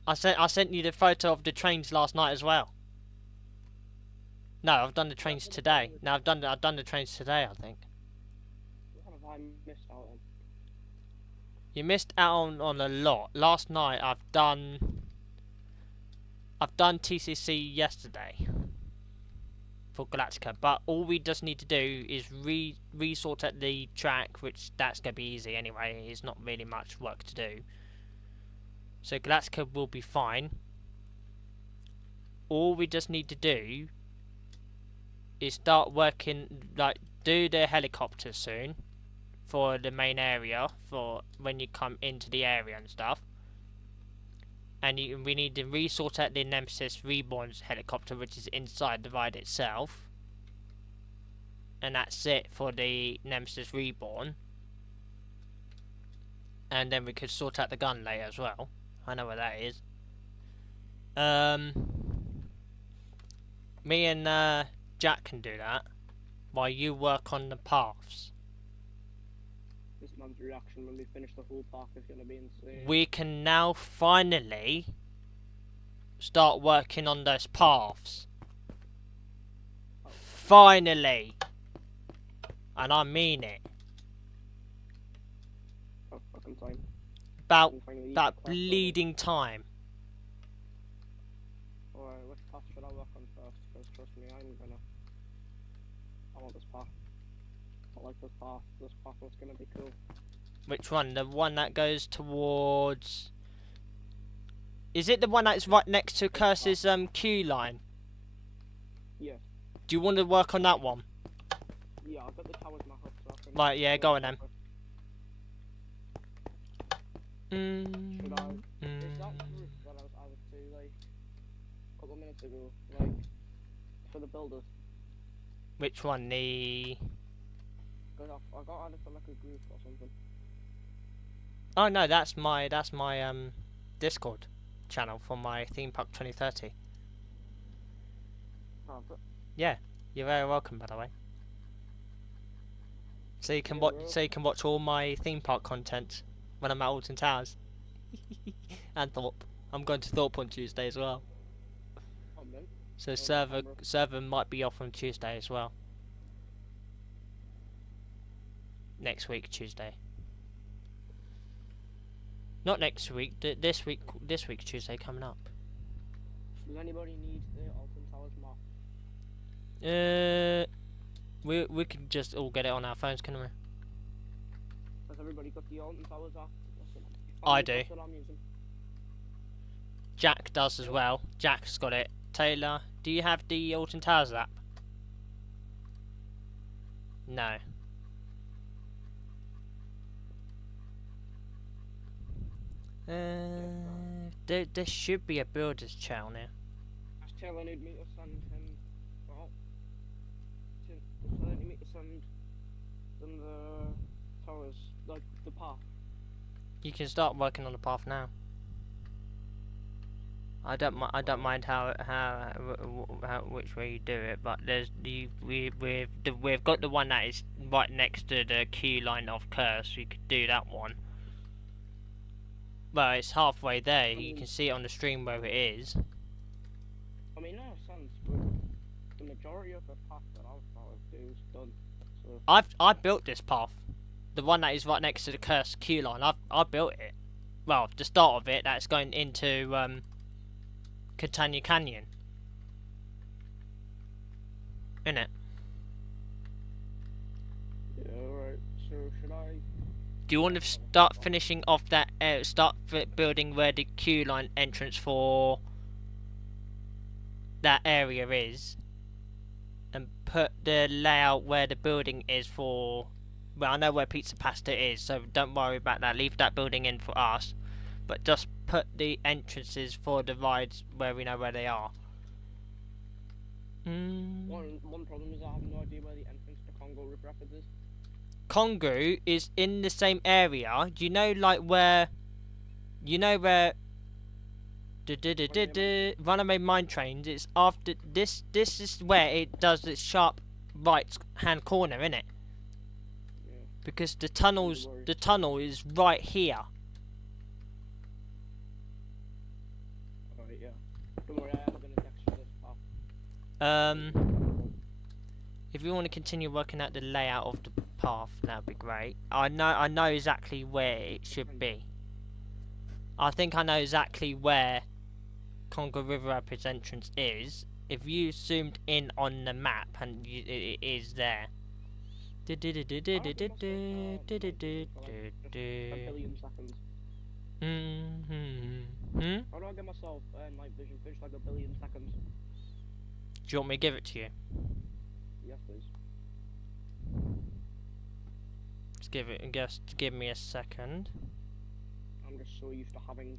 I sent you the photo of the trains last night as well. No, I've done the trains today. No, I've done the trains today, I think. What have I missed out on? You missed out on a lot. Last night I've done TCC yesterday for Galactica, but all we just need to do is resort at the track, which that's gonna be easy anyway. It's not really much work to do. So Galactica will be fine. All we just need to do is start working, like do the helicopters soon for the main area for when you come into the area and stuff. And we need to resort out the Nemesis Reborn's helicopter, which is inside the ride itself. And that's it for the Nemesis Reborn. And then we could sort out the gun later as well. I know where that is. Me and Jack can do that while you work on the paths. This man's reaction when we finish the whole park is going to be insane. We can now finally start working on those paths. Finally! And I mean it. Oh, fucking time. About bleeding time. Alright, which path should I work on first? Because trust me, I want this path. I like this path. This path was gonna be cool. Which one? The one that goes towards... Is it the one that's right next to Curse's queue line? Yeah. Do you want to work on that one? Yeah, I've got the towers map up so I can... Right, yeah, go on then. Should I... Is that group that I was added to, like, a couple minutes ago, like, for the builders? Which one? The... Because I got added to, like, a group or something. Oh no, that's my Discord channel for my Theme Park 2030. Oh, but... Yeah, you're very welcome, by the way. So you can watch all my theme park content when I'm at Alton Towers. And Thorpe. I'm going to Thorpe on Tuesday as well. Oh, man. So server might be off on Tuesday as well. Next week, Tuesday. Not next week. This week Tuesday coming up. Does anybody need the Alton Towers map? We can just all get it on our phones, can we? Has everybody got the Alton Towers app? I do. That's what I'm using. Jack does as well. Jack's got it. Taylor, do you have the Alton Towers app? No. There should be a builder's channel now. Taylor need me to send him. Well, Taylor need me to send them the towers, like the path. You can start working on the path now. I don't mind how which way you do it, but we've got the one that is right next to the queue line of Curse. We could do that one. Well, it's halfway there. You can see it on the stream where it is. I mean, no sense, but the majority of the path that I've thought of is done. So. I built this path, the one that is right next to the Curse queue line. I built it. Well, the start of it that's going into Catania Canyon. Innit? Yeah, alright. So should I? Do you want to start finishing off that? Building where the queue line entrance for that area is, and put the layout where the building is for. Well, I know where Pizza Pasta is, so don't worry about that. Leave that building in for us, but just put the entrances for the rides where we know where they are. One problem is I have no idea where the entrance to Congo River Rapids is. Congo is in the same area. Do you know, like where? You know where? Runaway Mine Trains. It's after this. This is where it does its sharp right hand corner, innit? Yeah. Because the tunnel is right here. Alright, yeah. Don't worry, I am gonna texture this path. If you want to continue working out the layout of the path, that'd be great. I know exactly where it should be. I think I know exactly where Congo River Rapids entrance is. If you zoomed in on the map, and it is there. A billion seconds. How do I get myself night vision fish like a billion seconds? Do you want me to give it to you? Yes, please. Just give me a second. I'm just so used to having.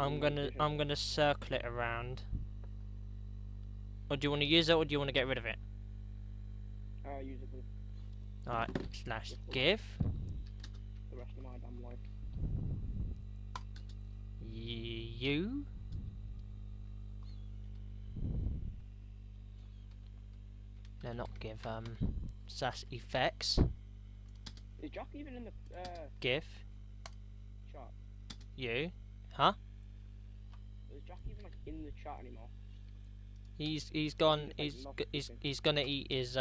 I'm gonna circle it around. Or do you want to use it, or do you want to get rid of it? Use it, please. Alright, slash give. The rest of my damn life. You. No, not give. Slash effects. Is Jack even in the Give. chat? You. Huh? Is Jack even like in the chat anymore? He's gone. He's gonna eat his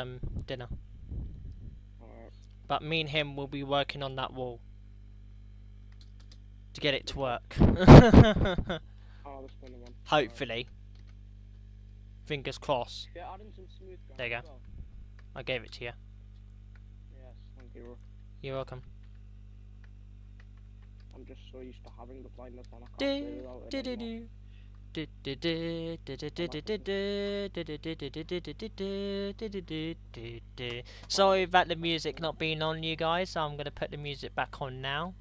dinner. Alright. But me and him will be working on that wall to get it to work. Oh, the spinner one. Hopefully. Fingers crossed. Yeah, add in some smooth ground. There you go. as well. I gave it to you. Yes, thank you. You're welcome. I'm just so used to having the blindness on. I can't play without it anymore. Sorry about the music not being on, you guys, so I'm gonna put the music back on now.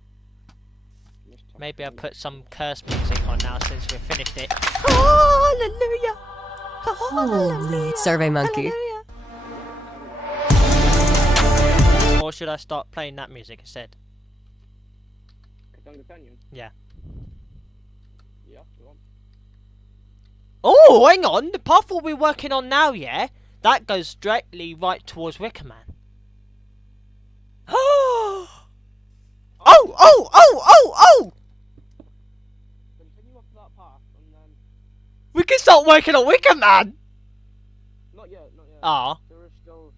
Maybe I'll put some curse music on now since we've finished it. Hallelujah! Holy Survey Monkey. Or should I start playing that music instead? Katanga Canyon? Yeah. Yeah, go on. Oh, hang on! The path we'll be working on now, yeah? That goes directly right towards Wickerman. Oh! Oh! Continue up that path and then. We can start working on Wickerman! Not yet, not yet. Ah. There is still.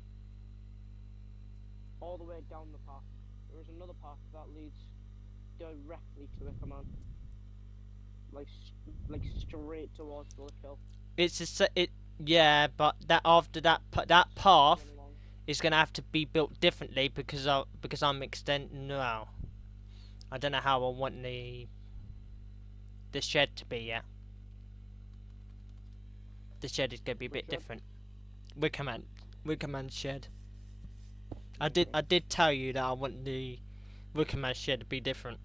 All the way down the path. There is another path that leads directly to Wickerman. Like straight towards the hill. Yeah, but that after that path is gonna have to be built differently because I'm extending. No, I don't know how I want the shed to be yet. The shed is gonna be a bit different. Wickerman shed. I did tell you that I want the Wickerman shed to be different.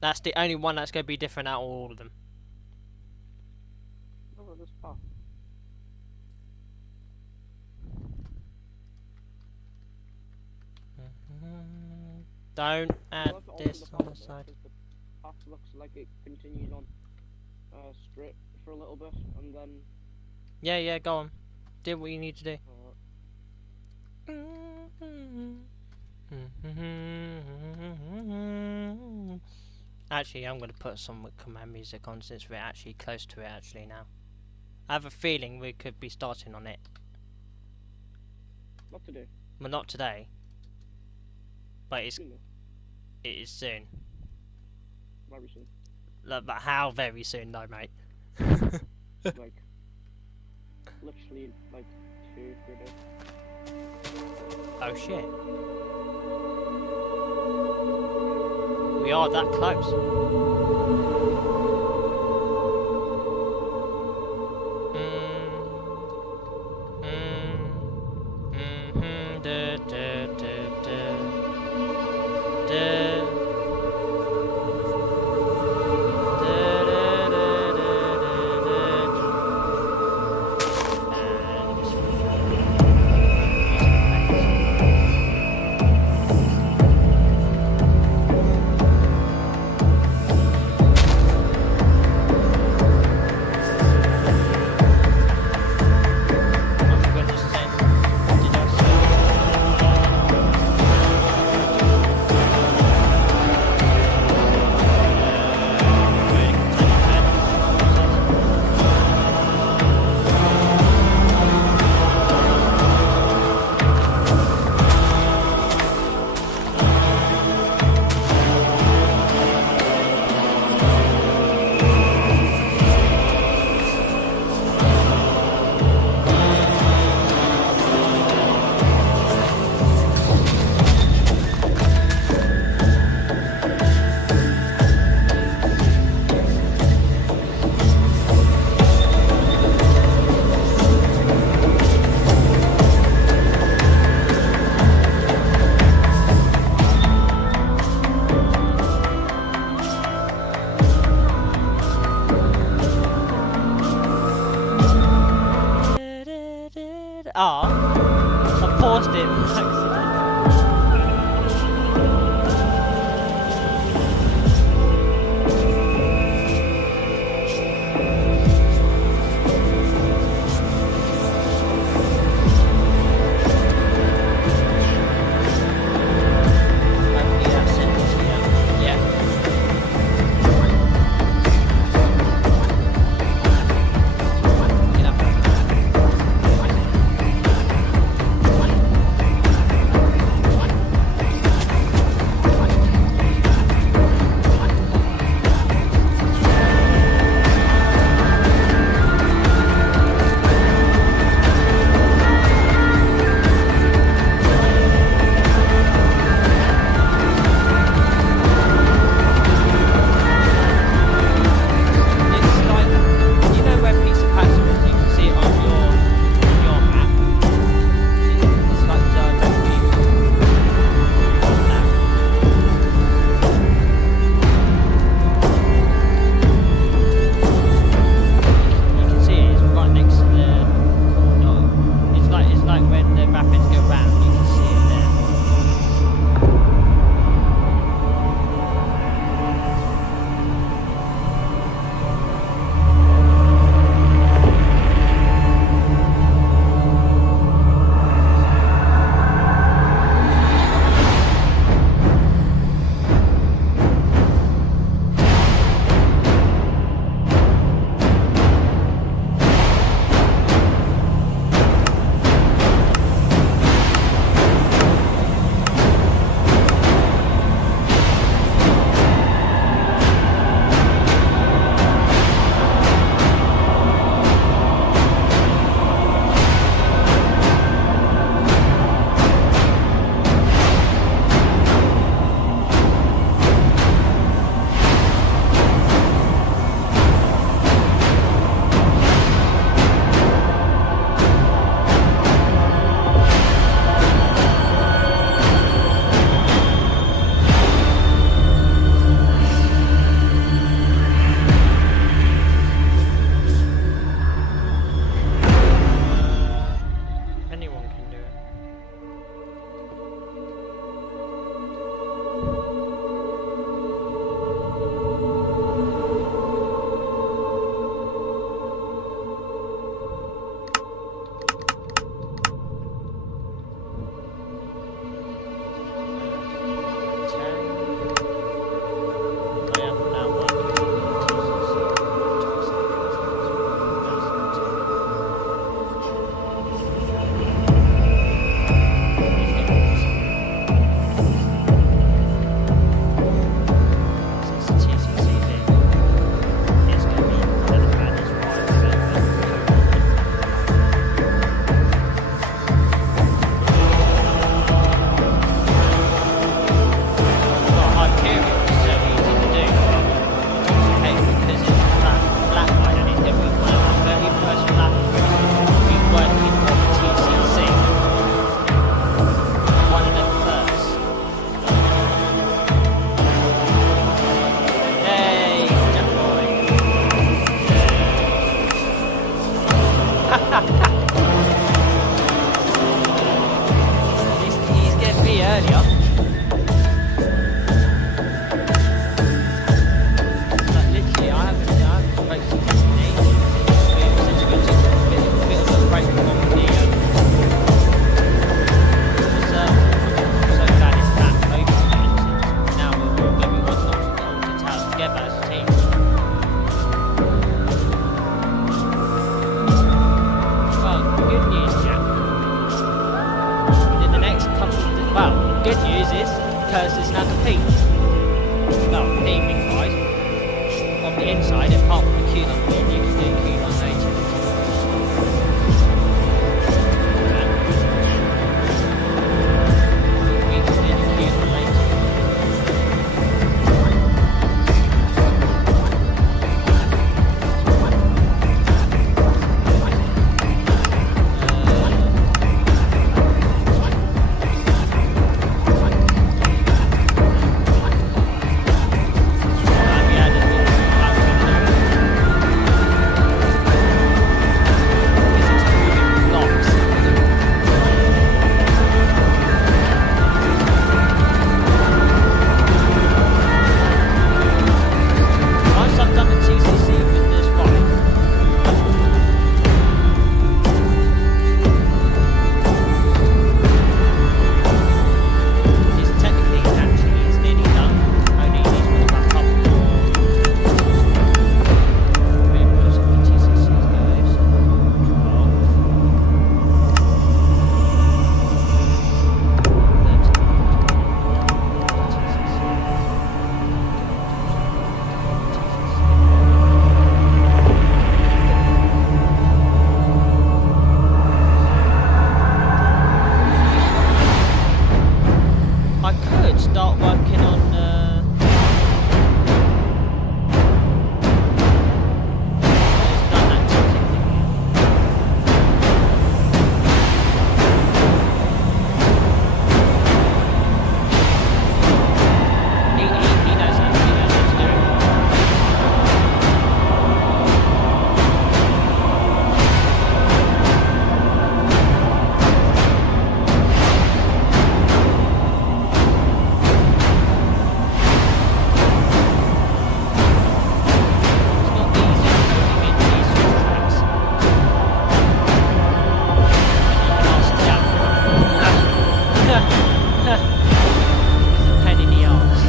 That's the only one that's going to be different out of all of them. Look at this path. Don't add this on the side. The path looks like it continues on straight for a little bit, and then. Yeah, go on. Do what you need to do. Actually, I'm going to put some command music on since we're actually close to it actually now. I have a feeling we could be starting on it. Not today. Well, not today. But it is soon. Very soon. But how very soon though, mate? Like, literally, like 2-3 days. Oh shit. We are that close. good news is, Curse is now complete. Well, theming wise. On the inside, apart from the Q-Lon build, you can do Q-Lon later. We can do the Q-Lon later. Once I've done the TCC with this bike, it's technically actually it's nearly done. Only needs to back up. Maybe we'll see the TCC goes. 12. I could start working on it's done that technically. He knows how to do it. It's not easy coding in these sort of tracks. And you can ask Jack. Pain in the arse.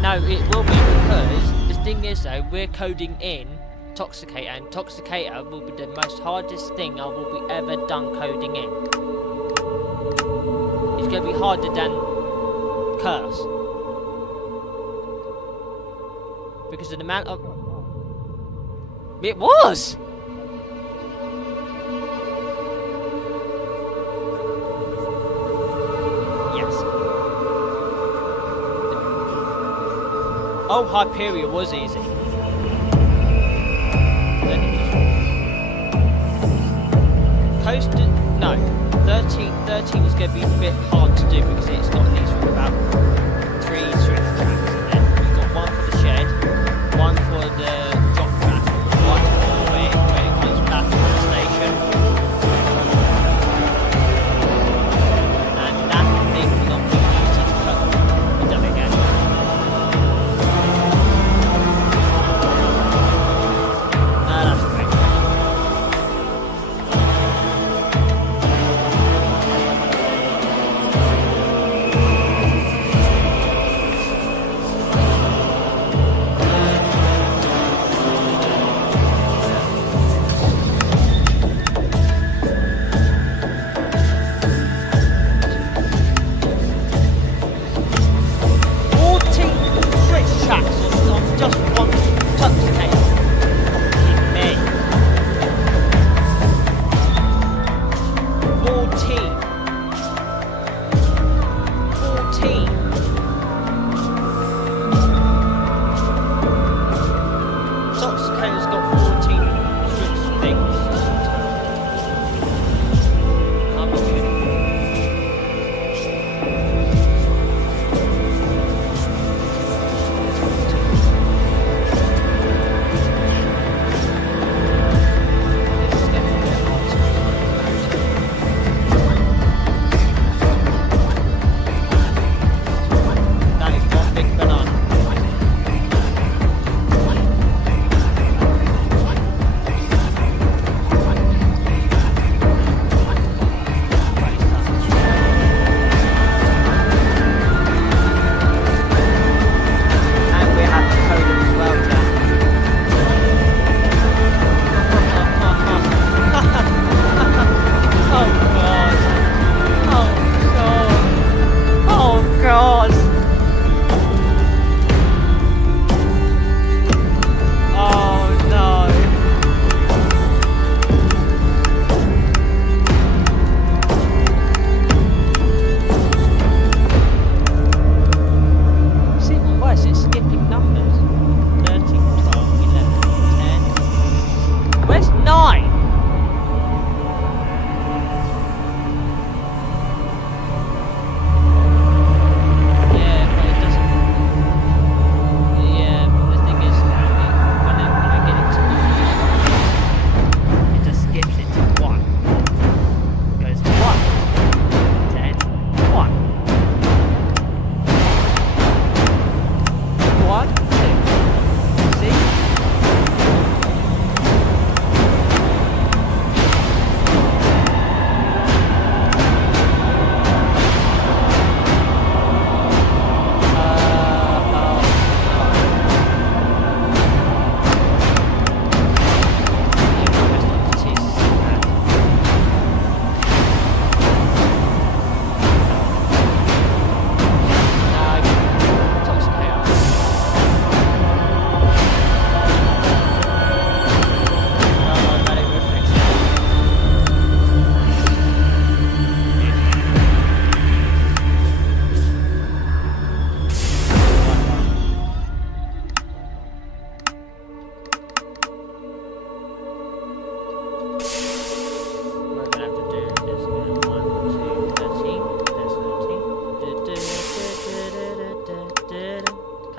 No, it will be because the thing is though, we're coding in Toxicator, and Toxicator will be the most hardest thing I will be ever done coding in. It's going to be harder than Curse. Because of the amount of... It was! Yes. Oh, Hyperia was easy. Then it just... Coast... No. 13 is going to be a bit hard to do because it's got these for about 3 switch tracks. And then you've got one for the shed, one for the drop track, one for where it comes back to the station. And that thing will not be easy to cut. We've done it again. No, that's great.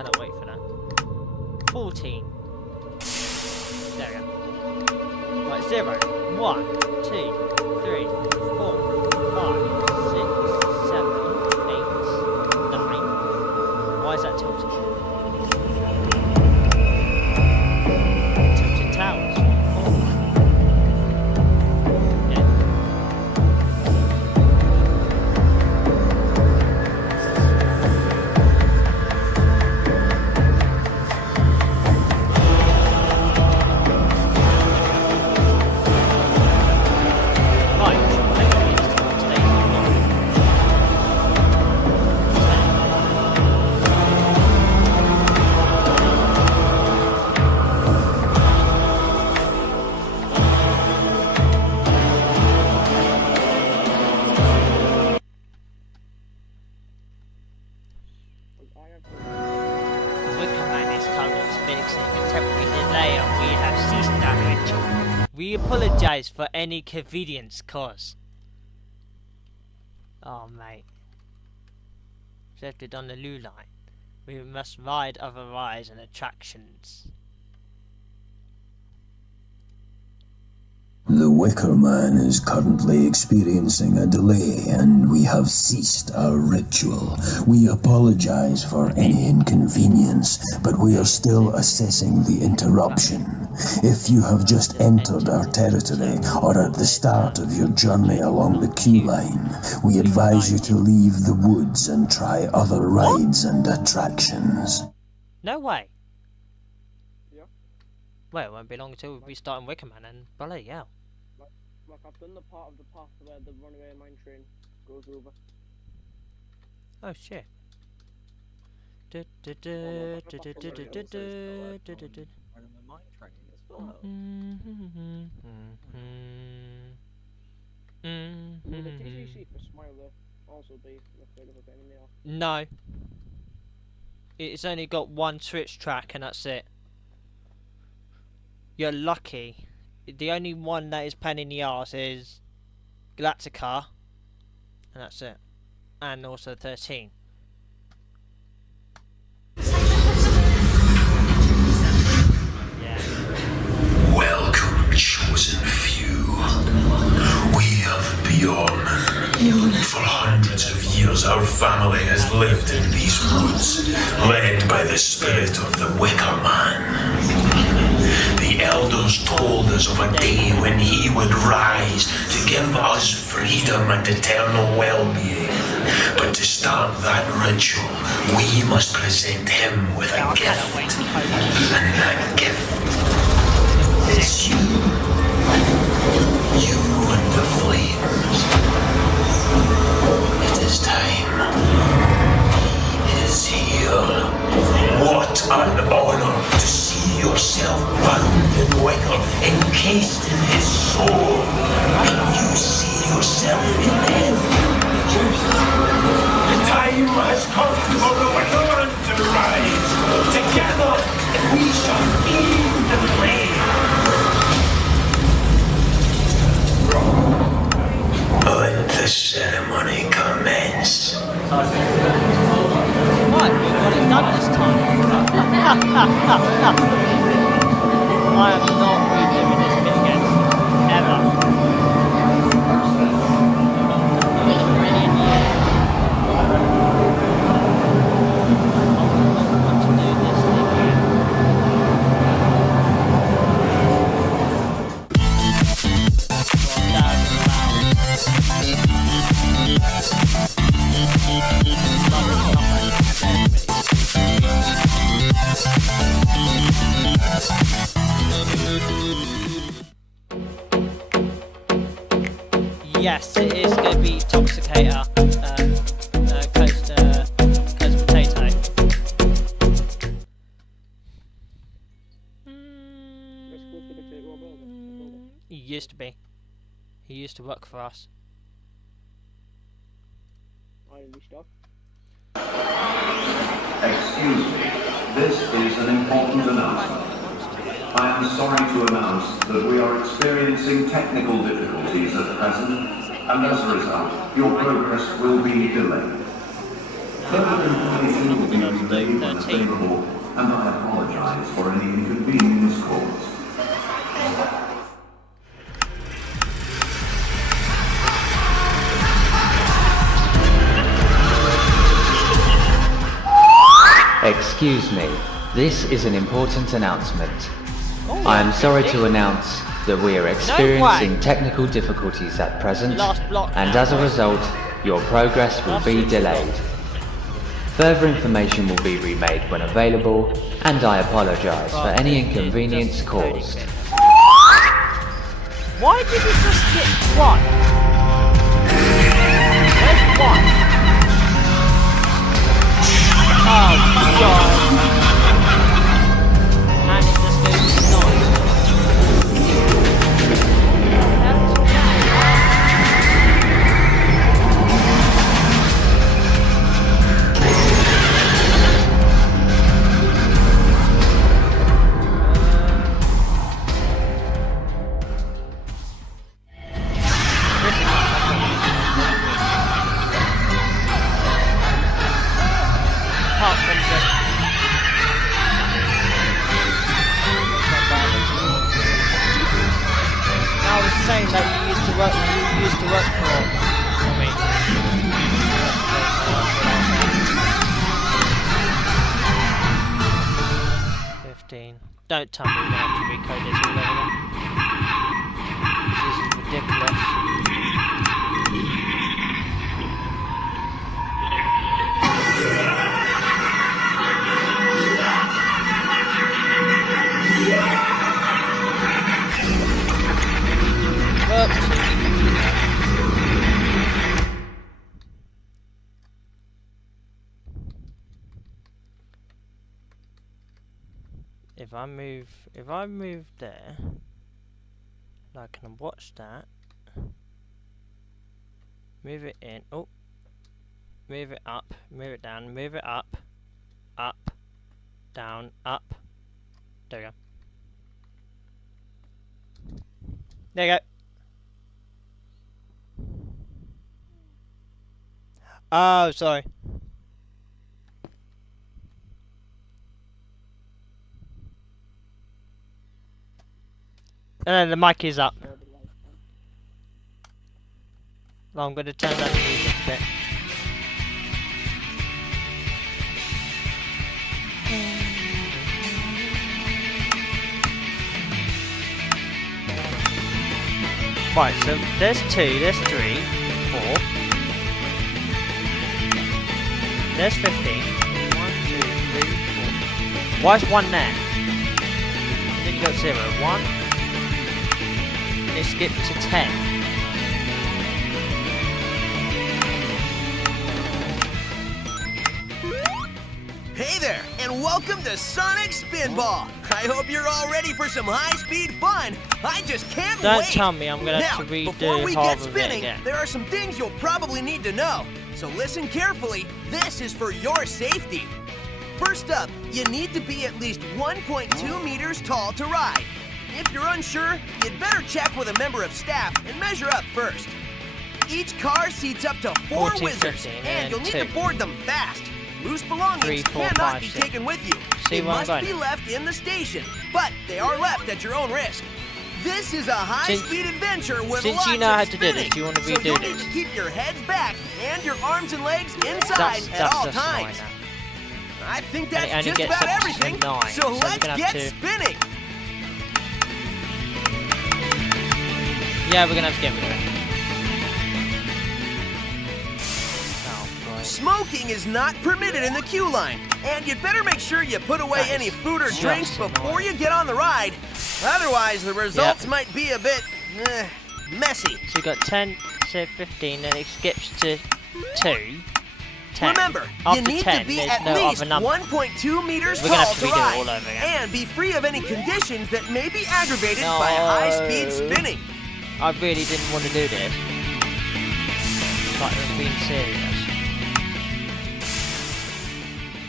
cannot wait for that. 14. There we go. Right, 0, 1, 2, 3, 4, 5, 6, 7, 8, 9. Why is that tilted? Tilted towers. We apologise for any inconvenience caused. Oh mate. Accepted on the Loo line. We must ride other rides and attractions. The Wicker Man is currently experiencing a delay and we have ceased our ritual. We apologize for any inconvenience, but we are still assessing the interruption. If you have just entered our territory or at the start of your journey along the queue line, we advise you to leave the woods and try other rides and attractions. No way. Yeah. Well, it won't be long until we start in Wicker Man and bloody hell. Like I've done the part of the path where the runaway mine train goes over. Oh shit. Will the TCC for Smiler also be afraid of a pain in the arse? No. It's only got one switch track and that's it. You're lucky. The only one that is pain in the arse is Galactica, and that's it. And also 13. Yeah. Welcome, chosen few. We have beyond. For hundreds of years, our family has lived in these woods, led by the spirit of the Wicker Man. The elders told us of a day when he would rise to give us freedom and eternal well-being. But to start that ritual, we must present him with a gift. And that gift is you. You and the flames. It is time. He is here. What an honor to see yourself bound in wicker, encased in his soul. Can you see yourself in him? The time has come for the Wicker Man to rise. Together, we shall feed the flame. Let the ceremony commence. What? We got it done this time. I am not redoing this bit again. Ever. Really in the end. I want to do this again. Yes, it is going to be Toxicator, Coast Potato. He used to be. He used to work for us. Excuse me, this is an important announcement. I am sorry to announce that we are experiencing technical difficulties at present, and as a result, your progress will be delayed. Further information will be relayed when available, and I apologize for any inconvenience caused. Excuse me, this is an important announcement. I am sorry to announce that we are experiencing technical difficulties at present, and as a result, your progress will be delayed. Further information will be remade when available, and I apologize for any inconvenience caused. Why did we just skip one? Where's one? Oh god. And it just goes to 9. Don't tell me we're going to have to recode this all over again. This is ridiculous. If I move there, I can watch that. Move it in. Oh, move it up. Move it down. Move it up. Up. Down. Up. There we go. There you go. Oh, sorry. The mic is up. Well, I'm going to turn down the music a bit. Right, so there's 2, there's 3, 4. There's 15. 1, 2, 3, 4. Why is 1 there? And then you got 0. 1. It skips to 10. Hey there, and welcome to Sonic Spinball. I hope you're all ready for some high-speed fun. I just can't wait. Don't tell me I'm gonna have to read before we get spinning, again. there are some things you'll probably need to know. So listen carefully. This is for your safety. First up, you need to be at least 1.2 meters tall to ride. If you're unsure, you'd better check with a member of staff and measure up first. Each car seats up to 4 14, wizards, 15, and you'll need 2. to board them fast. Loose belongings 3, 4, cannot 5, be 6. taken with you. See They must be left in the station, but they are left at your own risk. This is a high-speed adventure with since lots you know how of to do spinning, this, do you want to so redo you'll this? need to keep your heads back and your arms and legs inside at all times. I think that's just about everything, so let's get spinning. Yeah, we're gonna have to get rid of it. Smoking is not permitted in the queue line, and you'd better make sure you put away any food or drinks before you get on the ride. Otherwise, the results might be a bit messy. So you got 10 to 15, then it skips to 2. 10. Remember, you need 10, to be at least 1.2 meters tall to ride, and be free of any conditions that may be aggravated by high-speed spinning. I really didn't want to do this. But I'm being serious.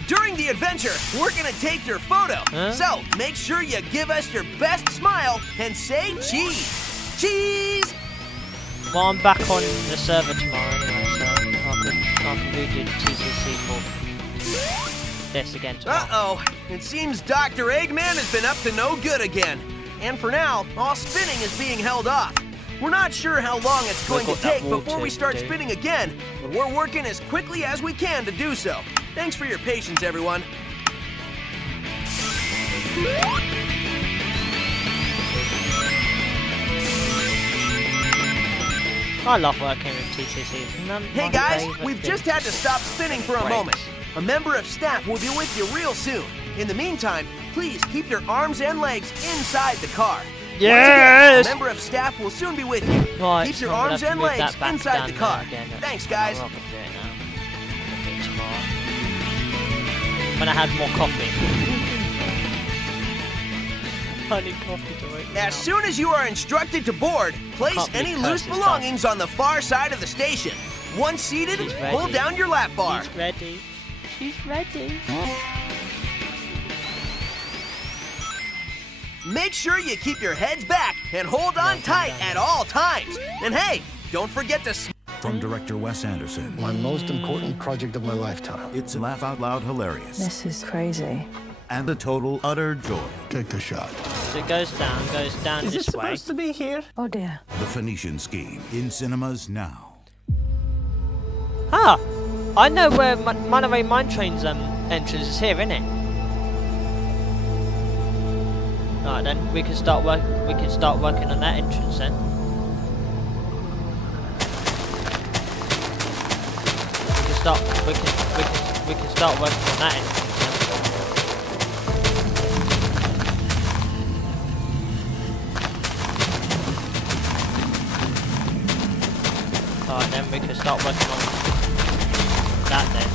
During the adventure, we're gonna take your photo. So make sure you give us your best smile and say cheese. Cheese! Well, I'm back on the server tomorrow anyway, so I could I can redo the TCC for this again tomorrow. Uh-oh. It seems Dr. Eggman has been up to no good again. And for now, all spinning is being held off. We're not sure how long it's going to take before we start spinning again, but we're working as quickly as we can to do so. Thanks for your patience, everyone. I love working with TCC. Hey guys, we've just had to stop spinning for a moment. A member of staff will be with you real soon. In the meantime, please keep your arms and legs inside the car. Yes! Once again, a member of staff will soon be with you. Right, keep your arms and legs inside the car. Thanks, guys. When I had more coffee. I need coffee to wake me As soon as you are instructed to board, place any loose belongings on the far side of the station. Once seated, pull down your lap bar. She's ready. She's ready. Make sure you keep your heads back and hold on tight at all times. And hey, don't forget to... From director Wes Anderson. My most important project of my lifetime. It's laugh out loud hilarious. This is crazy. And a total utter joy. Take the shot. So it goes down this way. Is it supposed to be here? Oh dear. The Phoenician Scheme in cinemas now. Ah, I know where Monterey Mine Train's entrance is here, isn't it? Right then, we can start working on that entrance then. We can start working on that entrance. Alright then, we can start working on that then.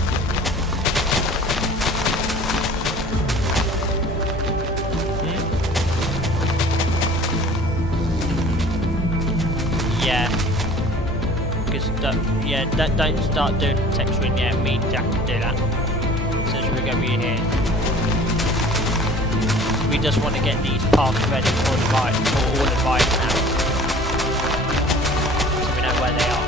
Yeah. Because don't start doing texturing yet. Me and Jack can do that. Since we're going to be here. We just want to get these paths ready for all the riders now. So we know where they are.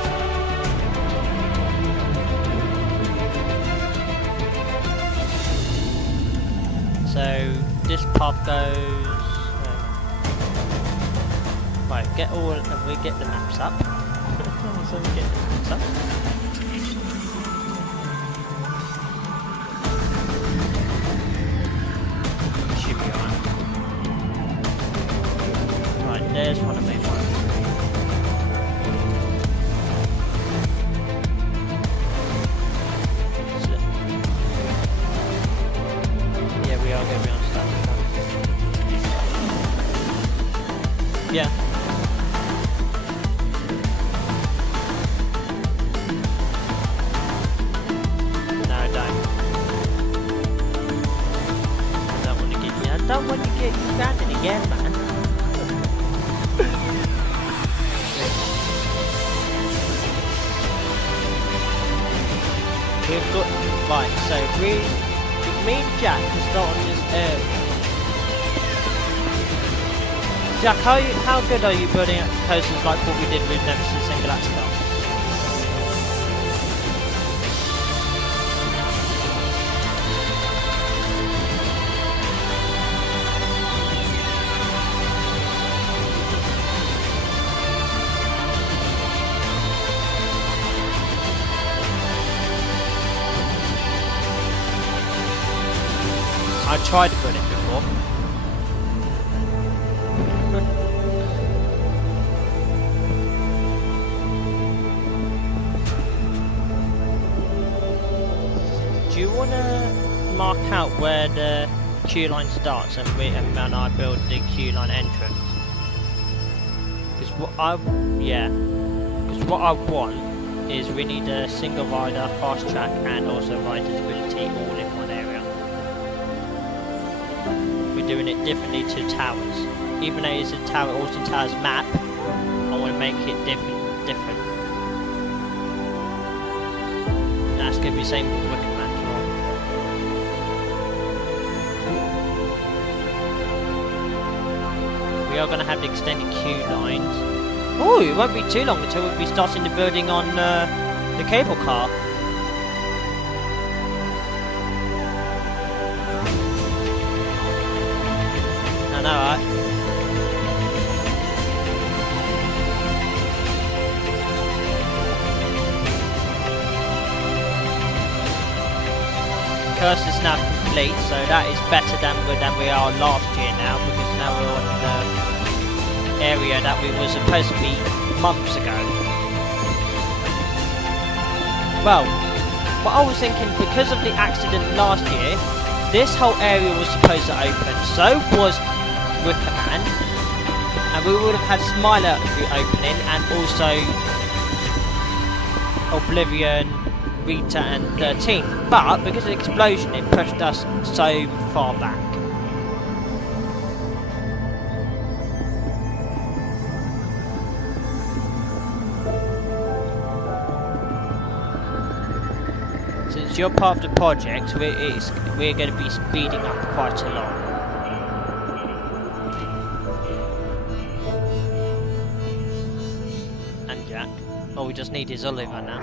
So this path goes. Right, we get the maps up. So we get the maps up. Should be alright. Right, there's one of my ones. Yeah, we are going to be on standard. Yeah. I don't want to get you stranded again, man. We've got... Right, so me and Jack can start on this area. Jack, how good are you building up coasters like what we did with Nemesis and Galactica? I tried to put it before. Do you want to mark out where the queue line starts and I build the queue line entrance? Because what I want is we need a single rider, fast track, and also rider stability all in one area. Doing it differently to towers. Even though it's a Austin Towers map, I want to make it different. That's going to be the same with Wicker Man as well. We are going to have the extended queue lines. Oh, it won't be too long until we'll be starting the building on the cable car. Curse is now complete, so that is better than we are last year now, because now we're on the area that we were supposed to be months ago. Well, what I was thinking, because of the accident last year, this whole area was supposed to open, so was Wickerman, and we would have had Smiler opening, and also Oblivion, Rita and 13, but because of the explosion it pushed us so far back. Since you're part of the project, we're going to be speeding up quite a lot. And Jack. All we just need is Oliver now.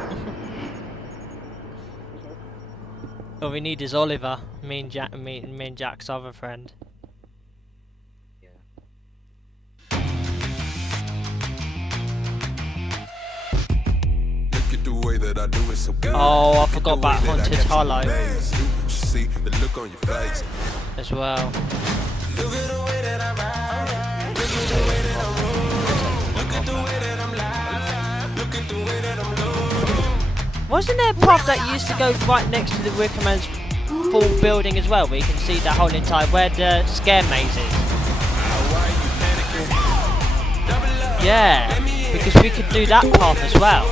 All we need is Oliver, me and Jack's other friend. Oh, I forgot about Haunted Hollow as well. Wasn't there a path that used to go right next to the Wickerman's full building as well, where you can see that whole entire, where the scare maze is? Yeah, because we could do that path as well.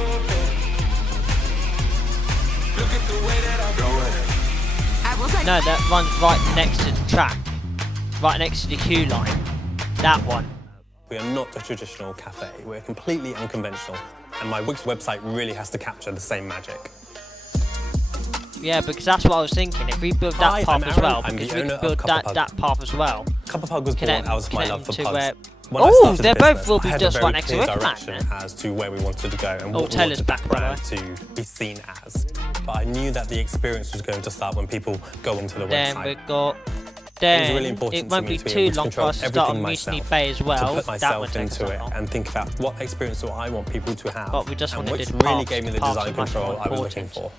No, that runs right next to the track, right next to the queue line. That one. We are not a traditional cafe, we're completely unconventional, and my Wix website really has to capture the same magic. Yeah, because that's what I was thinking, if we build that path as well, because we could build that path as well. Cupperpug was born out of my love for pugs. Oh, they both will be just right next to Wickerman as to where we wanted to go and what we wanted the brand to be seen as. But I knew that the experience was going to start when people go onto the website. Then we got... Then it won't be too long for us to start on Mutiny Bay as well. To put myself into it and think about what experience do I want people to have, but we just and wanted which to really gave me the design control I was looking for.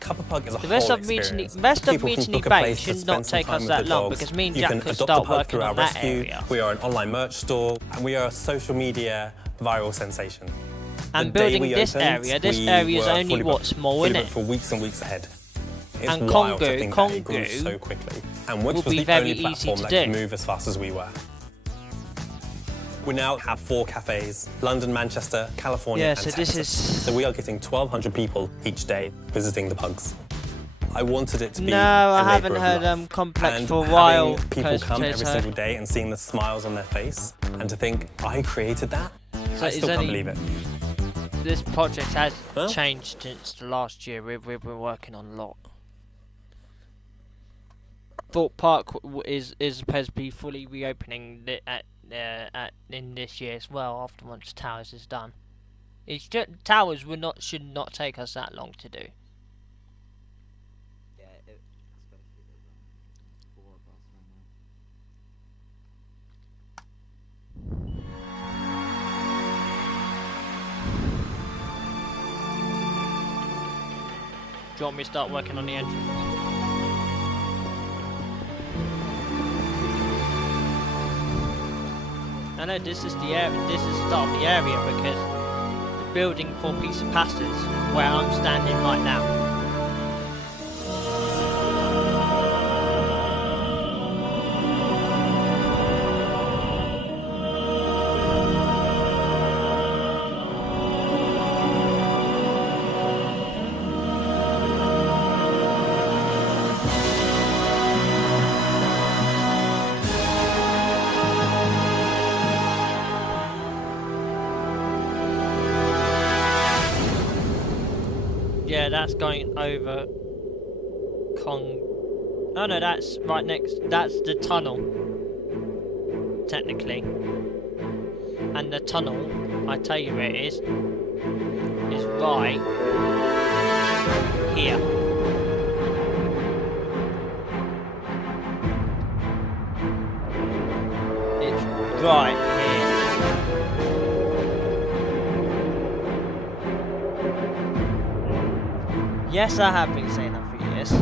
Cupperpug is a whole experience. The rest of Mutiny Bay should not take us that long, because me and Jack could start working on that area. We are an online merch store, and we are a social media viral sensation. And building this area is only what, small, isn't it? For weeks and weeks ahead. It's and wild to think that it grew so quickly. And Wix was the only platform that could move as fast as we were. We now have 4 cafes, London, Manchester, California, and Texas. So we are getting 1,200 people each day visiting the pugs. I wanted it to be I haven't heard Complex for a while. People come every single day and seeing the smiles on their face, and to think, I created that? I still can't believe it. This project has changed since last year. We've been working on a lot. Thorpe Park is supposed to be fully reopening in this year as well, after once Towers is done. Towers should not take us that long to do. Do you want me to start working on the entrance? I know this is the area. This is the start of the area because the building for Pizza Pastas, where I'm standing right now. Yeah, that's going over Oh no, that's right next. That's the tunnel, technically. And the tunnel, I tell you where it is right here. right here. Yes, I have been saying that for years. No,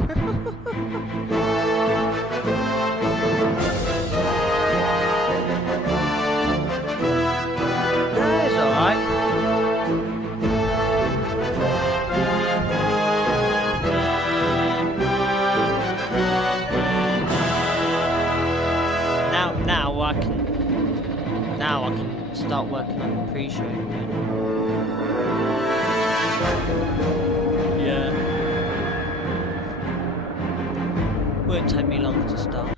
it's alright. Now I can start working on the pre-show again. Yeah. Won't take me long to start.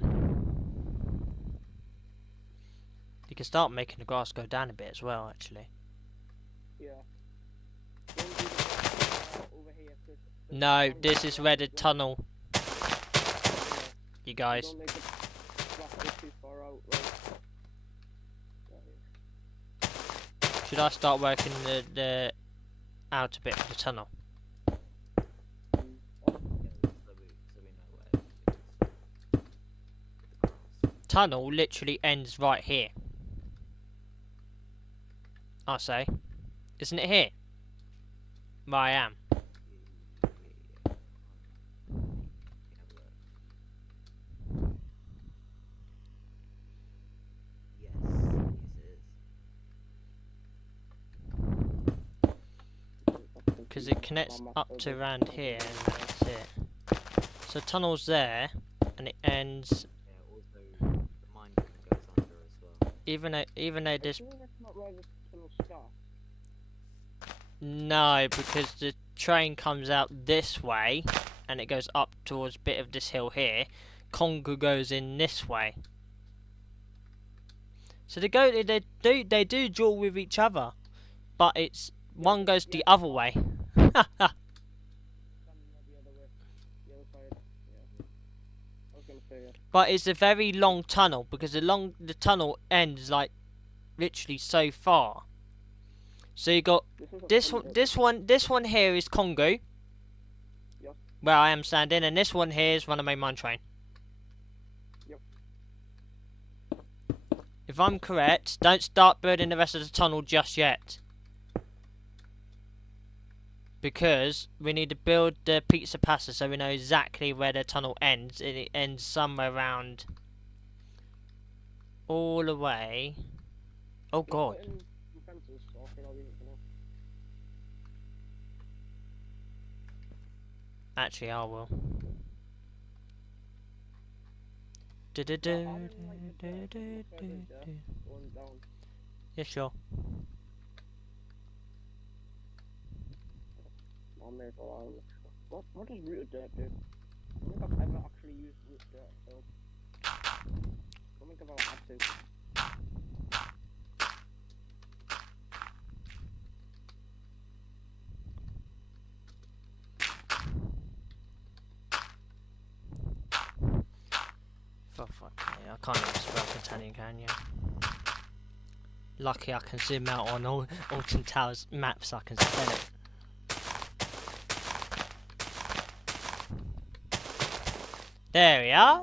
You can start making the grass go down a bit as well, actually. Yeah. No, this is where the tunnel. You guys. Don't make it too far out, right? Should I start working the outer bit of the tunnel? Tunnel literally ends right here. I say. Isn't it here? Where I am. Because it connects up to around here and that's it. So tunnel's there and it ends. Even though this. No, because the train comes out this way and it goes up towards a bit of this hill here. Congo goes in this way. So they do duel with each other, but it's one goes the other way. But it's a very long tunnel because the tunnel ends like literally so far. So you got this one here is Congo, where I am standing, and this one here is Runaway Mine Train. If I'm correct, don't start building the rest of the tunnel just yet. Because we need to build the pizza pasta so we know exactly where the tunnel ends. It ends somewhere around all the way. Oh god. Actually, I will. Yeah, sure. What does root dirt do? I don't think I've ever actually used root dirt, so I don't think I've ever had to. For fuck me, I can't even spell Italian, can you? Lucky I can zoom out on Alton Towers maps, I can spell it. There we are.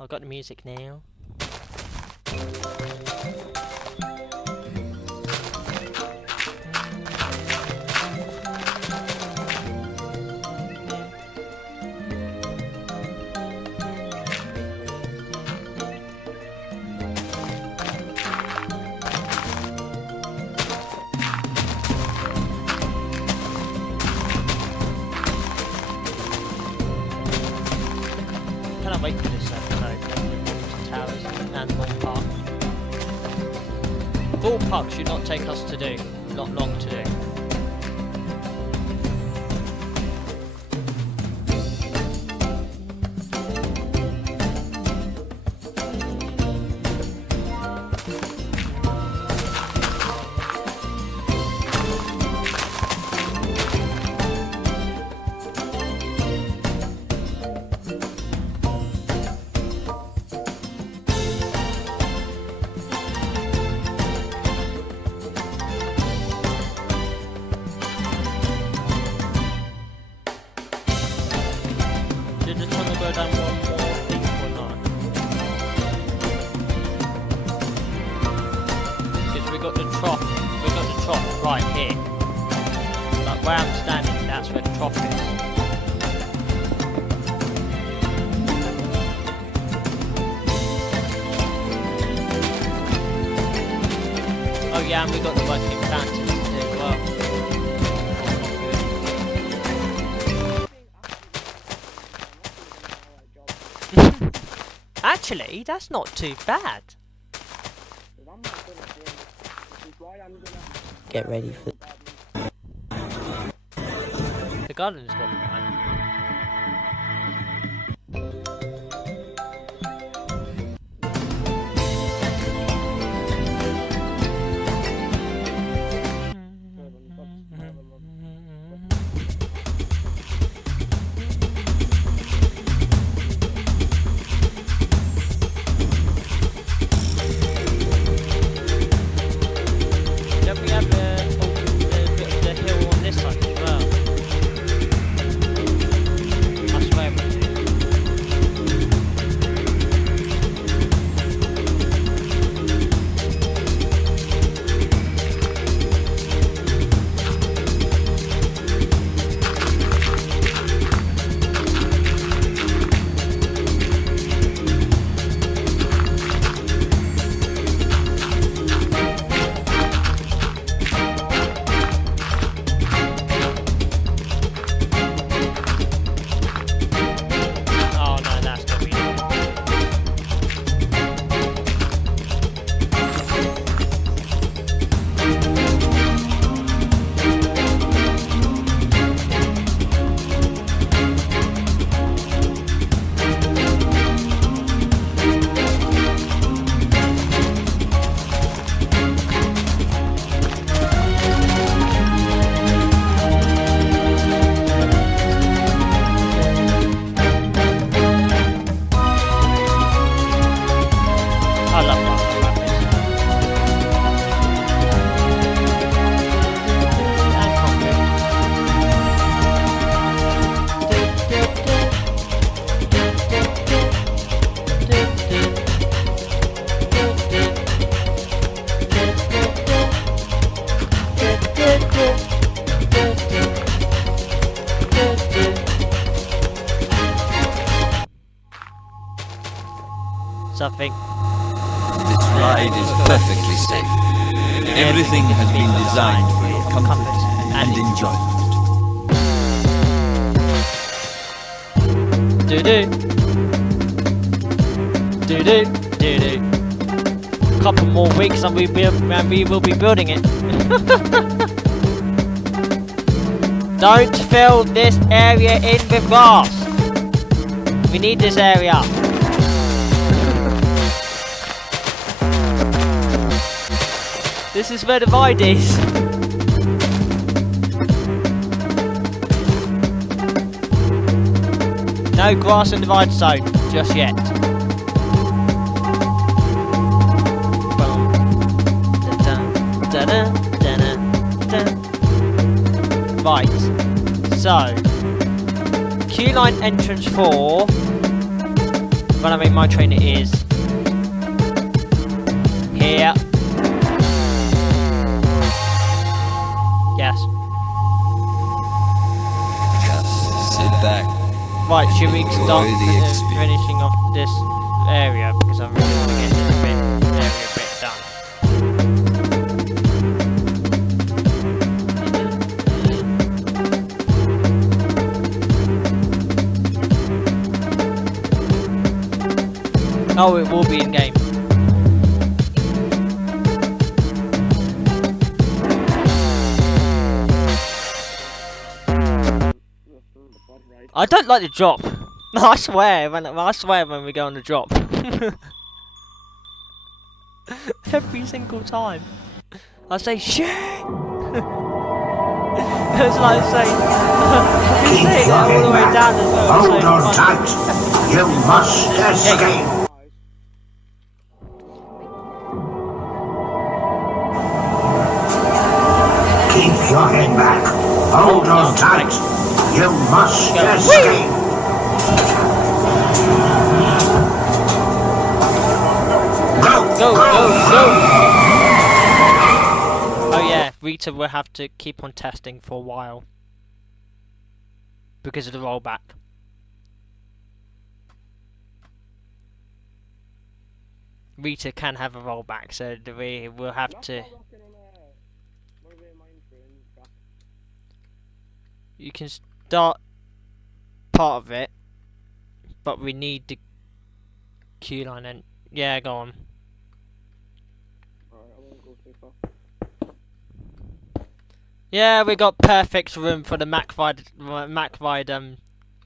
I've got the music now. Cannot wait for this episode with Towers and Thorpe Park. Thorpe Park should not take us to do, not long to do. Did the tunnel go down one more deep or not? trough. We've got the trough right here. Like where I'm standing, that's where the trough is. Oh yeah, and we've got the working fountains here as well. Actually, that's not too bad. Get ready for the garden's got me right. Don't we have the hill on this side as well? I swear we do. Oh no, that's not me. I love Master Rapids. And concrete. Something. This ride is perfectly safe. Everything has been designed for your comfort and enjoyment. Do-do. Do-do. Do-do. Couple more weeks and we will be building it. Don't fill this area in with grass. We need this area. This is where the divide is. No grass in the divide zone just yet. Right. So, queue line entrance 4. When I make my train, it is here. Yes. Just sit back. Right, should we start Enjoy the experience. finishing off this area because I'm really want to get this area bit done. Oh, it will be in game. I don't like the drop. I swear when we go on the drop. Every single time. I say shit. It's like saying you say it all the way down as well. Hold on tight. You must escape. Keep your head back. Hold on tight. You must escape. Go, go, go, go. Rita will have to keep on testing for a while because of the rollback. Rita can have a rollback, so we will have to. You can start part of it, but we need the queue line. And yeah, go on. Yeah, we got perfect room for the Mac ride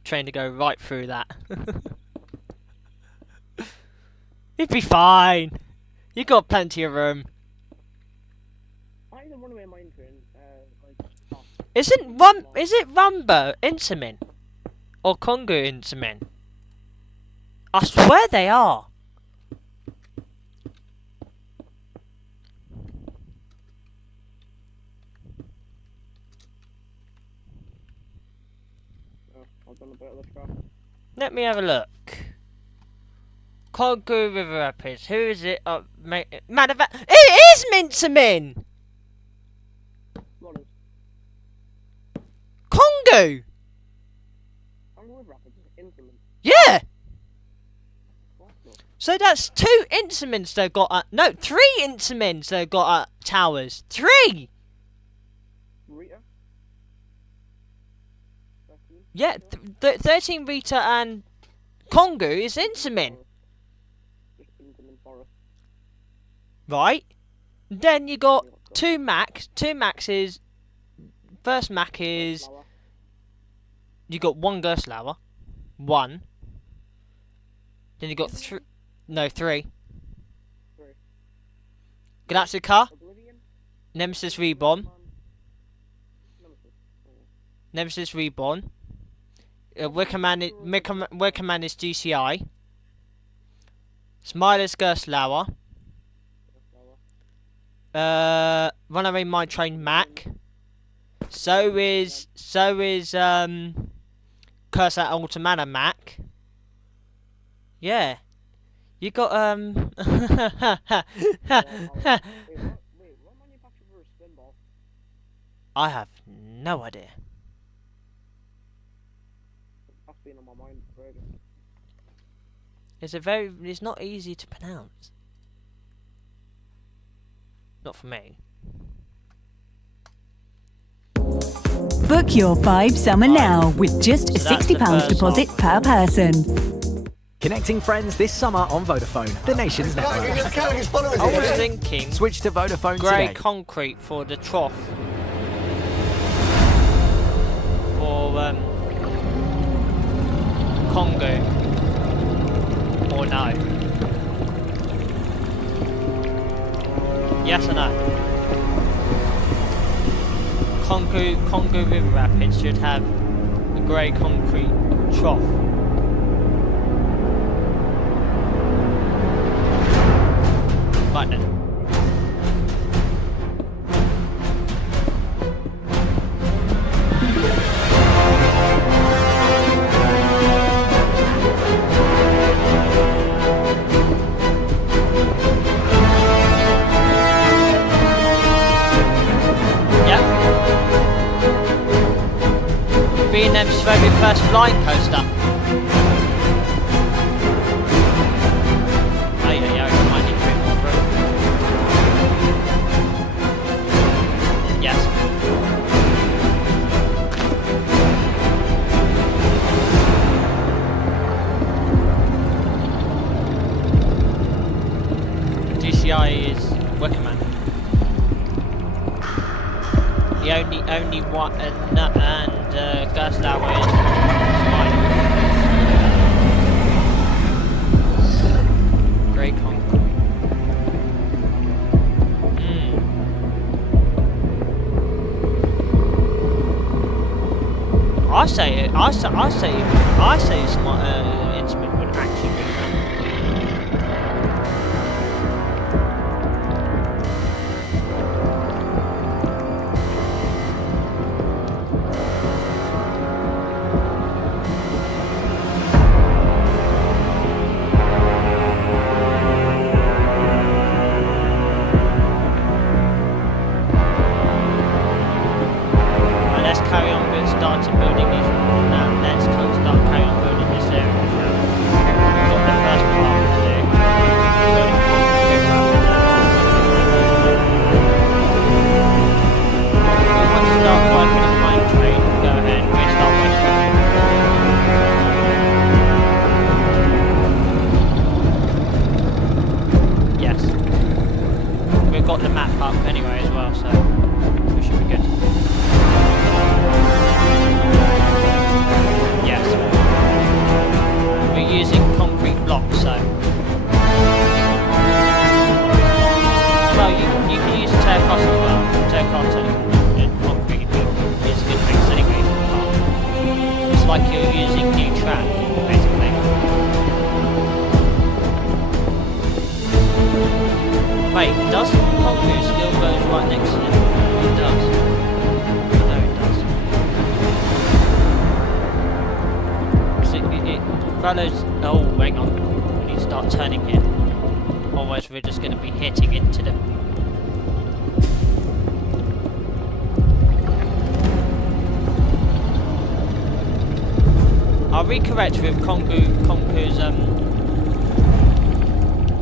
train to go right through that. It'd be fine. You got plenty of room. Is it Rumba Intamin or Congo Intamin? I swear they are. Let me have a look. Congo River Rapids. Who is it? It is Mintamin! Congo! Yeah! So that's 2 Intamins they've got no, 3 Intamins they've got towers. 3! Yeah, 13 Rita and Congo is Intamin. Right. Then you got 2 Macs. 2 Macs is... First Mac is... You got 1 Gerslauer. 1. Then you got 3... No, 3. Galactica. Nemesis Reborn. Nemesis Reborn. Wickerman is GCI. Smiler's Gerslauer. Runaway Mine Train Mac. So is Curse at Ultimana Mac. Yeah. You got I have no idea. It's not easy to pronounce. Not for me. Book your 5 summer now with just a £60 deposit per person. Connecting friends this summer on Vodafone, the nation's network. I was thinking switch to Vodafone grey today. concrete for the trough. For Congo. Or no? Yes or no? Congo River Rapids should have a grey concrete trough. Right then. B&M's very first flying coaster. Oh yeah, I might need a bit more room. Yes. DCI is Wickerman. The only one and Gerslauer is mine. Grey concrete. I say it's my instrument would actually be using concrete blocks, so. Well, you can use terracotta as well. Terracotta and concrete is a good mix anyway. It's like you're using new track, basically. Wait, does concrete still goes right next to it? It does. No, it does. It follows. Oh, hang on. We need to start turning here. Otherwise, we're just going to be hitting into them. I'll recorrect with Kongu's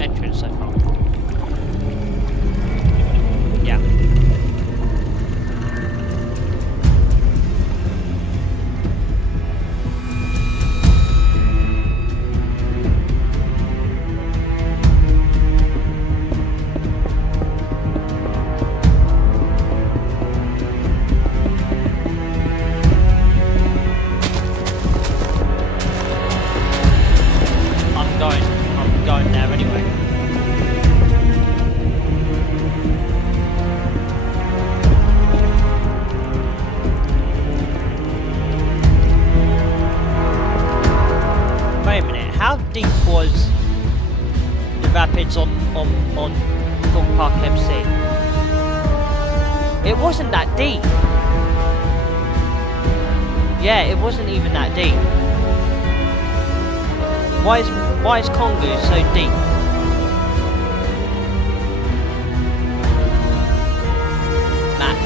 entrance so far. Yeah. I'm going there anyway. Wait a minute, how deep was the rapids on Thorpe Park MC? It wasn't that deep. Yeah, it wasn't even that deep. Why is Kongu so deep? Matt.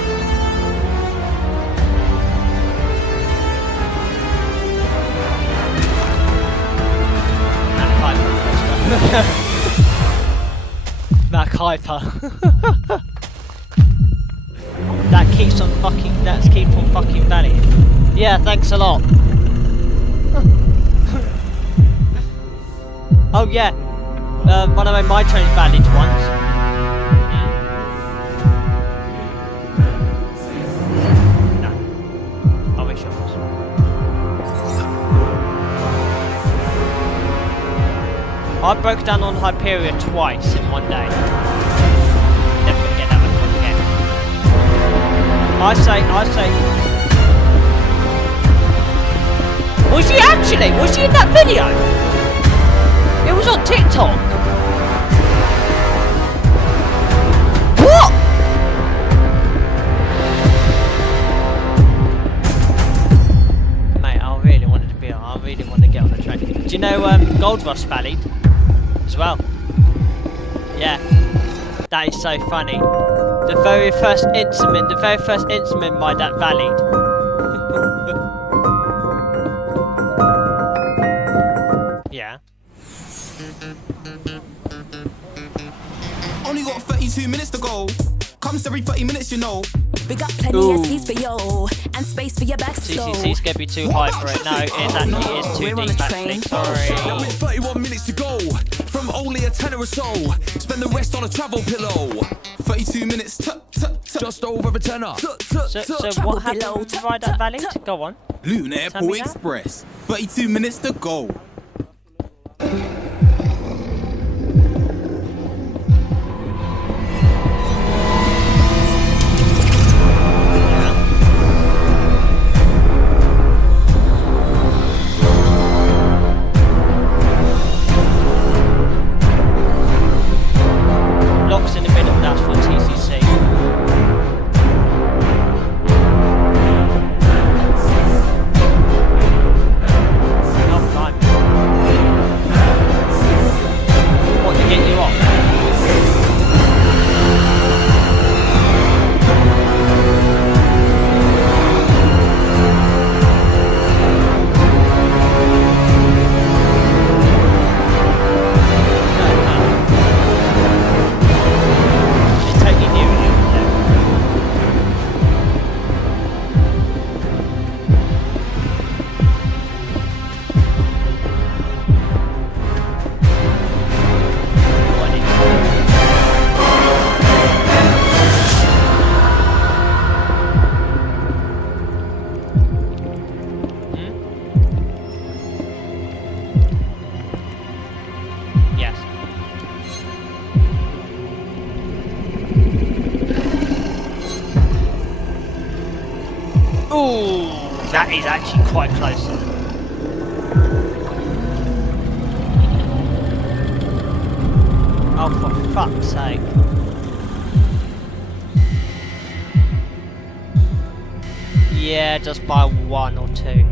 Matt Hyper. That keeps on fucking valid. Yeah, thanks a lot. Oh yeah, by the way, my train's valid once. No, I wish it was. I broke down on Hyperia twice in one day. Never get that record again. I say. Was she actually? Was she in that video? It was on TikTok. What? Mate, I really wanted to get on the train. Do you know Gold Rush Valley as well? Yeah. That is so funny. The very first instrument by that valley. Yeah. Only got 32 minutes to go. Comes every 30 minutes, you know. We got plenty of seats for you and space for your back. CCC's gonna be too high for it. No, it actually is too deep actually. Sorry. Now with 31 minutes to go. From only a tenner or so. Spend the rest on a travel pillow. 32 minutes, just over a tenner. So what happened to ride that valley? Go on. Luton Airport Express. 32 minutes to go. Blocks in the middle, that's for TCC. Oh, blimey. Ooh, that is actually quite close. Oh, for fuck's sake. Yeah, just by 1 or 2.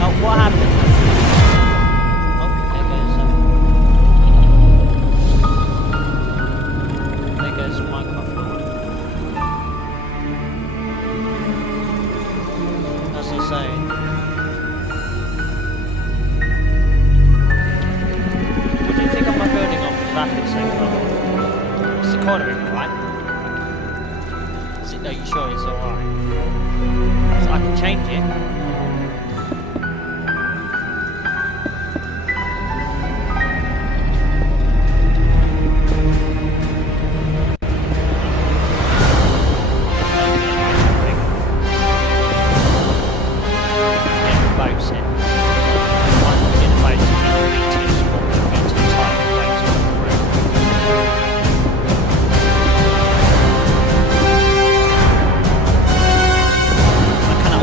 Oh, what happened? Oh, there goes Minecraft Lord. That's what I'm saying. What do you think of my building off the graphics so far? It's the corner, right? Are you sure it's alright? So I can change it. Get the boats in. One will get the boats in, it will be too small, it will be too tight, the boats will come through.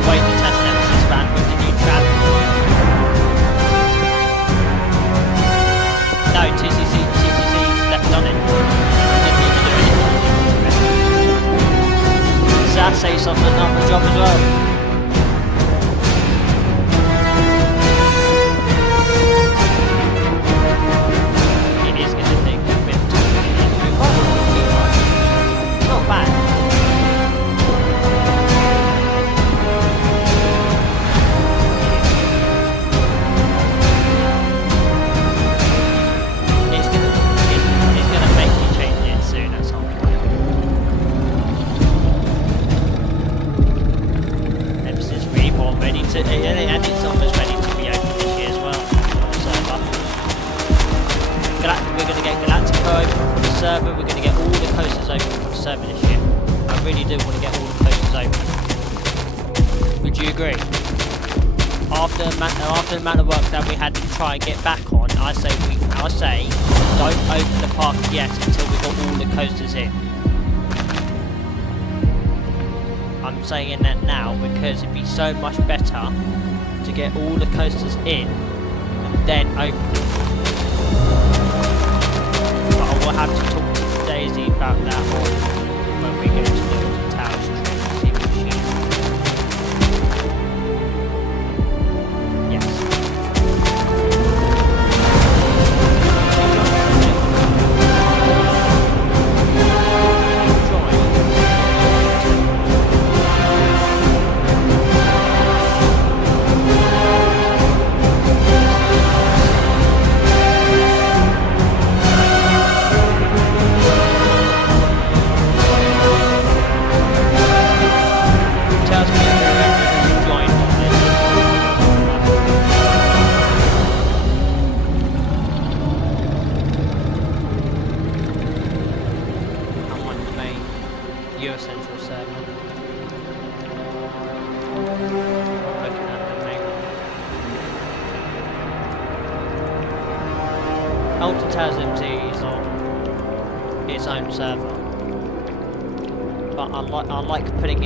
Wait to test Nemesis van with the new trap. No, TCC's left on it. Didn't even do anything. Does that say something on the job as well? It is going to take a bit of time. It's not bad. And it's almost ready to be open this year as well. We're going to get Galactica open for the server. We're going to get all the coasters open for the server this year. I really do want to get all the coasters open. Would you agree? After the amount of work that we had to try and get back on, I say don't open the park yet until we got all the coasters in. I'm saying that now because it'd be so much better to get all the coasters in and then open them. But I will have to talk to Daisy about that when we go to the Tower Street and see what she Yes. Alton Towers MT is on its own server, but I like putting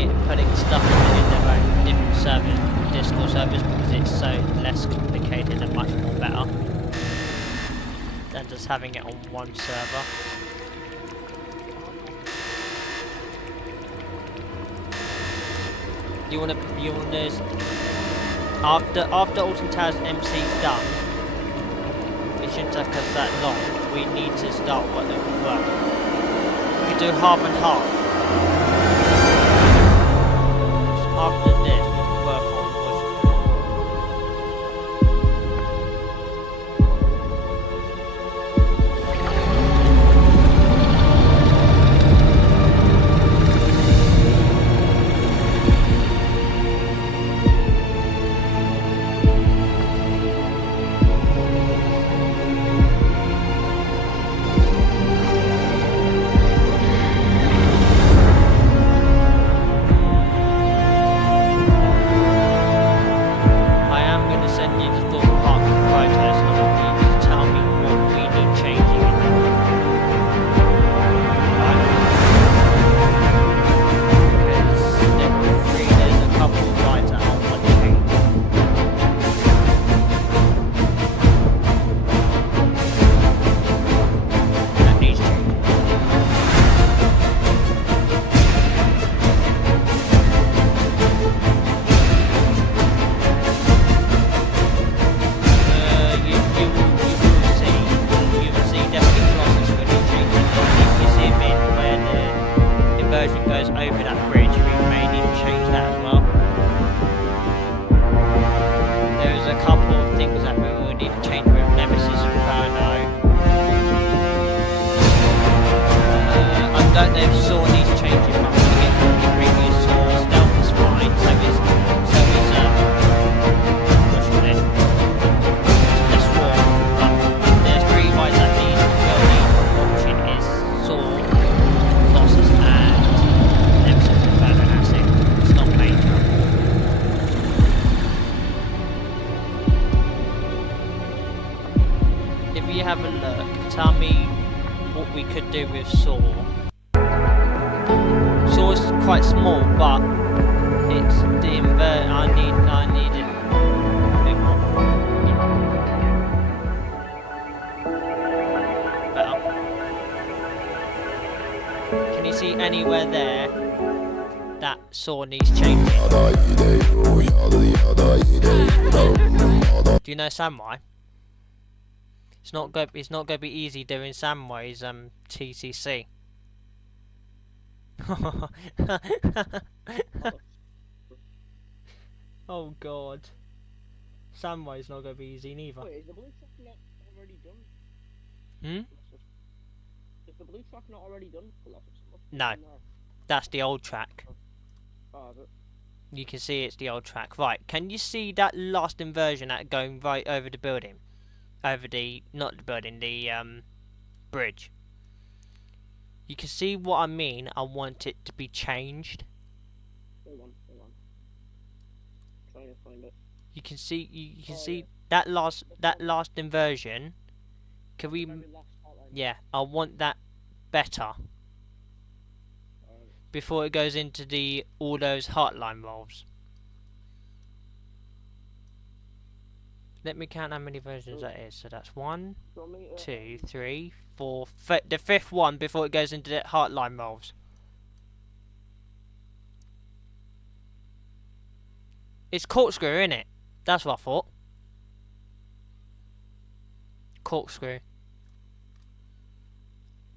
stuff in their own different servers, Discord servers, because it's so less complicated and much more better than just having it on one server. You wanna after Alton Towers MC is done. It shouldn't take us that long. We need to start work. We could do half and half. After this, we can work on if you have a look, tell me what we could do with saw. Saw is quite small, but it's the invert. I need it a bit more. Better. Can you see anywhere there that saw needs changing? Do you know Samurai? It's not going to be easy doing Samway's TCC. Oh god. Samway's not going to be easy neither. Wait, is the blue truck not already done? Is the blue truck not already done? No. That's the old track. Oh, is it? You can see it's the old track. Right, can you see that last inversion that going right over the building? Over the, not the building, the bridge. You can see what I mean. I want it to be changed. Hang on. Trying to find it. You can see, you can see that last inversion. Can we? Yeah, I want that better. Before it goes into the all those heartline rolls. Let me count how many versions that is. So that's 1, 2, 3, 4, the 5th one before it goes into the heartline rolls. It's corkscrew, isn't it? That's what I thought. Corkscrew.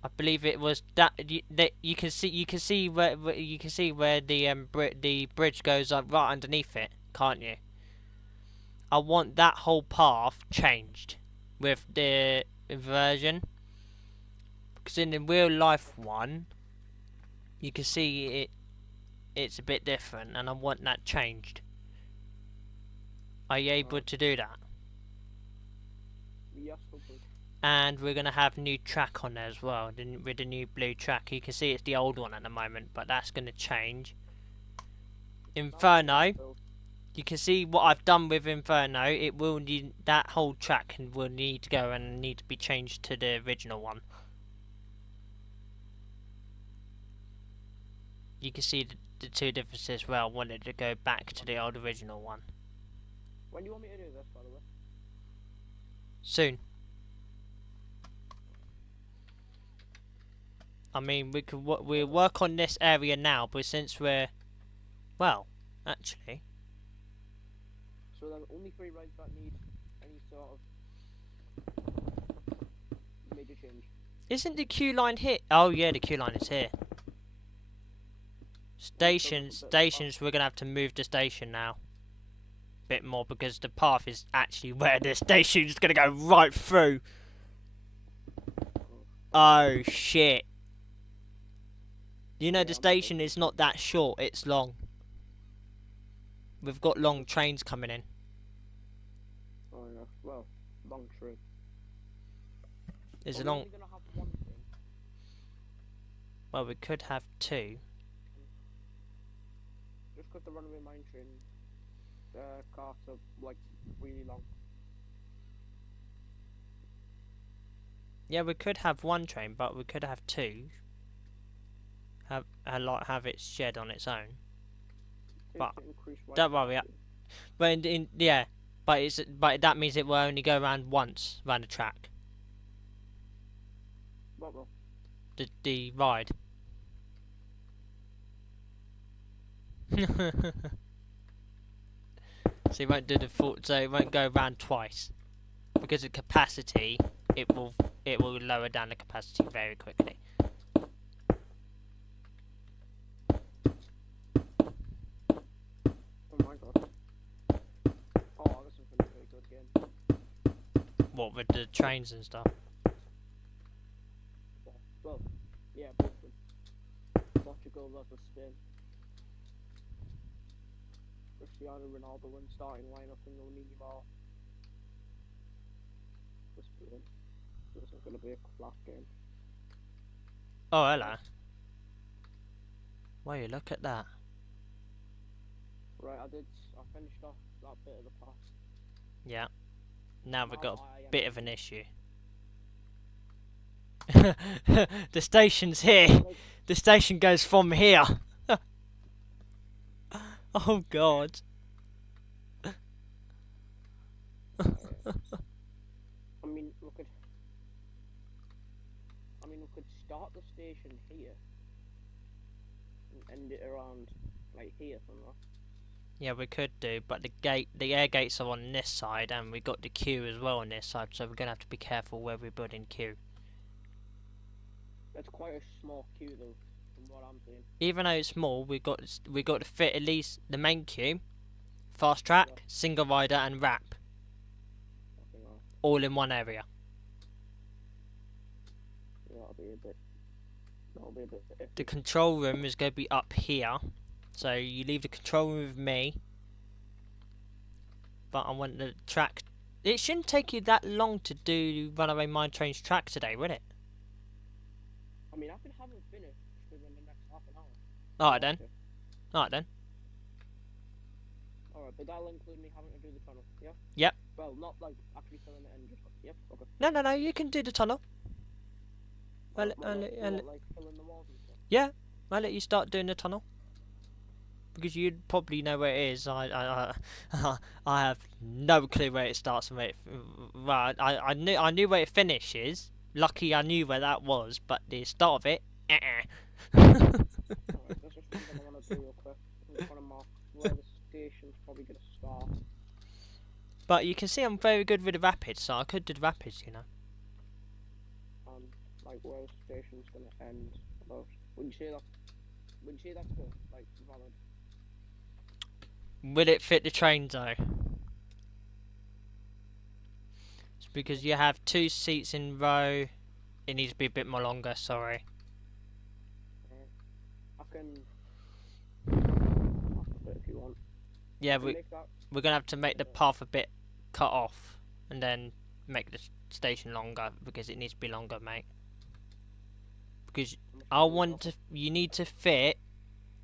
I believe it was that. You can see where the bridge goes up right underneath it, can't you? I want that whole path changed with the inversion, because in the real life one, you can see it's a bit different, and I want that changed. Are you able to do that? Yes, hopefully. And we're gonna have new track on there as well, with the new blue track. You can see it's the old one at the moment, but that's gonna change. Inferno. You can see what I've done with Inferno. It will need, that whole track will need to go and need to be changed to the original one. You can see the two differences where I wanted to go back to the old original one. When do you want me to do this, by the way? Soon. I mean, we'll work on this area now, but since we're, well, actually. So there's only 3 rides that need any sort of major change. Isn't the queue line here? Oh yeah, the queue line is here. Stations, we're gonna have to move the station now. Bit more, because the path is actually where the station's gonna go right through. Oh shit. You know, the station is not that short, it's long. We've got long trains coming in. Oh yeah, well, long train. There's a long... Well, we could have 2. Just because the runaway mine train cars are like really long. Yeah, we could have 1 train, but we could have 2. Have it shed on its own. But don't worry. But yeah, but that means it will only go around once around the track. What will? The ride. So it won't do the full. So it won't go around twice, because of capacity. It will lower down the capacity very quickly. What, with the trains and stuff? Well, yeah, both of them. Portugal versus Spain. Cristiano Ronaldo and starting lineup and no Neymar. This is going to be a class game. Oh, hello. Wow, look at that. Right, I finished off that bit of the pass. Yeah. Now we've got a bit of an issue. The station's here. The station goes from here. Oh god. I mean, we could start the station here and end it around, like, here somewhere. Yeah, we could do, but the air gates are on this side, and we got the queue as well on this side, so we're gonna have to be careful where we're building queue. That's quite a small queue, though, from what I'm seeing. Even though it's small, we got to fit at least the main queue, fast track, single rider, and wrap, all in one area. Yeah, that'll be a bit. The control room is going to be up here, so you leave the control room with me. But I want the track. It shouldn't take you that long to do Runaway Mine Train's track today, will it? I mean, I can have it finished within the next half an hour. Alright then. Alright then. Alright, but that'll include me having to do the tunnel, yeah? Yep. Well, not like actually filling it in, just yep, okay. No, you can do the tunnel. Like filling the walls and stuff. Yeah, I'll let you start doing the tunnel. Because you'd probably know where it is. I have no clue where it starts and where it... Well, I knew where it finishes. Lucky I knew where that was, but the start of it... Alright, that's just something I want to do real quick. I'm just want to mark where the station's probably going to start. But you can see I'm very good with the rapids, so I could do the rapids, you know. Like where the station's going to end. About. Wouldn't you say that's good? Like, valid? Will it fit the train though? It's because you have 2 seats in row. It needs to be a bit more longer, sorry. I can if you want. Yeah, we're gonna have to make the path a bit cut off and then make the station longer because it needs to be longer, mate. Because you need to fit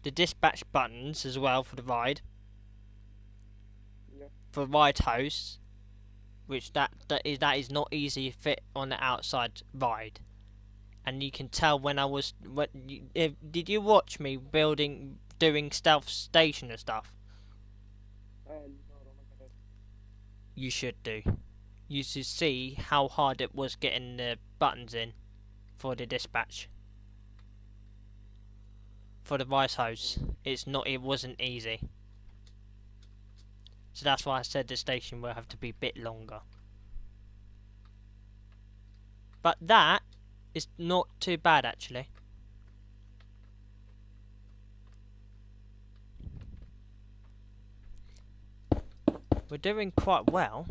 the dispatch buttons as well for the ride. Yeah. For ride hosts, which that is not easy to fit on the outside ride. And you can tell when I was did you watch me doing stealth station and stuff? No, I don't think I did. You should do. You should see how hard it was getting the buttons in for the dispatch. For the rice hose, it wasn't easy. So that's why I said the station will have to be a bit longer. But that is not too bad actually. We're doing quite well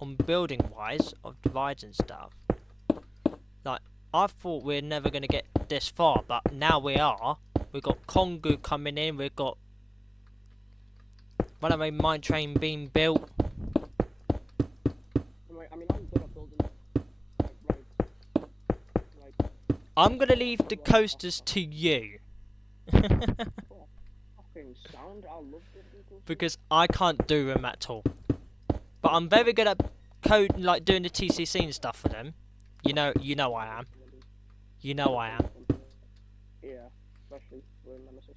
on building wise of divides and stuff. Like, I thought we're never going to get this far, but now we are. We've got Kongu coming in, we've got Runaway Mine Train being built. I mean, I'm good at building I'm going to leave the coasters to you. Because I can't do them at all. But I'm very good at doing the TCC and stuff for them. You know I am. You know I am. Yeah, especially with Nemesis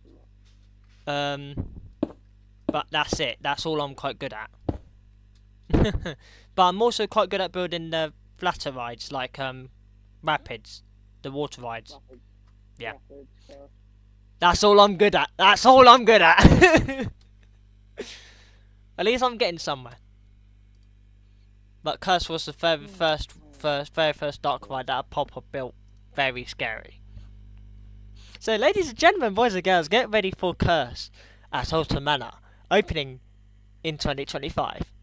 and that. But that's it. That's all I'm quite good at. But I'm also quite good at building the flatter rides, like rapids, the water rides. Yeah. That's all I'm good at. That's all I'm good at. At least I'm getting somewhere. But Curse was the very first dark ride that Papa built. Very scary. So, ladies and gentlemen, boys and girls, get ready for Curse at Alton Manor, opening in 2025.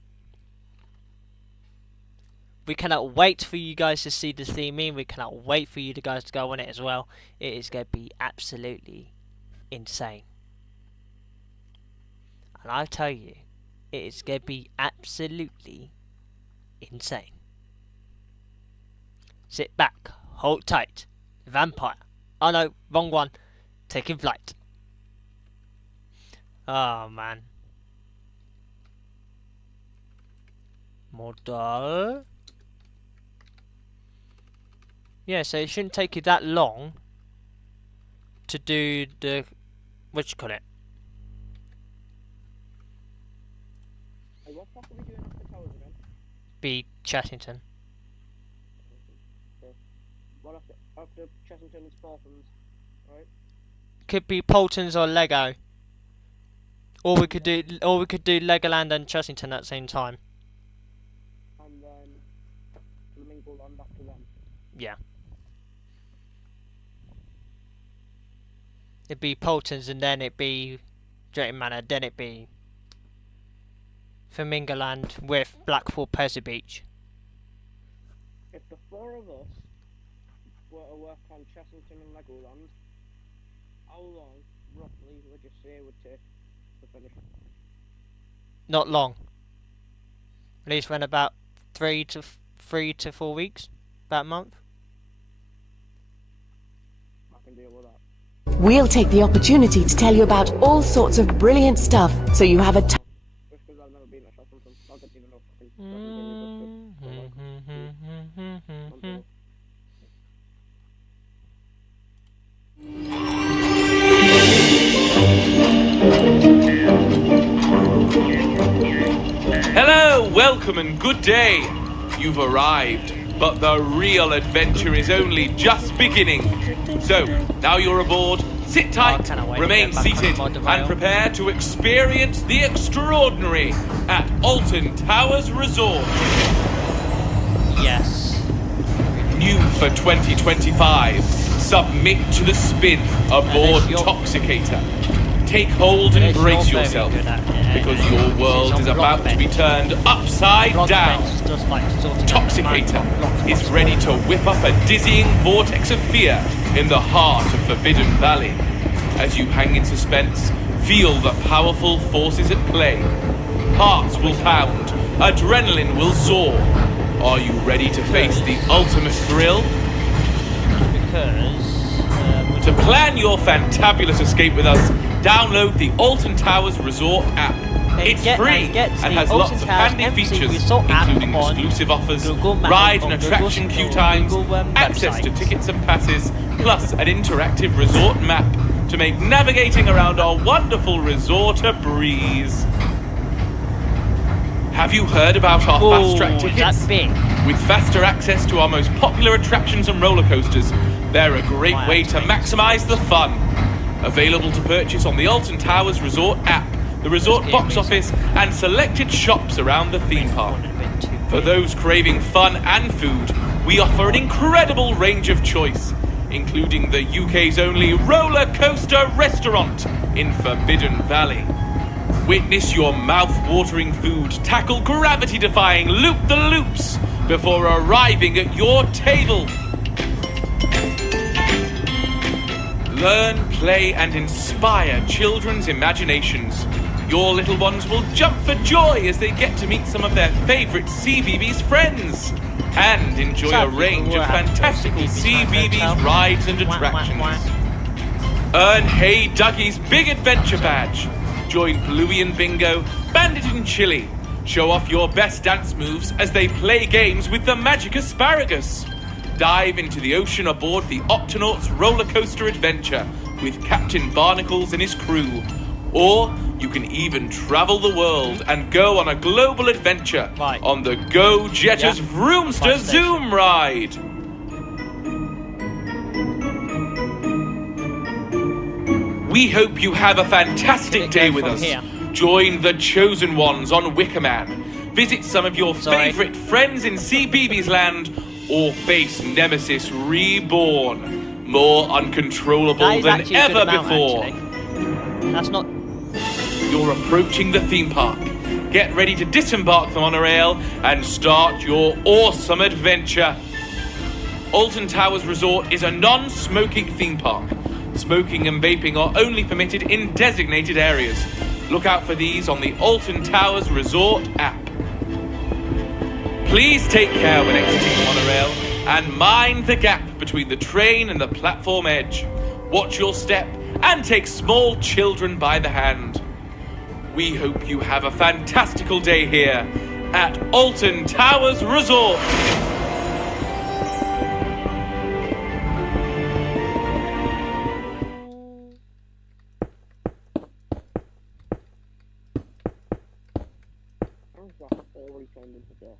We cannot wait for you guys to see the theming. We cannot wait for you guys to go on it as well. It is going to be absolutely insane. And I'll tell you, it is going to be absolutely insane. Sit back, hold tight. Vampire. Oh no, wrong one. Taking flight. Oh man. Model. Yeah, so it shouldn't take you that long to do the... what you call it? Hey, what park are we doing after Towers again? Be Chessington. Okay. What after Chessington is Paultons, right? Could be Paultons or Lego. Or we could do Legoland and Chessington at the same time. And then Flamingo Land after them. Yeah. It'd be Paultons and then it'd be Drayton Manor, then it'd be Flamingo Land with Blackpool Pleasure Beach. If the four of us were to work on Chessington and Legoland, how long, roughly, would you say it would take to finish? Not long. At least when about 3 to 4 weeks, about a month. I can deal with that. We'll take the opportunity to tell you about all sorts of brilliant stuff, so you have a Just because I've never been to Chessington, I don't even know if Hello, welcome and good day. You've arrived, but the real adventure is only just beginning. So, now you're aboard, sit tight, remain seated, and prepare to experience the extraordinary at Alton Towers Resort. Yes. New for 2025, submit to the spin aboard Toxicator. Take hold and brace yourself, because your world is about to be turned upside down. Toxicator is ready to whip up a dizzying vortex of fear in the heart of Forbidden Valley. As you hang in suspense, feel the powerful forces at play. Hearts will pound, adrenaline will soar. Are you ready to face the ultimate thrill? To plan your fantabulous escape with us, download the Alton Towers Resort app. It's free and has lots of handy features, including exclusive offers, ride and attraction queue times, access to tickets and passes, plus an interactive resort map to make navigating around our wonderful resort a breeze. Have you heard about our Fast Track tickets? With faster access to our most popular attractions and roller coasters, they're a great way to maximize the fun. Available to purchase on the Alton Towers Resort app, the resort box office, and selected shops around the theme park. For those craving fun and food, we offer an incredible range of choice, including the UK's only roller coaster restaurant in Forbidden Valley. Witness your mouth-watering food tackle gravity-defying loop-the-loops before arriving at your table. Learn, play, and inspire children's imaginations. Your little ones will jump for joy as they get to meet some of their favourite CBeebies friends and enjoy a range of fantastical CBeebies rides and attractions. Earn Hey Dougie's Big Adventure Badge. Join Bluey and Bingo, Bandit and Chili. Show off your best dance moves as they play games with the Magic Asparagus. Dive into the ocean aboard the Octonauts roller coaster adventure with Captain Barnacles and his crew. Or you can even travel the world and go on a global adventure on the Go Jetters Vroomster Zoom ride. We hope you have a fantastic day with us. Join the chosen ones on Wickerman. Visit some of your favourite friends in CBeebies Land, or face Nemesis Reborn, more uncontrollable than ever before. That's not... You're approaching the theme park. Get ready to disembark the monorail and start your awesome adventure. Alton Towers Resort is a non-smoking theme park. Smoking and vaping are only permitted in designated areas. Look out for these on the Alton Towers Resort app. Please take care when exiting the monorail and mind the gap between the train and the platform edge. Watch your step and take small children by the hand. We hope you have a fantastical day here at Alton Towers Resort. So.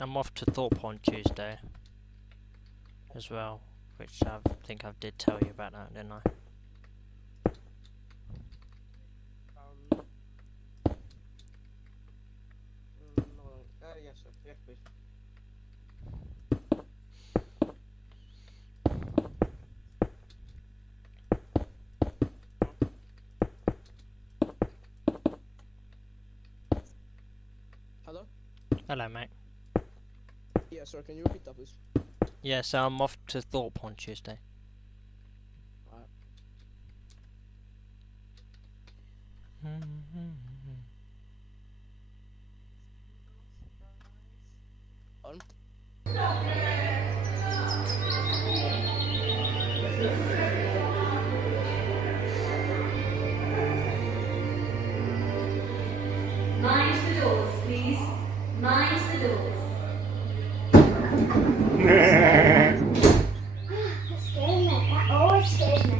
I'm off to Thorpe on Tuesday as well, which I think I did tell you about that, didn't I? Yes, sir. Yes, please. Hello? Hello, mate. Yeah, sir, can you repeat that, please? Yeah, so I'm off to Thorpe on Tuesday. Alright. On. Mind the doors, please. Mind the doors. That scared me. That always scares me.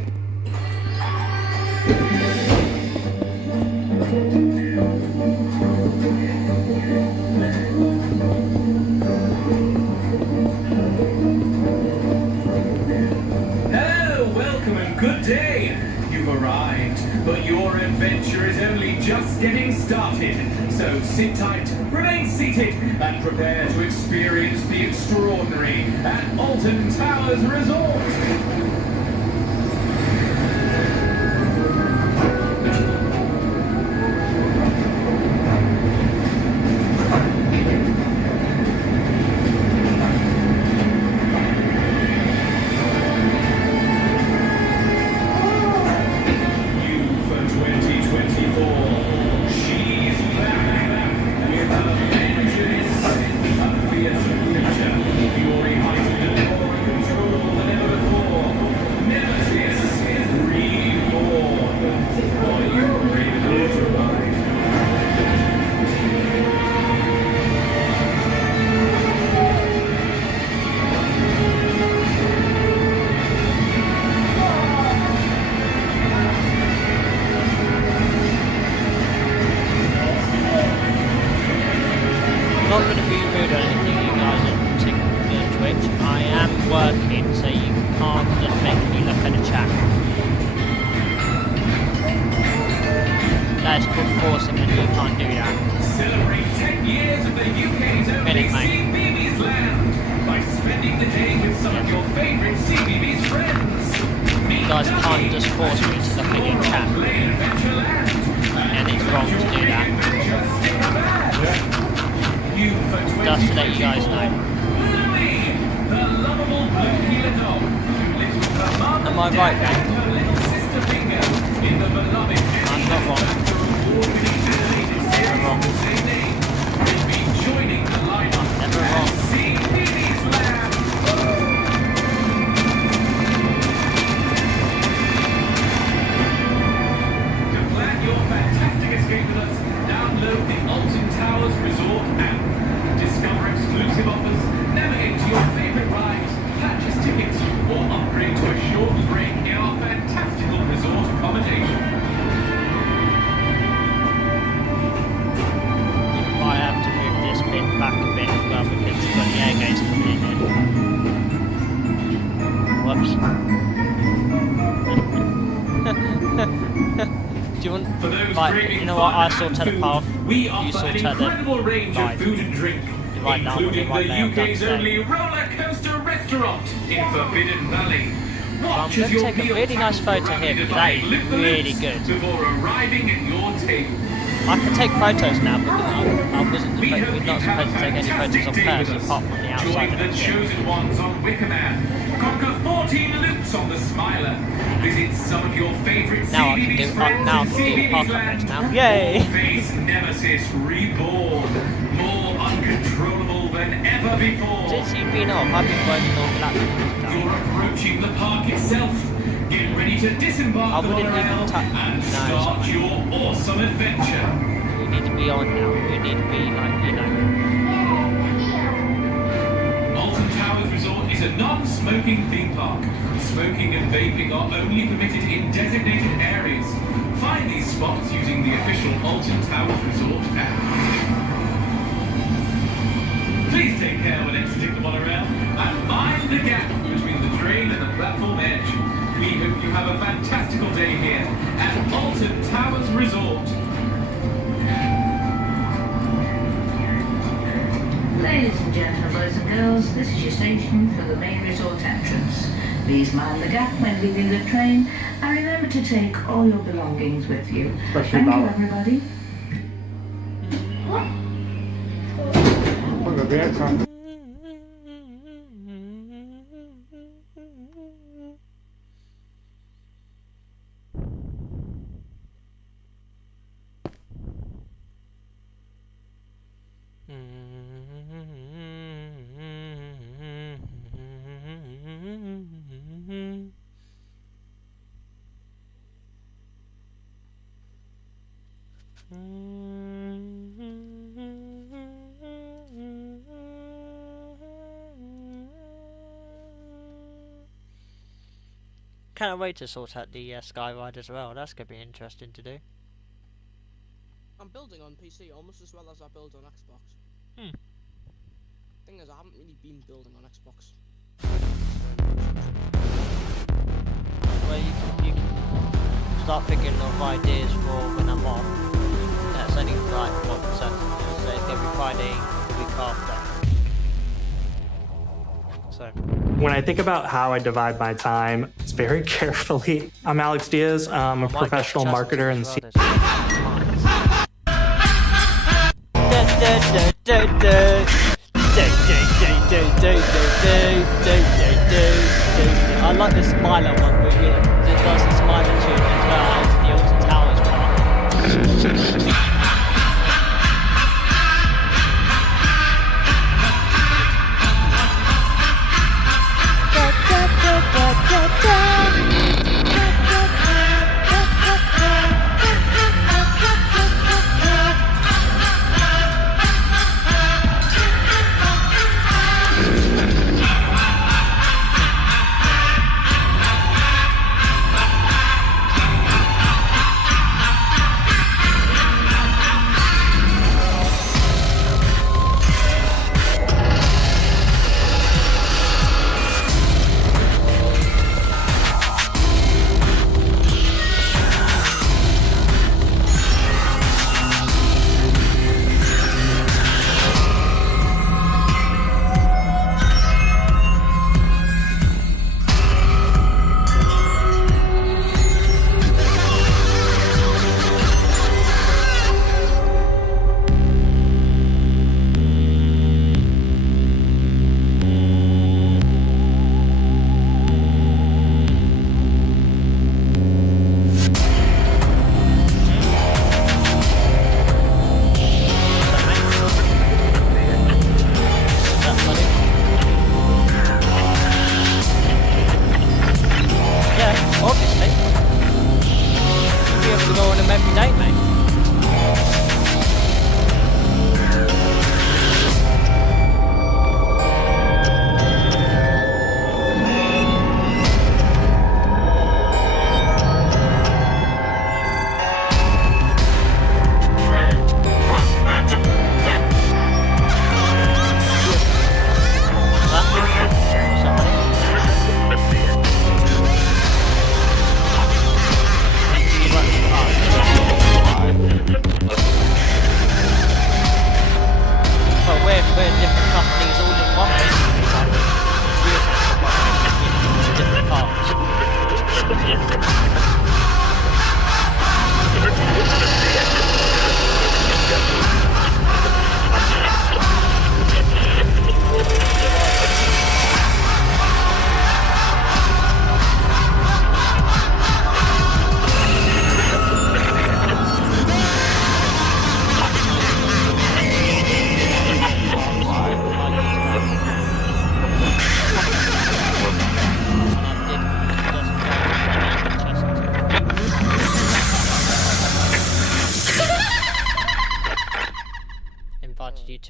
Hello, welcome and good day. You've arrived, but your adventure is only just getting started. So sit tight, remain seated, and prepare to experience the extraordinary at Alton Towers Resort. I'm not going to be rude or anything, you guys on Twitch. I am working, so you can't just make me look at a chat. That is called forcing, and you can't do that. Celebrate 10 years of the UK's only CBeebies land by spending the day with some of your favourite CBeebies friends. You guys can't just force me to look at your chat. And it's wrong to do that. Just to let you guys know. Am I right, then? I'm not wrong. I'm wrong. I'm never wrong. To plan your fantastic escape with us, download the Alton Towers Resort app. Discover exclusive offers, navigate to your favourite rides, purchase tickets, or upgrade to a short break in our fantastical resort accommodation. You might have to move this bit back a bit as well because we've got the air gate jobs. Do you want? Right, you know what? I sort out the path. We You sort offer an out the incredible range of line. food and drink, Right now, including right the now, UK's done only roller coaster restaurant in Forbidden Valley. I'm Watch going as to your take a meal really nice tackles photo here rapidly because that is define really lip good. before arriving at your table. I can take photos now because I wasn't we're not supposed to take any photos of pairs apart from the outside Join of the it. chosen ones on Wickerman. Conquer 14 loops on the Smiler. Visit some of your favourite Now I can CBBS do friends now I in can do CBBS park land. updates now. Yay! Or face Nemesis Reborn. More uncontrollable than ever before. Since you've been off, I've been working on Galactic. You're approaching the park itself. Get ready to disembark I the wouldn't even monorail touch. and No, start your awesome adventure. we need to be on now. We need to be like, you know. Alton Towers Resort is a non-smoking theme park. Smoking and vaping are only permitted in designated areas. Find these spots using the official Alton Towers Resort app. Please take care when exiting the monorail and mind the gap between the train and the platform edge. We hope you have a fantastical day here at Alton Towers Resort. Ladies and gentlemen, boys and girls, this is your station for the main resort entrance. Please mind the gap when leaving the train and remember to take all your belongings with you. Thank you, everybody. Can't wait to sort out the Skyride as well. That's going to be interesting to do. I'm building on PC almost as well as I build on Xbox. Thing is, I haven't really been building on Xbox. Well, you can start thinking of ideas for when I'm off. That's only like what so every Friday the week after. So when I think about how I divide my time, it's very carefully. I'm Alex Diaz. I'm a professional marketer and I like the Smiler one where it does the Smiler tune as well as the Alton Towers part.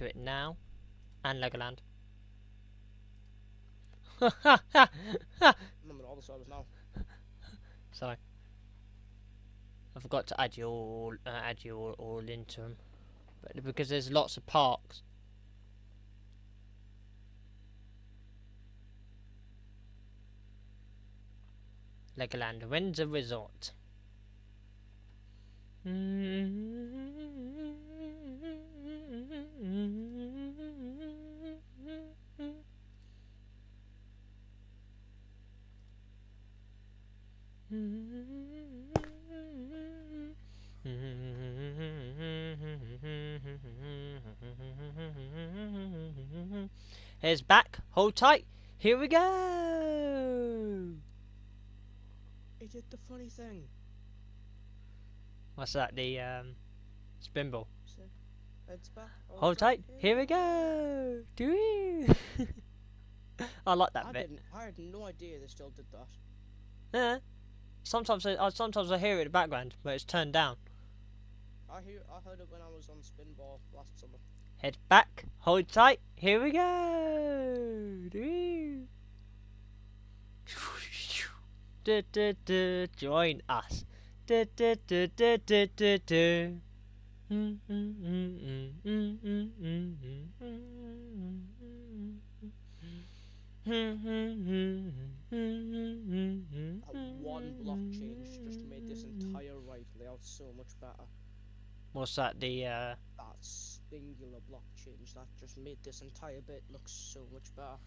it now. And Legoland. I'm on all the servers now. Sorry. I forgot to add you all into them. But because there's lots of parks. Legoland Windsor Resort. Here's back. Hold tight. Here we go. Is it the funny thing? What's that? The spin ball. It's back. Hold tight. Here we go. Do we? I like that bit. I had no idea they still did that. Yeah. Sometimes I hear it in the background, but it's turned down. I heard it when I was on Spinball last summer. Head back. Hold tight. Here we go. Do we? Join us. That one block change just made this entire ride layout so much better. What's that? That singular block change that just made this entire bit look so much better.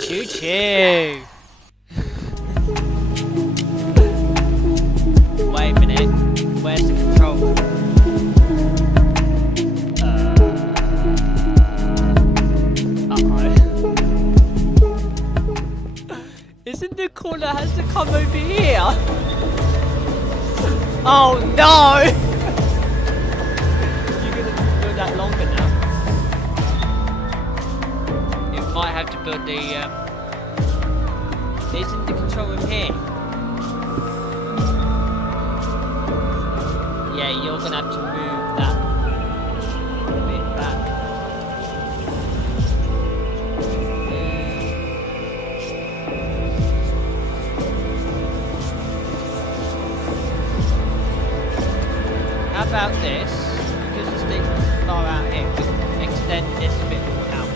Choo choo. Wait a minute. Where's the control? Isn't the corner has to come over here? Oh no! You're gonna build that longer now. You might have to build the isn't the control room here? Yeah, you're gonna have to move that bit back. How about this? Because the station's far out here, we can extend this a bit more out.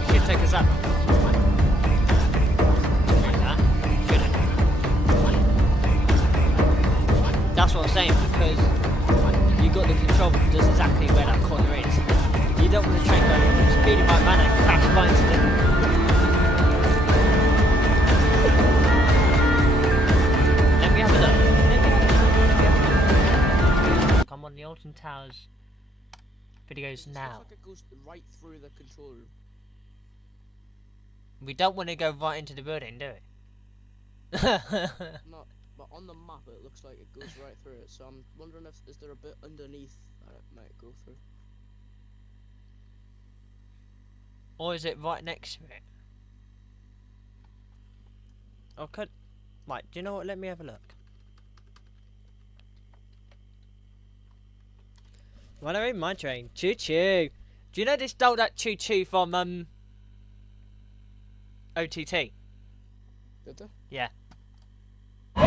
It should take us up. Like that, shouldn't it? That's what I'm saying, because you got the control just exactly where that corner is. You don't want to try and go speeding by man and crash right into it. I'm on the Alton Towers videos now. Looks like it goes right through the control room. We don't want to go right into the building, do we? No, but on the map it looks like it goes right through it. So I'm wondering if is there a bit underneath that it might go through. Or is it right next to it? Okay. Right, do you know what? Let me have a look. Runner in my train. Choo choo. Do you know they stole that choo choo from OTT? Did they? Yeah. Choo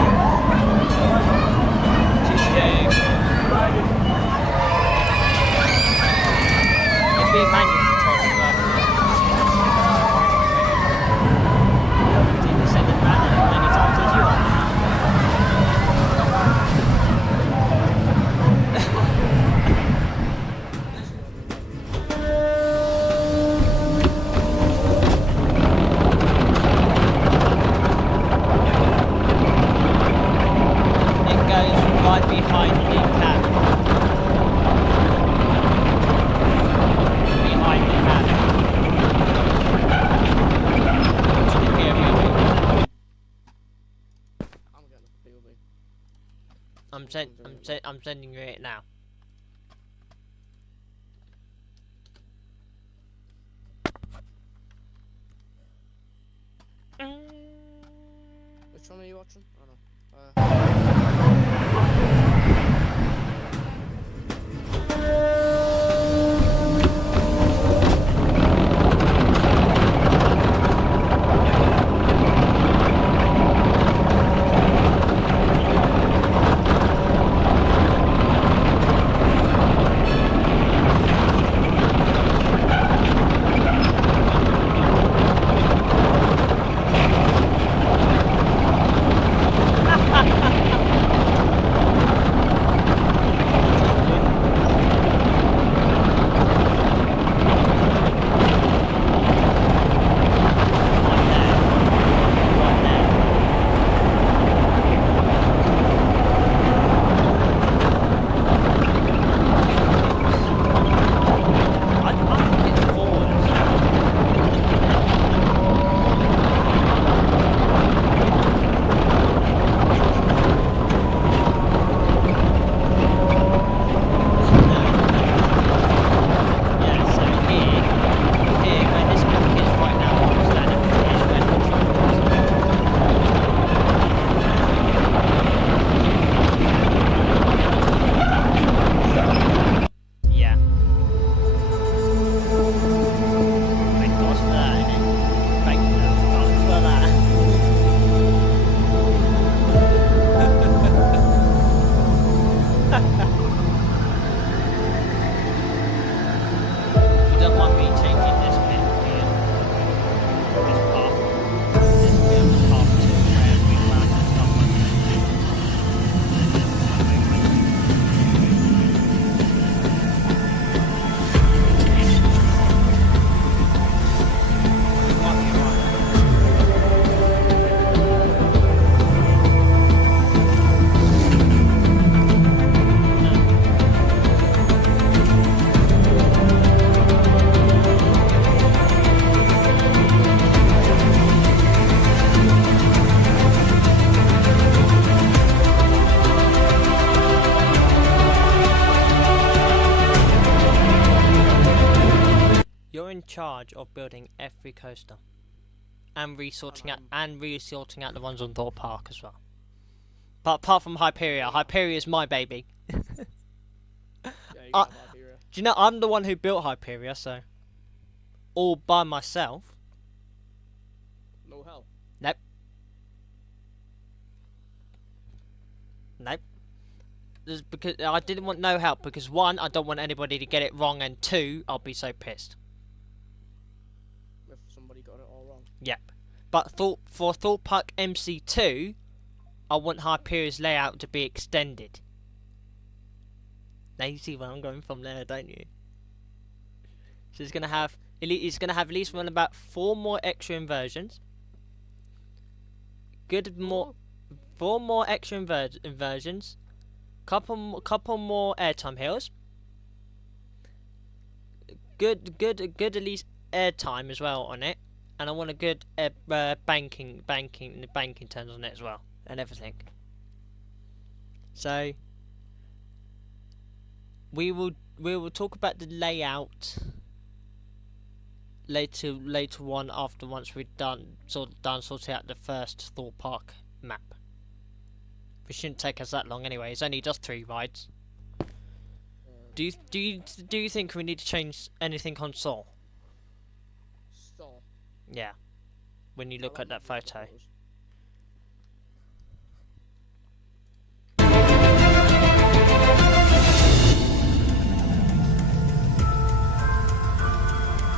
choo. It'd be a manual control as well. You can send it around as many times as you want. Behind the cab. Behind the cab. To the POV. I'm getting a POV. I'm sending you it now. Which one are you watching? Oh no. Charge of building every coaster and resorting out the ones on Thor Park as well. But apart from Hyperia, Hyperia is my baby. Do you know I'm the one who built Hyperia, so all by myself. No help. Nope. Nope. Because I didn't want no help because one, I don't want anybody to get it wrong, and two, I'll be so pissed. Got it all wrong. Yep. But for Thor Park MC2, I want Hyperia's layout to be extended. Now you see where I'm going from there, don't you? So it's gonna have at least run about 4 more extra inversions. Four more extra inversions. Couple more airtime hills. Good at least airtime as well on it. And I want a good banking turns on it as well, and everything. So we will talk about the layout later on once we've sorting out the first Thor Park map. It shouldn't take us that long anyway. It's only just 3 rides. Do you think we need to change anything on Saw? Yeah, when you look at that photo.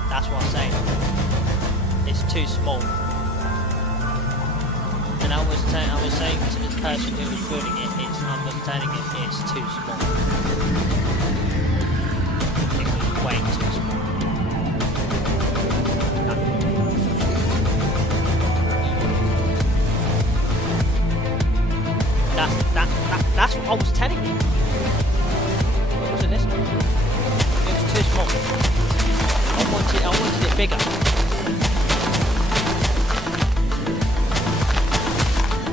That's what I'm saying. It's too small. And I was saying to the person who was building it, I'm understanding it's too small. It was way too small. That's what I was telling you. What was it listening? It was too small. I wanted it bigger.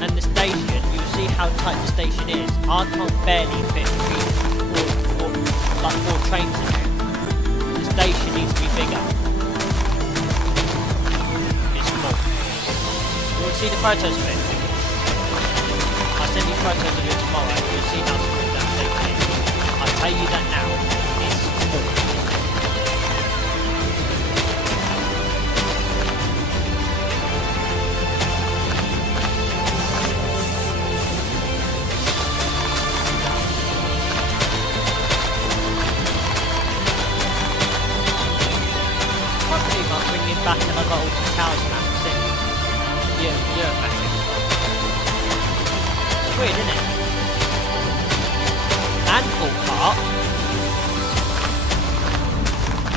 And the station, you'll see how tight the station is. I can't barely fit 4 trains in here. The station needs to be bigger. It's small. You want to see the photos of it? I photos of it tomorrow, you'll see how smooth that thing is. I'll tell you that now. It's awful. Probably not bringing back another Alton Towers map since. Yeah, back. It's weird, isn't it? And Full Park.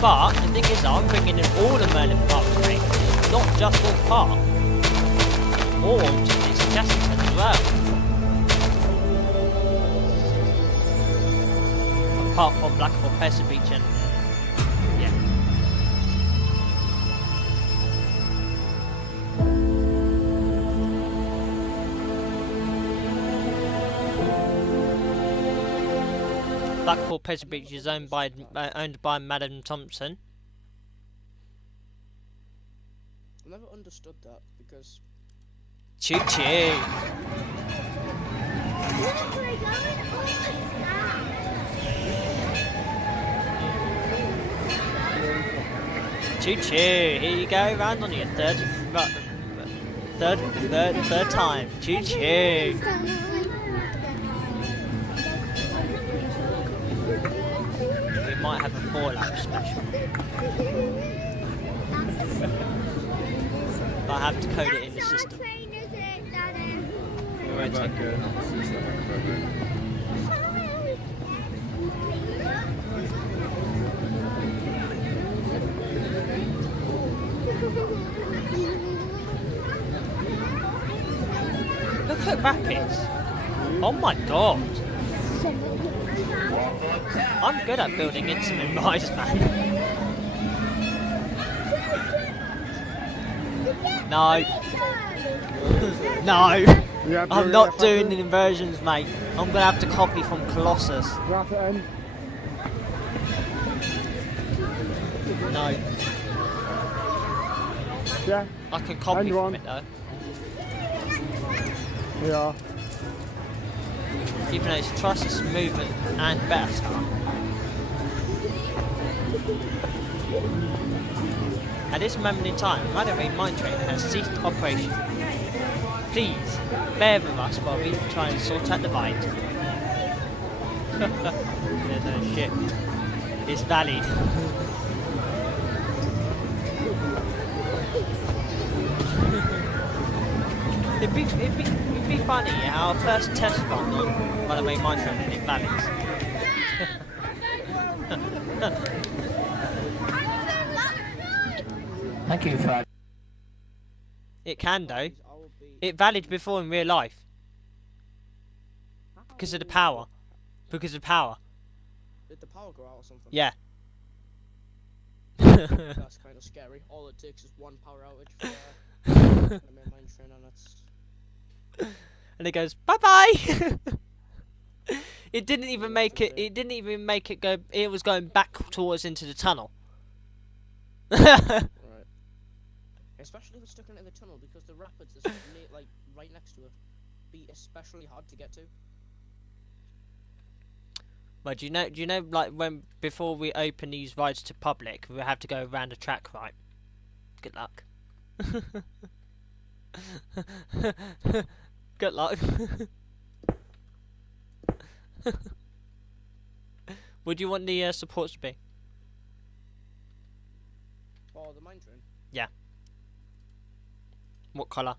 But the thing is, I'm bringing in all the Merlin Park thing, not just Full Park. Or to this Chessington as well. Apart from Blackpool, Pesser Beach and yeah. Blackpool Pesser Beach is owned by Madam Thompson. I never understood that because. Choo choo. Choo choo. Here you go, round on your third time. Choo choo. We might have a 4-lap special. But I have to code it in the system. Look at rapids. Oh my god. I'm good at building instrument rides, man. No. No. I'm not doing the inversions, mate. I'm gonna have to copy from Colossus. No. Yeah. I can copy from it though. Yeah. Even though it's twice as smooth and better. At this moment in time, Madam Mine Train has ceased operation. Please, bear with us while we try and sort out the bind. No shit. It's valid. It'd be funny how our first test run on Madam Mine Train and it valids. Thank you for... It can though. It valid before in real life. Because of the power. Because of power. Did the power go out or something? Yeah. That's kind of scary. All it takes is one power outage for Mine Train and it's... And it goes, bye bye! It didn't even make it, go, it was going back towards into the tunnel. Right. Especially if it's stuck into the tunnel because the rapids is like right next to it. Be especially hard to get to. Well, do you know, like before we open these rides to public, we have to go around a track, right? Good luck. Good luck. What do you want the supports to be? Oh, the Mine Train? Yeah. What colour?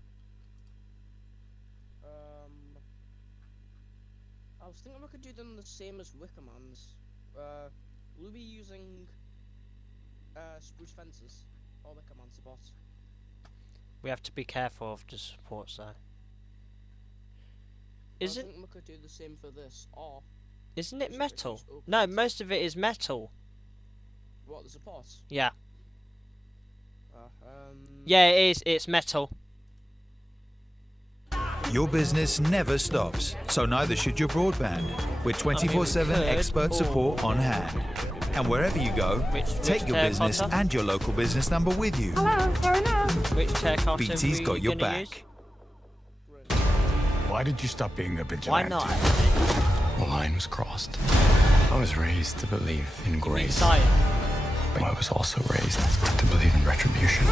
I was thinking we could do them the same as Wickerman's. Will we be using spruce fences or Wickerman supports? We have to be careful of the supports though. I think we could do the same for this, or... Isn't it metal? No, most of it is metal. What, the supports? Yeah. Yeah, it is. It's metal. Your business never stops, so neither should your broadband. With 24/7 expert support on hand. And wherever you go, take your business and your local business number with you. Hello, fair enough. Which BT's got your back. Why did you stop being a vigilante? Why not? The line was crossed. I was raised to believe in grace. But I was also raised to believe in retribution.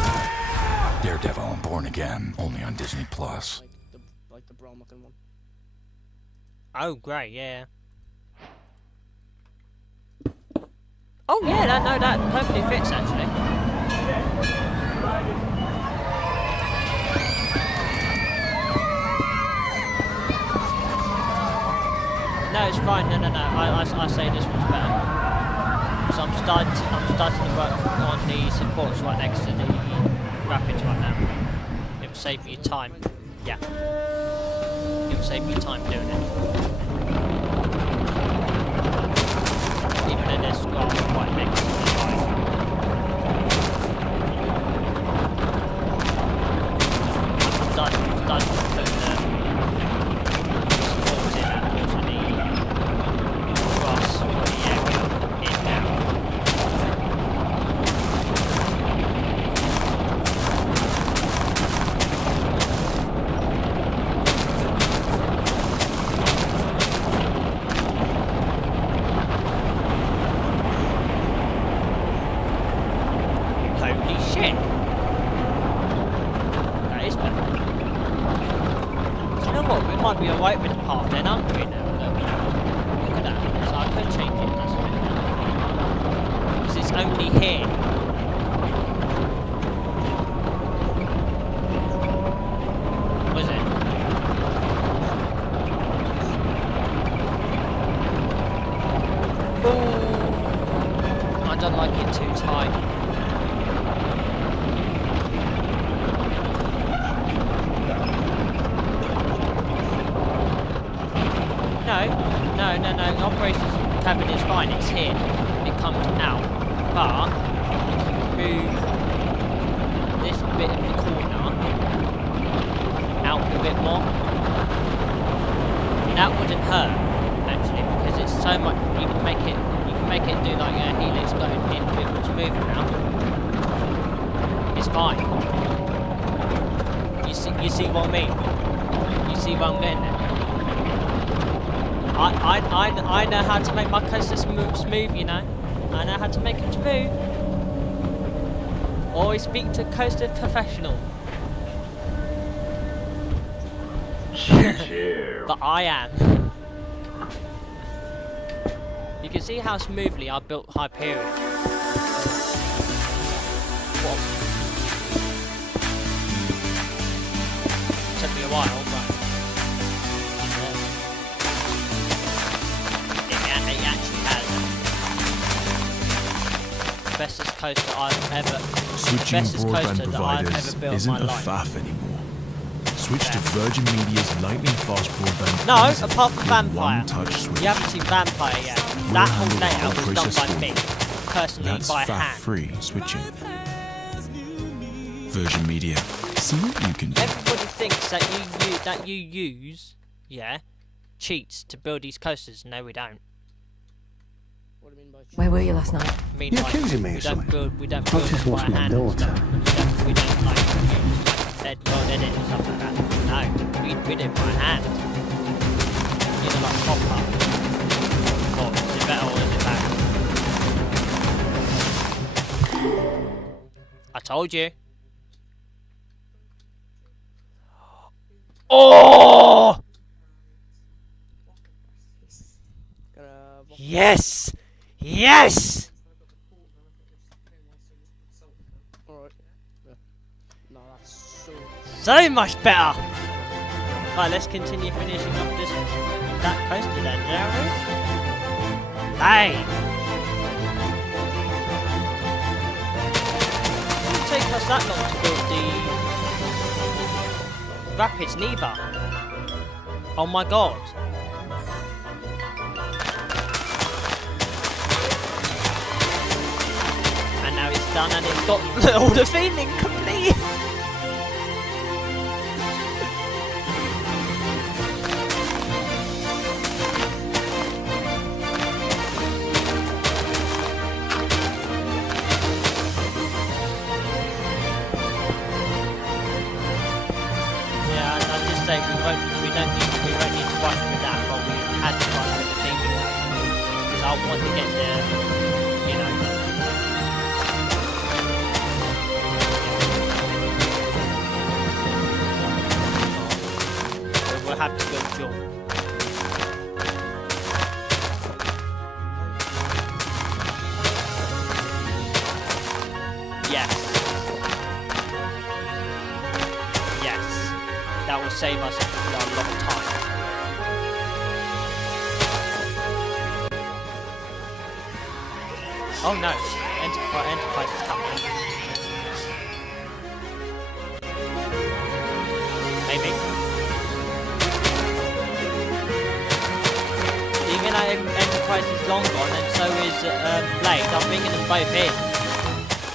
Daredevil and Born Again, only on Disney Plus. Like the brown looking one. Oh, great, yeah. Oh, yeah, that perfectly fits, actually. No, it's fine. No. I say this one's better. So I'm starting to work on the supports right next to the rapids right now. It will save me time. Yeah. It will save me time doing it. Even though there's grass right next to the line. I'm starting to put the supports in and also the grass for the area in now. Holy shit! That is better. Do you know what? We might be alright with the path then, aren't we? Now, look at that. So I could change it. That's right. Because it's only here. Was it? Ooh. I don't like it too tight. No, operations cabin is fine, it's here. It comes out. But we can move this bit of the corner out a bit more. That wouldn't hurt, actually, because it's so much you can make it do like a helix going into it, which moving now. It's fine. You see what I mean? You see what I'm getting at? I know how to make my coasters smooth, you know. I know how to make them smooth. Always speak to coaster professional. But I am. You can see how smoothly I built Hyperion. What? Took me a while, but bestest coaster I've ever. Switching broadband providers built isn't in my a life. faff anymore. Switch to Virgin Media's lightning fast broadband. No, easily apart from with Vampire. one-touch switch. You haven't seen Vampire yet. We'll That handle whole the layout whole was done process by for me, you. personally, That's by hand. faff-free switching. Virgin Media. See what you can do. Everybody thinks that you use, yeah, cheats to build these coasters. No, we don't. Where were you last night? I mean, You're like, accusing me we of don't something. build I them just by lost my hand and daughter. stuff. We don't like use like dead world edit and stuff like that. No, we do it by hand. Either like pop up, or is it better or is it bad? I told you. Oh! Yes! Yes! Alright. Yeah. No, that's So much better! Right, let's continue finishing off that coaster then, shall we? Hey! It didn't take us that long to build the Rapids neither. Oh my god. And now it's done and it's got all the feeling complete. Yeah, I just say we don't need to hard to get the, you know. We'll have to go jump. Yes. Yes. That will save us a lot of time. Oh no. Enterprise is coming. Maybe. Even though Enterprise is long gone and so is Blade, I'm bringing them both in.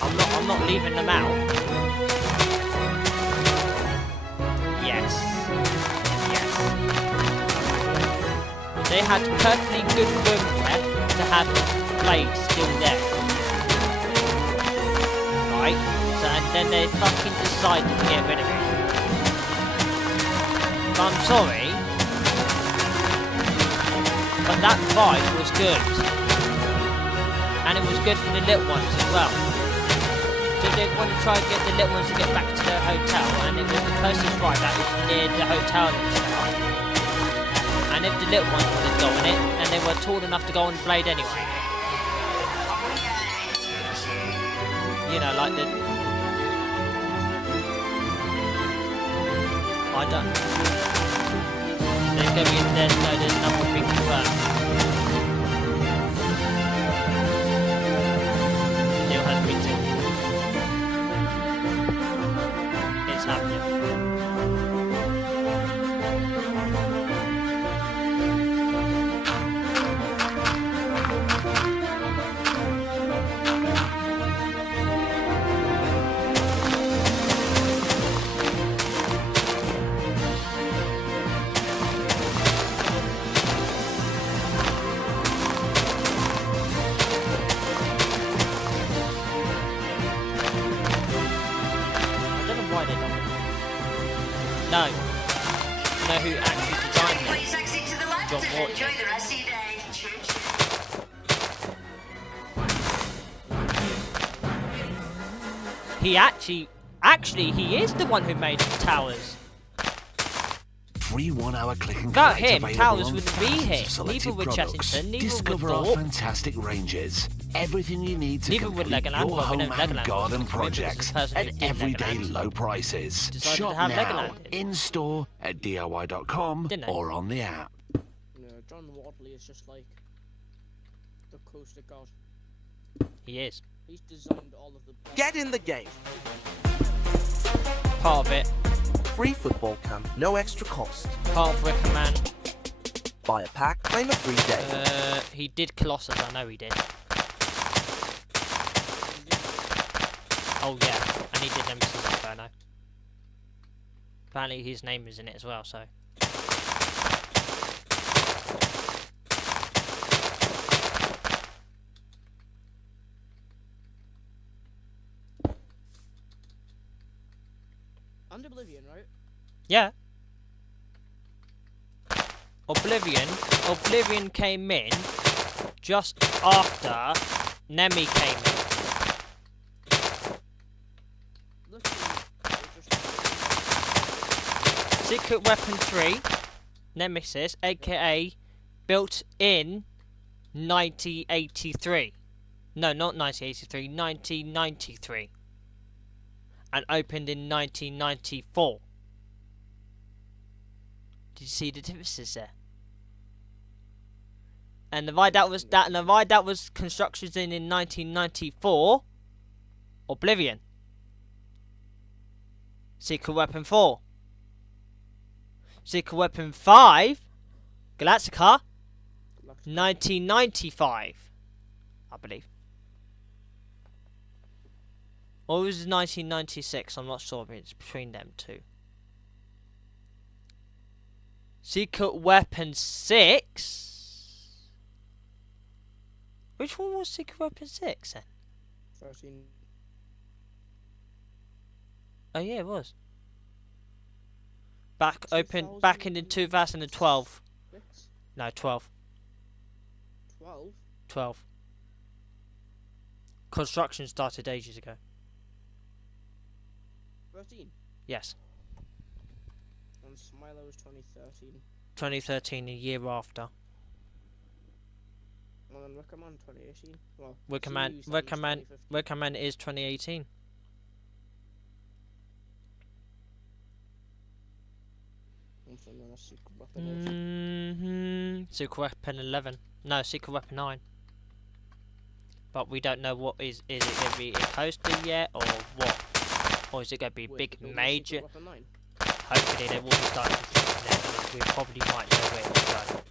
I'm not leaving them out. Yes. Yes. They had perfectly good room there to have Blade still there. Right? So and then they fucking decided to get rid of it. But I'm sorry. But that fight was good. And it was good for the little ones as well. So they want to try and get the little ones to get back to their hotel, and it was the closest ride that was near the hotel themselves. And if the little ones wanted to go on it, and they were tall enough to go on Blade anyway. You know, like the... I don't... There's going to be... There's another thing confirmed. Neil has been to... It's happening. No. You know who actually designed it? John Morton. Enjoy the rest of your day. He actually, he is the one who made the towers. Free 1 hour click and Without collect him, available towers on wouldn't be thousands here. of selected Neither would products. Chessington, neither Discover would our Thorpe. fantastic ranges. Everything you need to Neither would complete Legoland, your but we home know and Legoland garden was because projects the person who at did everyday Legoland low prices. decided Shop to have now, Legoland. in store at DIY.com Didn't they? or on the app. No, John Wardley is just like the coaster god. He is. He's designed all of the... Get in the game. Part of it. Free football camp, no extra cost. Part of Wicker Man. Buy a pack, claim a free day. He did Colossus, I know he did. Oh yeah, and he did Nemesis Inferno. Apparently his name is in it as well, so... And Oblivion, right? Yeah. Oblivion came in just after Nemi came in. Secret Weapon 3, Nemesis, aka built in 1983. No, not 1983, 1993. And opened in 1994. Did you see the differences there? And the ride that was constructed in 1994, Oblivion. Secret Weapon 4. Secret Weapon 5, Galactica, 1995, I believe. Or it was 1996, I'm not sure, but it's between them two. Secret Weapon 6? Which one was Secret Weapon 6 then? 13. Oh yeah, it was. Back in the 2012. No, 12. 12? 12. Construction started ages ago. 13? Yes. And Smilo was 2013. 2013, a year after. Well, then Wickerman 2018. Well, Wickerman is 2018. Secret Weapon Secret Weapon 11. No, Secret Weapon 9. But we don't know what is it going to be a poster yet, or what? Or is it going to be big, major? Hopefully they will be starting to and we probably might know where it's going.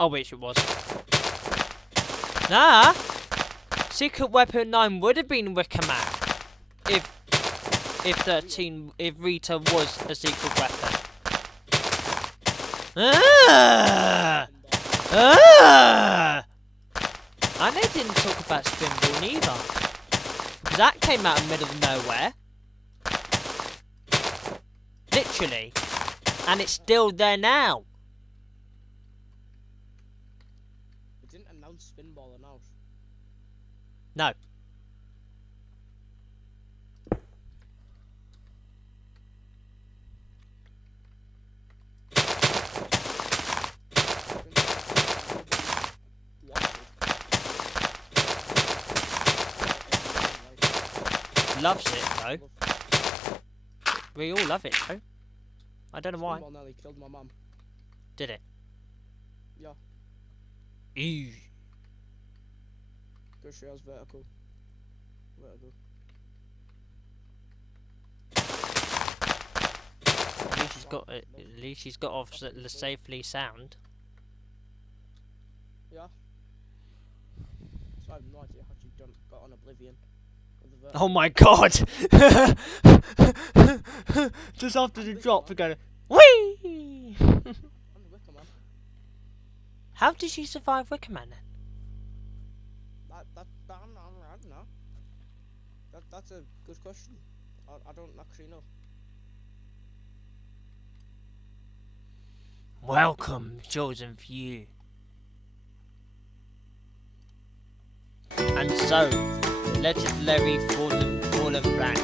Oh, which it was. Nah! Secret Weapon 9 would have been Wickerman if Rita was a secret weapon. And they didn't talk about Spinball neither. Because that came out in the middle of nowhere. Literally. And it's still there now. They didn't announce Spinball enough. No. Loves it though. We all love it though. I don't know why. Spinball nearly killed my mum. Did it? Yeah. Ew. Good show, vertical. At least she's got off safely sound. Yeah. So I have no idea how she got on Oblivion. Oh my god! Just after the drop, we're going, whee! How did she survive Wickerman then? I don't know. That's a good question. I don't actually know. Welcome, chosen few. And so, the legendary fallen branch.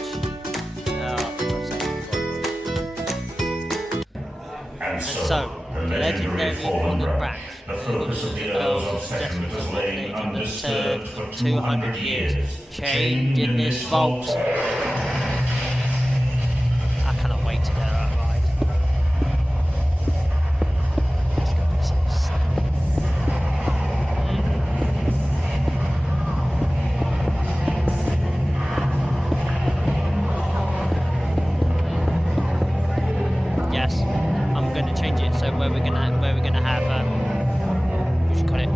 And so, the legendary fallen branch. The focus of the Earl's assessment was laid undisturbed for 200 years, chained in this vault. I cannot wait to go that ride. Yes, I'm going to change it so where we're gonna have what you call it,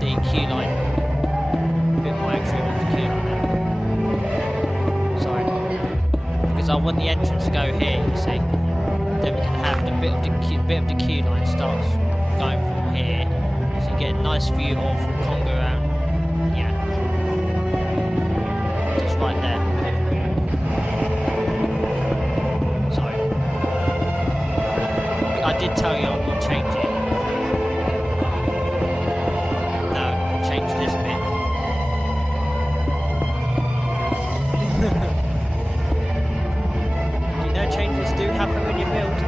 the queue line, a bit more extreme with the queue line. Sorry, because I want the entrance to go here. You see, then we can have the bit of the queue line starts going from here, so you get a nice view of Congo around. Yeah, just right there. I did tell you I will change it. No, change this bit. You know changes do happen when you build.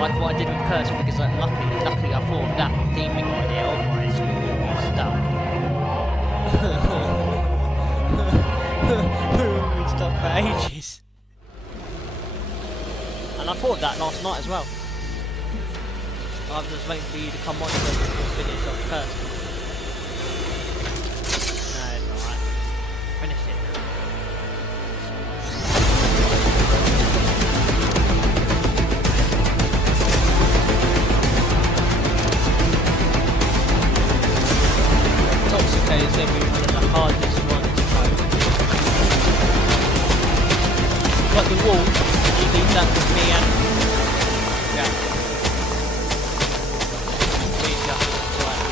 Like what I did with Curse, because like, luckily I thought of that theming idea, otherwise we would be stuck. We'd stuck for ages. And I thought that last night as well. I was just waiting for you to come on to finish off first. No, it's alright. Finish it now. Toxico is going to be one of the hardest ones to code. But the wall, you leave that with me and... Yeah. We just like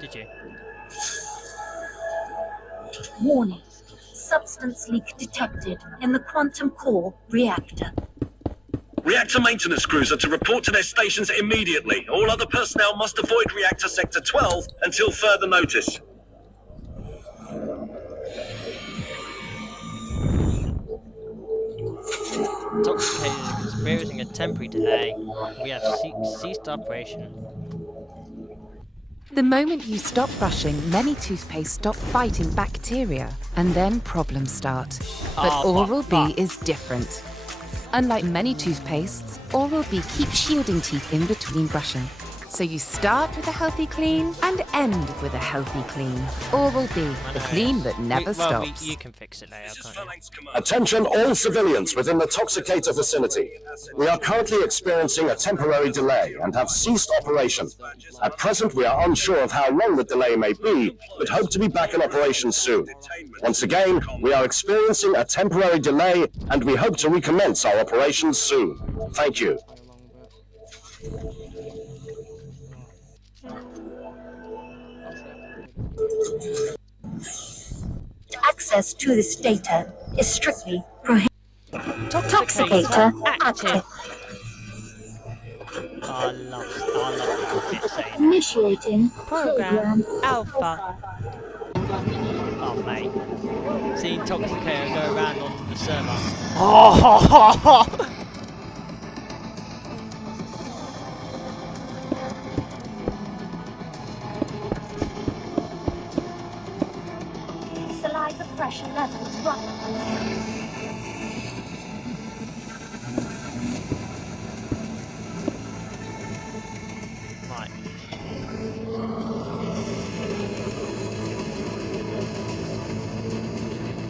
Did you? Warning. Substance leak detected in the quantum core reactor. Reactor maintenance crews are to report to their stations immediately. All other personnel must avoid reactor sector 12 until further notice. Intoxicated and experiencing a temporary delay. We have ceased operation. The moment you stop brushing, many toothpaste stop fighting bacteria, and then problems start. But Oral-B is different. Unlike many toothpastes, Oral-B keeps shielding teeth in between brushing. So you start with a healthy clean and end with a healthy clean. Oral-B, the clean that never stops. You can fix it later, can't you? Attention all civilians within the Toxicator facility. We are currently experiencing a temporary delay and have ceased operation. At present, we are unsure of how long the delay may be, but hope to be back in operation soon. Once again, we are experiencing a temporary delay and we hope to recommence our operations soon. Thank you. Access to this data is strictly prohibited. Toxicator active. I love it saying Initiating program Alpha. Oh mate, seeing Toxicator go around on the server. Oh! Saliva pressure levels rise. Right.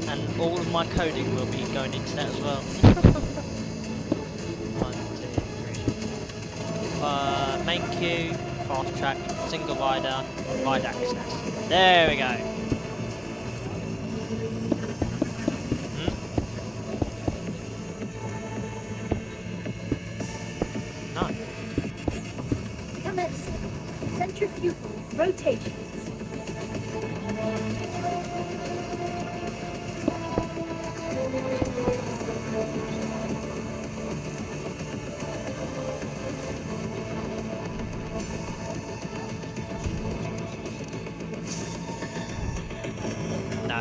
And all of my coding will be going into that as well. 1, 2, 3. Main queue, fast track, single rider, ride access. There we go. Centrifugal rotations. No.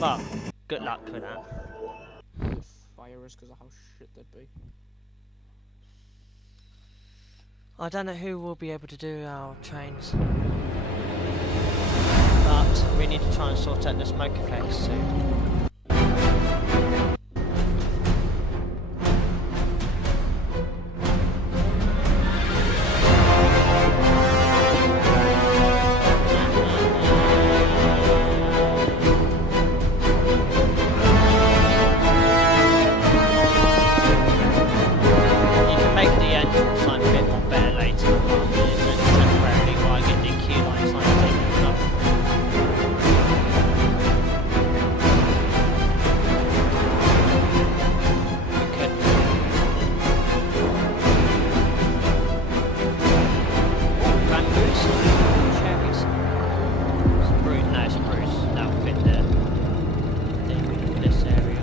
Well, good luck with that. Fires because of how shit they'd be. I don't know who will be able to do our trains, but we need to try and sort out the smoke effects soon. You can make the engine sign a bit more better later, temporarily while I get the queue line sign taken up. Bamboos? Cherries? Spruce? No, spruce. That'll fit this area.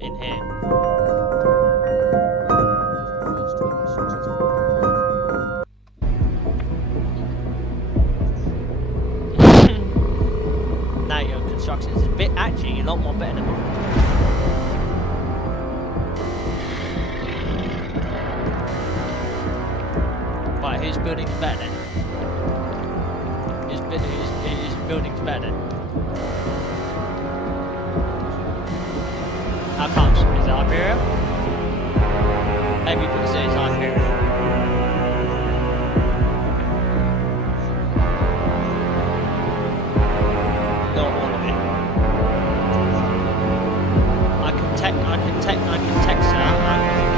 In here. Now your construction is a bit, actually a lot more better than mine. Right, whose building's better then? Whose building's better then? How comes? Is it Iberia? Maybe because it is Iberia. Not all of it. I can text her, I can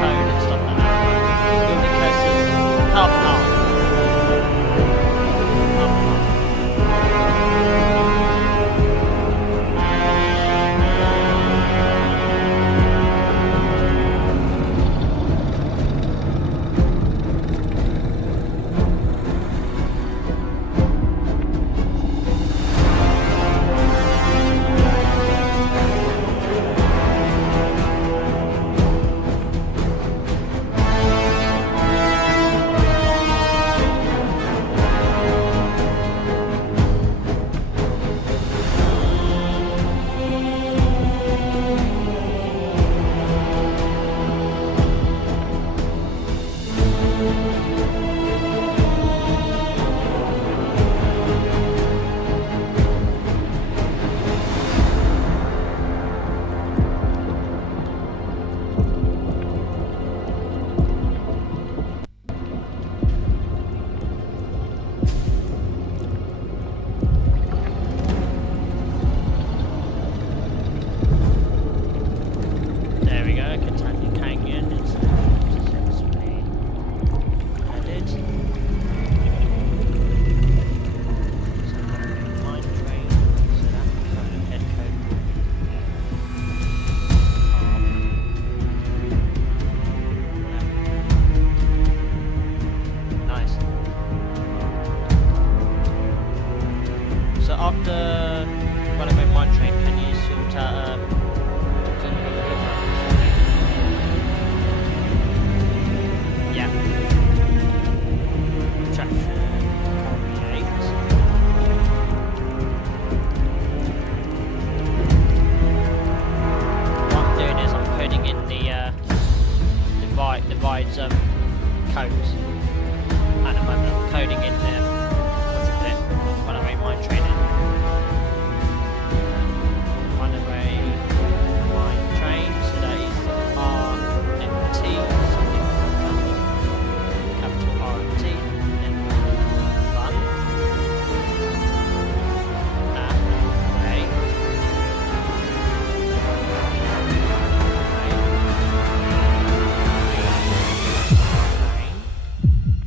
code and stuff like that. Building code says half and half. the runaway mine train, can you sort out yeah. Traction coordinates. What I'm doing is I'm putting in the ride's codes. At the moment I'm coding in what's it called? Runaway mine training. Runaway mine train, so that is RMT, something capital RMT, then run.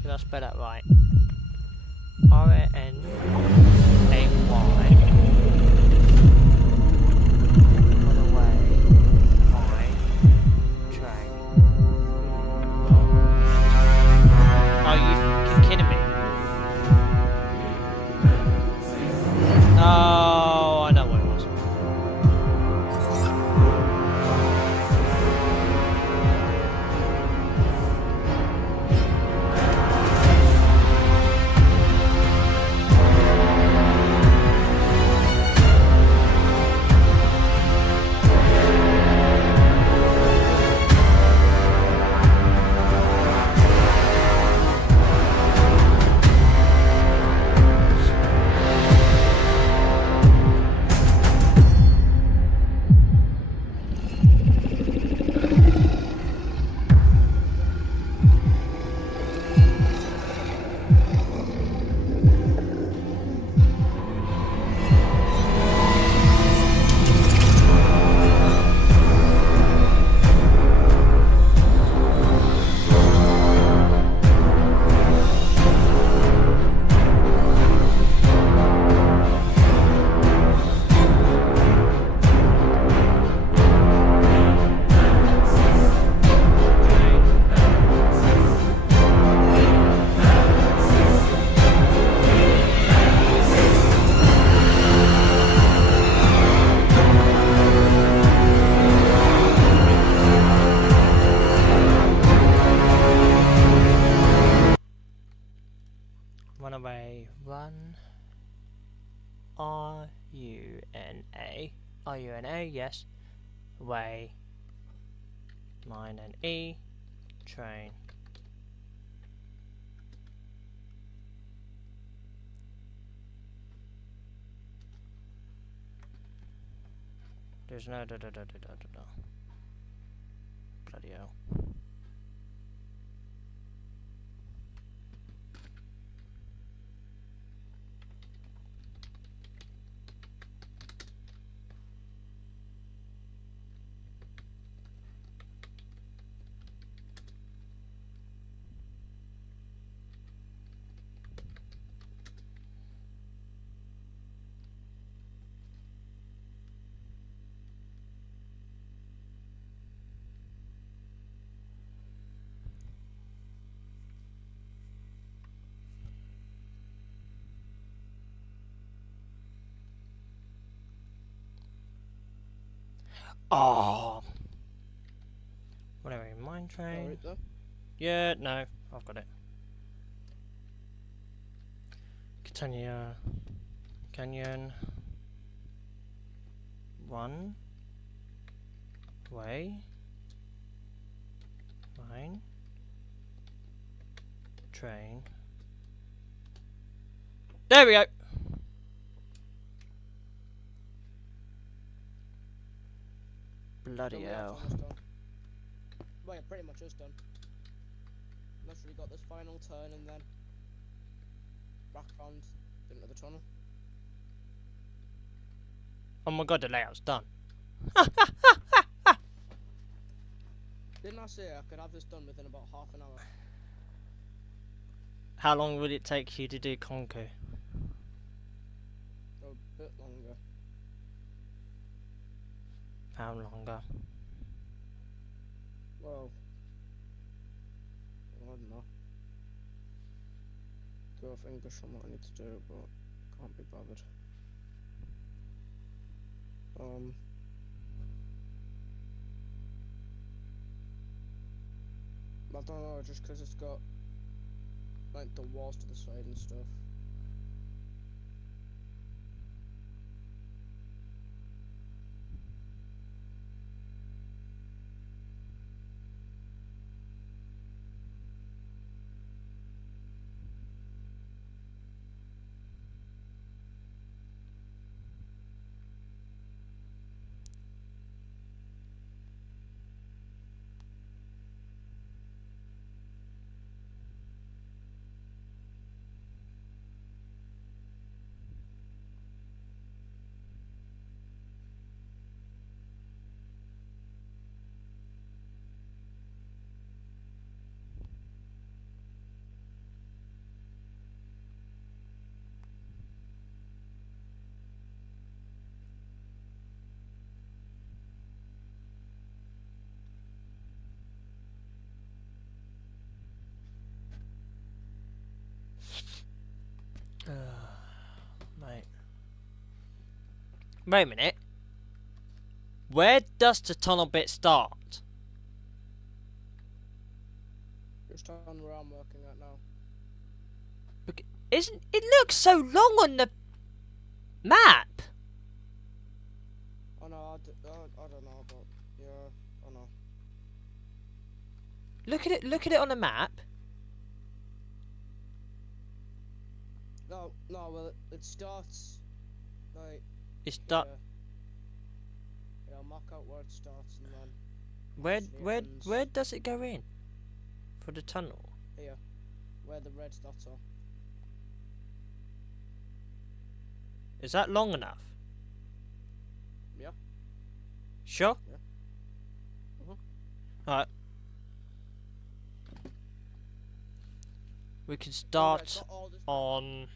Did I spell that right? RNAY Runaway mine train. Are you kidding me? Oh, I know what it was. Runaway run. R-U-N-A. R-U-N-A, yes. Way. Mine and E. Train. There's no Bloody hell. Oh, whatever. Mine train. Yeah, no, I've got it. Catania Canyon. One way. Mine train. There we go. Bloody hell. Well, yeah, pretty much is done. Literally got this final turn and then back round into the tunnel. Oh my god, the layout's done. Didn't I say I could have this done within about half an hour? How long would it take you to do Conquer? A bit longer. How longer? Well, I don't know. Go off English on what I need to do, but can't be bothered. I don't know, just because it's got like the walls to the side and stuff. Mate. Wait a minute. Where does the tunnel bit start? Just on where I'm working at now. Isn't it looks so long on the map? Oh no, I don't know, but yeah, I know. Look at it on the map. No, well, it starts like. Yeah, I'll mark out where it starts and then. Where does it go in? For the tunnel. Here, where the red dots are. Is that long enough? Yeah. Sure? Yeah. Alright. We can start on...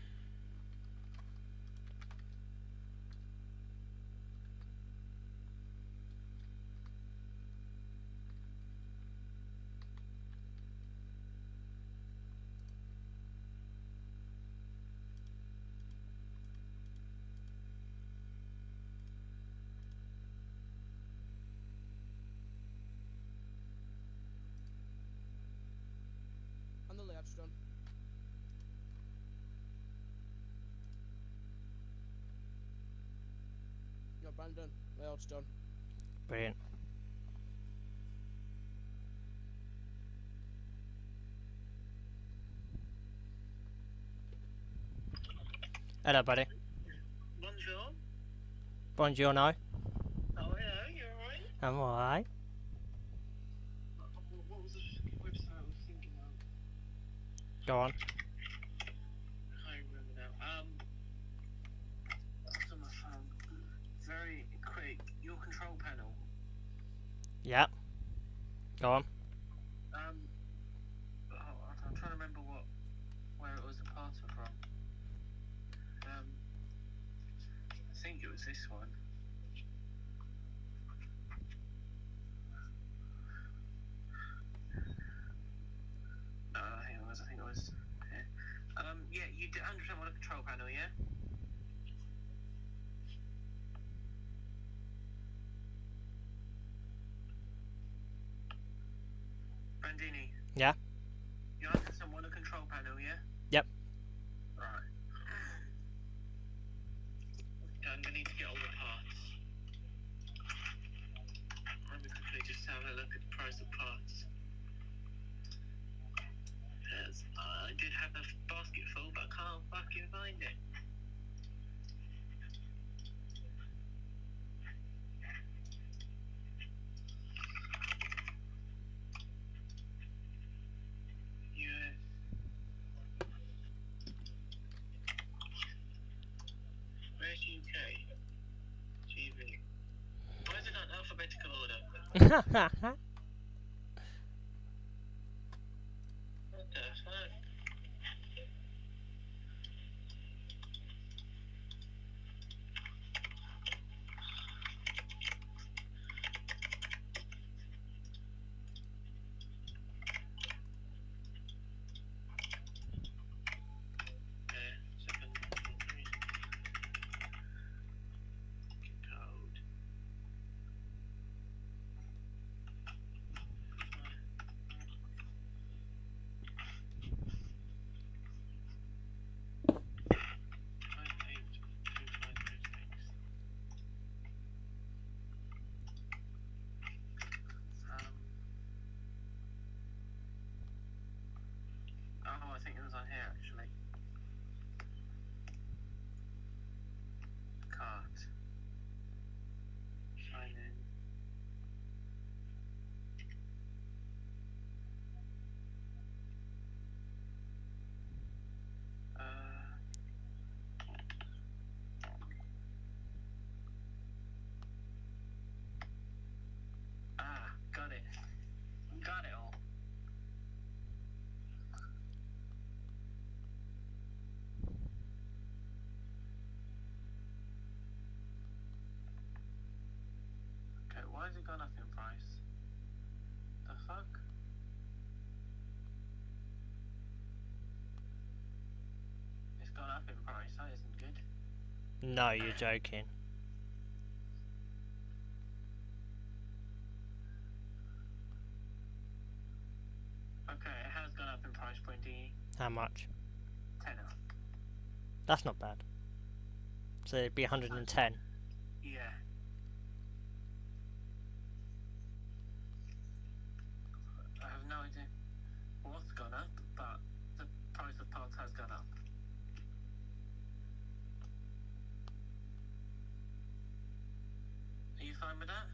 And the layout's done. No, Brandon, layout's done. Brilliant. Hello, buddy. Bonjour. Bonjour, no. Oh, hello, you alright? I'm alright. What was the website I was thinking of? Go on. I can't remember now. It's on my phone. Very quick. Your control panel. Yeah. Go on. I'm trying to remember where it was a part from. I think it was this one. I think it was here. Yeah, you 100% want a control panel, yeah? Brandini. Yeah. You 100% want a control panel, yeah? Yep. Right. I'm gonna need to get all the parts. Let me quickly just have a look at the price of parts. Yes, I did have a basket full, but I can't fucking find it. US. Where's UK? GB. Why is it not alphabetical order? What the fuck? Code. actually. Cart. Sign in. Got it. Got it all. Okay, why has it gone up in price? The fuck? It's gone up in price, that isn't good. No, you're joking. Okay, it has gone up in price, Pointy. How much? Tenner. That's not bad. So it'd be 110. Yeah. I have no idea what's gone up, but the price of parts has gone up. Are you fine with that?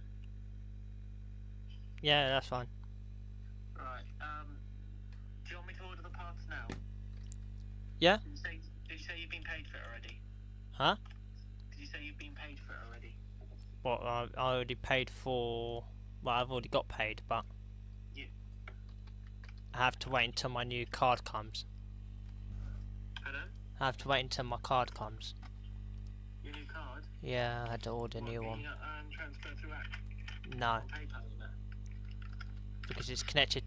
Yeah, that's fine. Right, do you want me to order the parts now? Yeah? Did you say you've been paid for it already? Huh? Did you say you've been paid for it already? What, I already paid for... Well, I've already got paid, but... Yeah. I have to wait until my new card comes. Pardon? I have to wait until my card comes. Your new card? Yeah, I had to order a new one. Can you not transfer through app? No. PayPal, isn't it? Because it's connected to